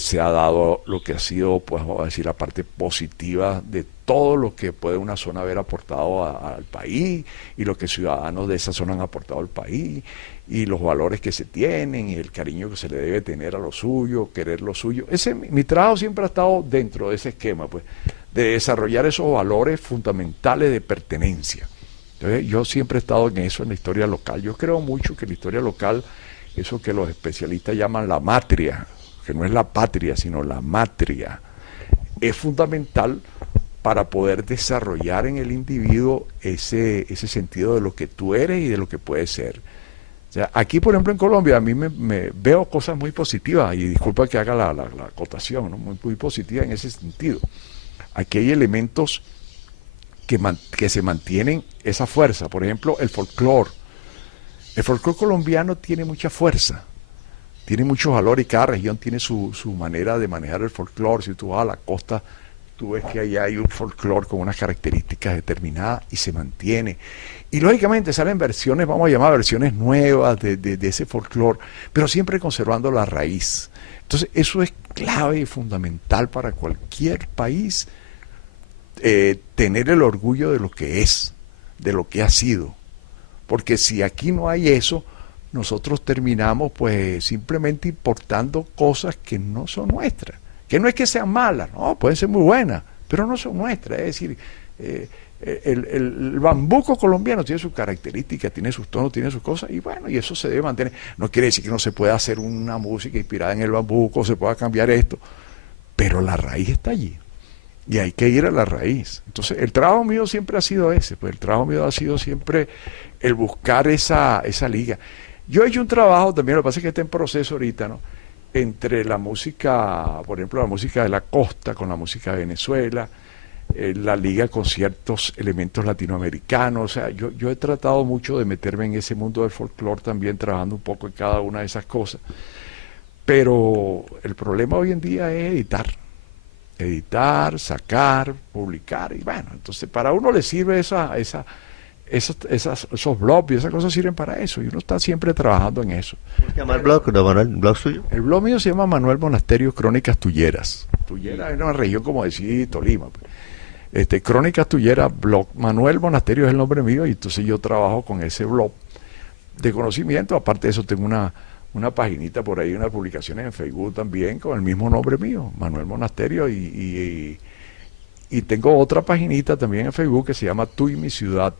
se ha dado, lo que ha sido, pues vamos a decir, la parte positiva de todo lo que puede una zona haber aportado al país, y lo que ciudadanos de esa zona han aportado al país, y los valores que se tienen, y el cariño que se le debe tener a lo suyo, querer lo suyo. Mi trabajo siempre ha estado dentro de ese esquema, pues, de desarrollar esos valores fundamentales de pertenencia. Entonces, yo siempre he estado en eso, en la historia local. Yo creo mucho que la historia local, eso que los especialistas llaman la matria, que no es la patria, sino la matria, es fundamental para poder desarrollar en el individuo ese sentido de lo que tú eres y de lo que puedes ser. O sea, aquí, por ejemplo, en Colombia, a mí me veo cosas muy positivas, y disculpa que haga la acotación, ¿no? Muy positiva en ese sentido. Aquí hay elementos que se mantienen esa fuerza. Por ejemplo, el folclore. El folclore colombiano tiene mucha fuerza, tiene mucho valor, y cada región tiene su manera de manejar el folclore. Si tú vas a la costa, tú ves que allá hay un folclore con unas características determinadas y se mantiene. Y lógicamente salen versiones, vamos a llamar versiones nuevas de ese folclore, pero siempre conservando la raíz. Entonces eso es clave y fundamental para cualquier país, tener el orgullo de lo que es, de lo que ha sido. Porque si aquí no hay eso, nosotros terminamos pues simplemente importando cosas que no son nuestras. Que no es que sean malas, no, pueden ser muy buenas, pero no son nuestras. Es decir, el bambuco colombiano tiene sus características, tiene sus tonos, tiene sus cosas, y bueno, y eso se debe mantener. No quiere decir que no se pueda hacer una música inspirada en el bambuco, se pueda cambiar esto, pero la raíz está allí. Y hay que ir a la raíz. Entonces, el trabajo mío siempre ha sido ese, pues el trabajo mío ha sido siempre el buscar esa liga. Yo he hecho un trabajo también, lo que pasa es que está en proceso ahorita, ¿no? Entre la música, por ejemplo, la música de la costa con la música de Venezuela, la liga con ciertos elementos latinoamericanos. O sea, yo he tratado mucho de meterme en ese mundo del folclore también, trabajando un poco en cada una de esas cosas. Pero el problema hoy en día es editar, sacar, publicar, y bueno, entonces para uno le sirve esos blogs y esas cosas sirven para eso, y uno está siempre trabajando en eso. ¿Cómo se llama el blog, don Manuel? ¿El blog suyo? El blog mío se llama Manuel Monasterio Crónicas Tulleras. Tulleras es una región como decir Tolima. Crónicas Tulleras, blog. Manuel Monasterio es el nombre mío, y entonces yo trabajo con ese blog de conocimiento. Aparte de eso, tengo una paginita por ahí, unas publicaciones en Facebook también con el mismo nombre mío, Manuel Monasterio, y tengo otra paginita también en Facebook que se llama Tú y mi ciudad.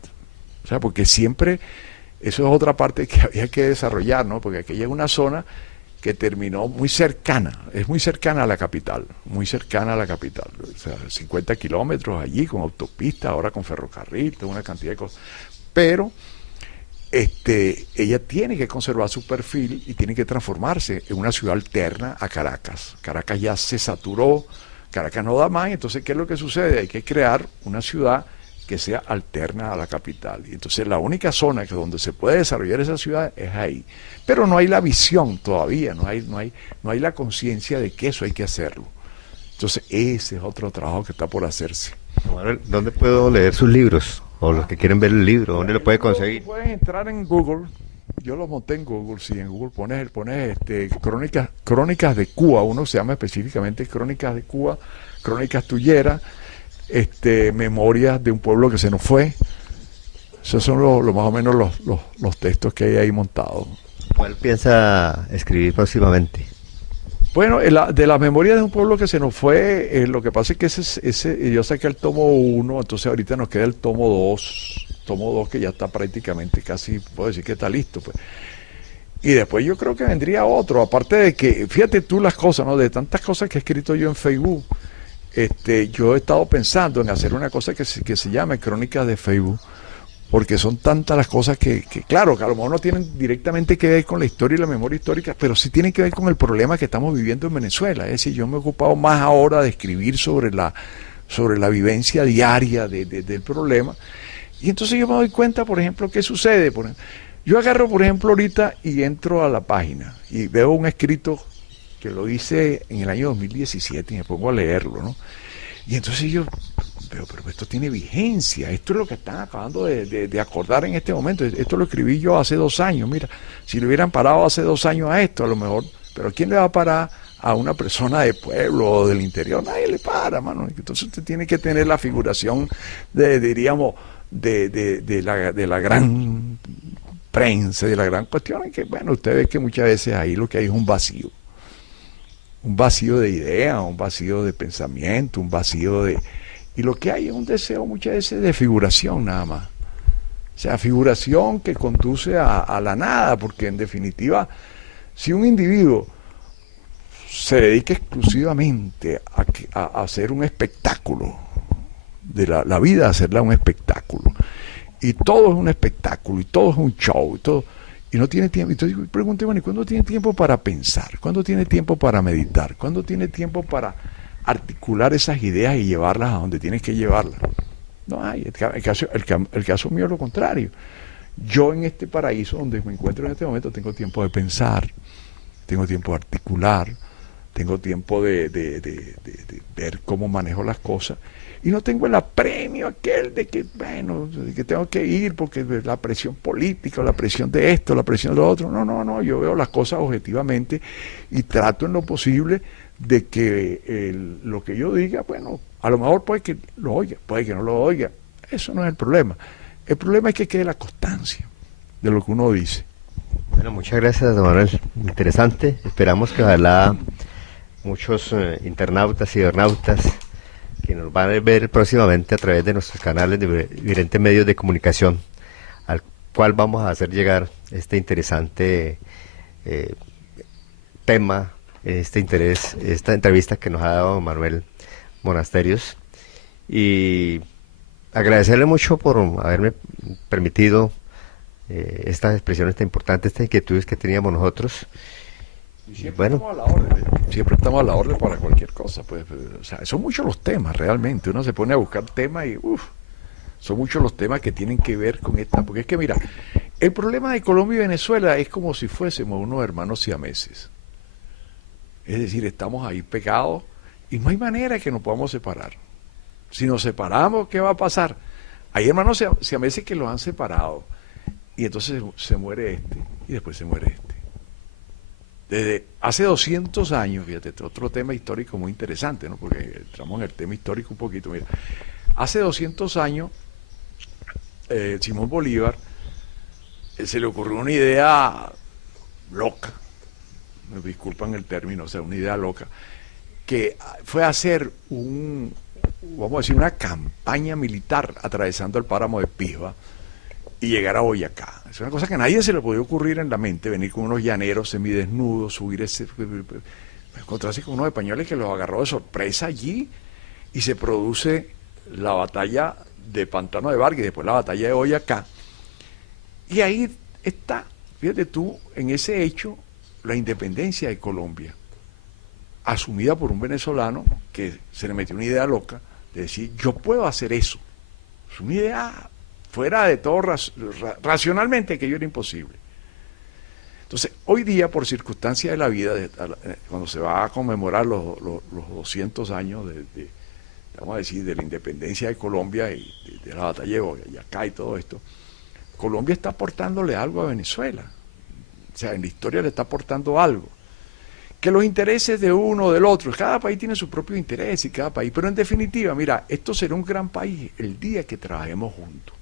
O sea, porque siempre, eso es otra parte que había que desarrollar, ¿no? Porque aquella es una zona que terminó muy cercana, es muy cercana a la capital, muy cercana a la capital. O sea, 50 kilómetros allí, con autopista, ahora con ferrocarril, toda una cantidad de cosas. Pero ella tiene que conservar su perfil y tiene que transformarse en una ciudad alterna a Caracas. Caracas ya se saturó, Caracas no da más, entonces ¿qué es lo que sucede? Hay que crear una ciudad que sea alterna a la capital. Y entonces la única zona donde se puede desarrollar esa ciudad es ahí. Pero no hay la visión todavía, no hay la conciencia de que eso hay que hacerlo. Entonces ese es otro trabajo que está por hacerse. Manuel, ¿dónde puedo leer sus libros? O los que quieren ver el libro, ¿dónde lo puede conseguir? Puedes entrar en Google. Yo lo monté en Google, sí, en Google pones crónicas de Cuba, uno se llama específicamente Crónicas de Cuba, Crónicas Tulleras, Memorias de un pueblo que se nos fue. Esos son más o menos los textos que hay ahí montados. ¿Cuál piensa escribir próximamente? Bueno, de las memorias de un pueblo que se nos fue, lo que pasa es que yo saqué el tomo 1, entonces ahorita nos queda el tomo 2 que ya está prácticamente casi, puedo decir que está listo, pues. Y después yo creo que vendría otro, aparte de que, fíjate tú las cosas, ¿no? De tantas cosas que he escrito yo en Facebook, yo he estado pensando en hacer una cosa que se llame Crónicas de Facebook, porque son tantas las cosas que claro, que a lo mejor no tienen directamente que ver con la historia y la memoria histórica, pero sí tienen que ver con el problema que estamos viviendo en Venezuela. Es decir, yo me he ocupado más ahora de escribir sobre la vivencia diaria del problema, y entonces yo me doy cuenta, por ejemplo, qué sucede. Yo agarro, por ejemplo, ahorita y entro a la página y veo un escrito que lo hice en el año 2017 y me pongo a leerlo, ¿no? Y entonces yo pero esto tiene vigencia, esto es lo que están acabando de acordar en este momento, esto lo escribí yo hace 2 años, mira, si le hubieran parado hace 2 años a esto, a lo mejor, pero ¿quién le va a parar a una persona de pueblo o del interior? Nadie le para, mano. Entonces usted tiene que tener la figuración diríamos, de la gran prensa, de la gran cuestión, en que, bueno, usted ve que muchas veces ahí lo que hay es un vacío de idea, un vacío de pensamiento, un vacío de... Y lo que hay es un deseo muchas veces de figuración nada más. O sea, figuración que conduce a la nada, porque en definitiva, si un individuo se dedica exclusivamente a hacer un espectáculo, de la vida, a hacerla un espectáculo, y todo es un espectáculo, y todo es un show, y no tiene tiempo. Entonces yo pregunté, bueno, ¿y cuándo tiene tiempo para pensar? ¿Cuándo tiene tiempo para meditar? ¿Cuándo tiene tiempo para articular esas ideas y llevarlas a donde tienes que llevarlas? No hay. El caso mío es lo contrario. Yo en este paraíso donde me encuentro en este momento tengo tiempo de pensar, tengo tiempo de articular, tengo tiempo de ver cómo manejo las cosas, y no tengo el apremio aquel de que, bueno, de que tengo que ir porque la presión política, la presión de esto, la presión de lo otro. No, yo veo las cosas objetivamente y trato en lo posible de que lo que yo diga, bueno, a lo mejor puede que lo oiga, puede que no lo oiga. Eso no es el problema. El problema es que quede la constancia de lo que uno dice. Bueno, muchas gracias, don Manuel. Interesante. Esperamos que ojalá muchos internautas, cibernautas, que nos van a ver próximamente a través de nuestros canales de diferentes medios de comunicación, al cual vamos a hacer llegar este interesante tema, este interés, esta entrevista que nos ha dado Manuel Monasterios, y agradecerle mucho por haberme permitido estas expresiones tan importantes, estas inquietudes que teníamos nosotros. Y siempre estamos a la orden, siempre estamos a la orden para cualquier cosa, pues, o sea, son muchos los temas realmente, uno se pone a buscar temas y son muchos los temas que tienen que ver con esta, porque es que mira, el problema de Colombia y Venezuela es como si fuésemos unos hermanos siameses, es decir, estamos ahí pegados y no hay manera que nos podamos separar. Si nos separamos, ¿qué va a pasar? Hay hermanos siameses que los han separado y entonces se muere este y después se muere este. Desde hace 200 años, fíjate, otro tema histórico muy interesante, ¿no? Porque entramos en el tema histórico un poquito. Mira, hace 200 años, Simón Bolívar se le ocurrió una idea loca, me disculpan el término, o sea, una idea loca, que fue hacer vamos a decir, una campaña militar atravesando el páramo de Pisba y llegar a Boyacá. Es una cosa que a nadie se le podía ocurrir en la mente, venir con unos llaneros semidesnudos, subir encontrarse con unos españoles que los agarró de sorpresa allí y se produce la batalla de Pantano de Vargas y después la batalla de Boyacá. Y ahí está, fíjate tú, en ese hecho, la independencia de Colombia, asumida por un venezolano que se le metió una idea loca de decir, yo puedo hacer eso. Es una idea fuera de todo, racionalmente aquello era imposible. Entonces, hoy día, por circunstancias de la vida, cuando se va a conmemorar los 200 años vamos a decir, de la independencia de Colombia y de la batalla de Boyacá y todo esto, Colombia está aportándole algo a Venezuela. O sea, en la historia le está aportando algo. Que los intereses de uno o del otro, cada país tiene su propio interés y cada país, pero en definitiva, mira, esto será un gran país el día que trabajemos juntos.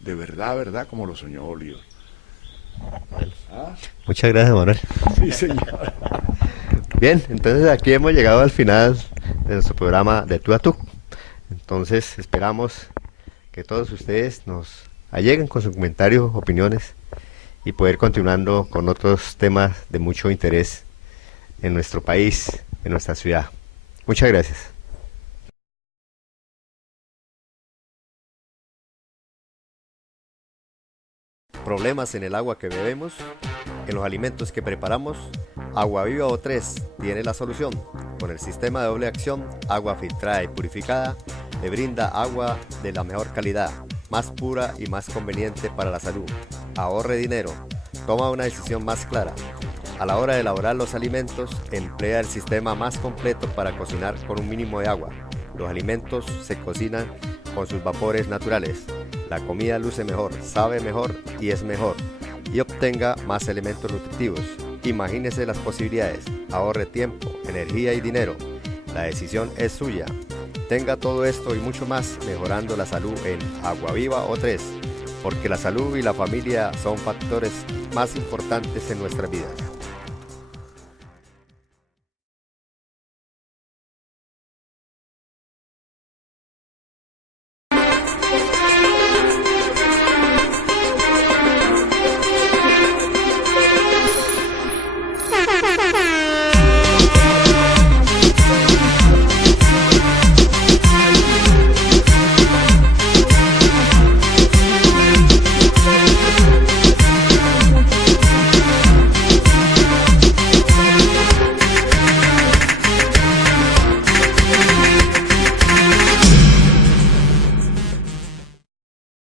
De verdad, como lo soñó Bolívar. ¿Ah? Muchas gracias, Manuel. Sí, señor. Bien, entonces aquí hemos llegado al final de nuestro programa de Tú a Tú. Entonces esperamos que todos ustedes nos alleguen con sus comentarios, opiniones y poder continuando con otros temas de mucho interés en nuestro país, en nuestra ciudad. Muchas gracias. Problemas en el agua que bebemos, en los alimentos que preparamos, Agua Viva O3 tiene la solución. Con el sistema de doble acción, agua filtrada y purificada, le brinda agua de la mejor calidad, más pura y más conveniente para la salud. Ahorre dinero, toma una decisión más clara. A la hora de elaborar los alimentos, emplea el sistema más completo para cocinar con un mínimo de agua. Los alimentos se cocinan con sus vapores naturales. La comida luce mejor, sabe mejor y es mejor. Y obtenga más elementos nutritivos. Imagínese las posibilidades. Ahorre tiempo, energía y dinero. La decisión es suya. Tenga todo esto y mucho más mejorando la salud en Agua Viva O3. Porque la salud y la familia son factores más importantes en nuestras vidas.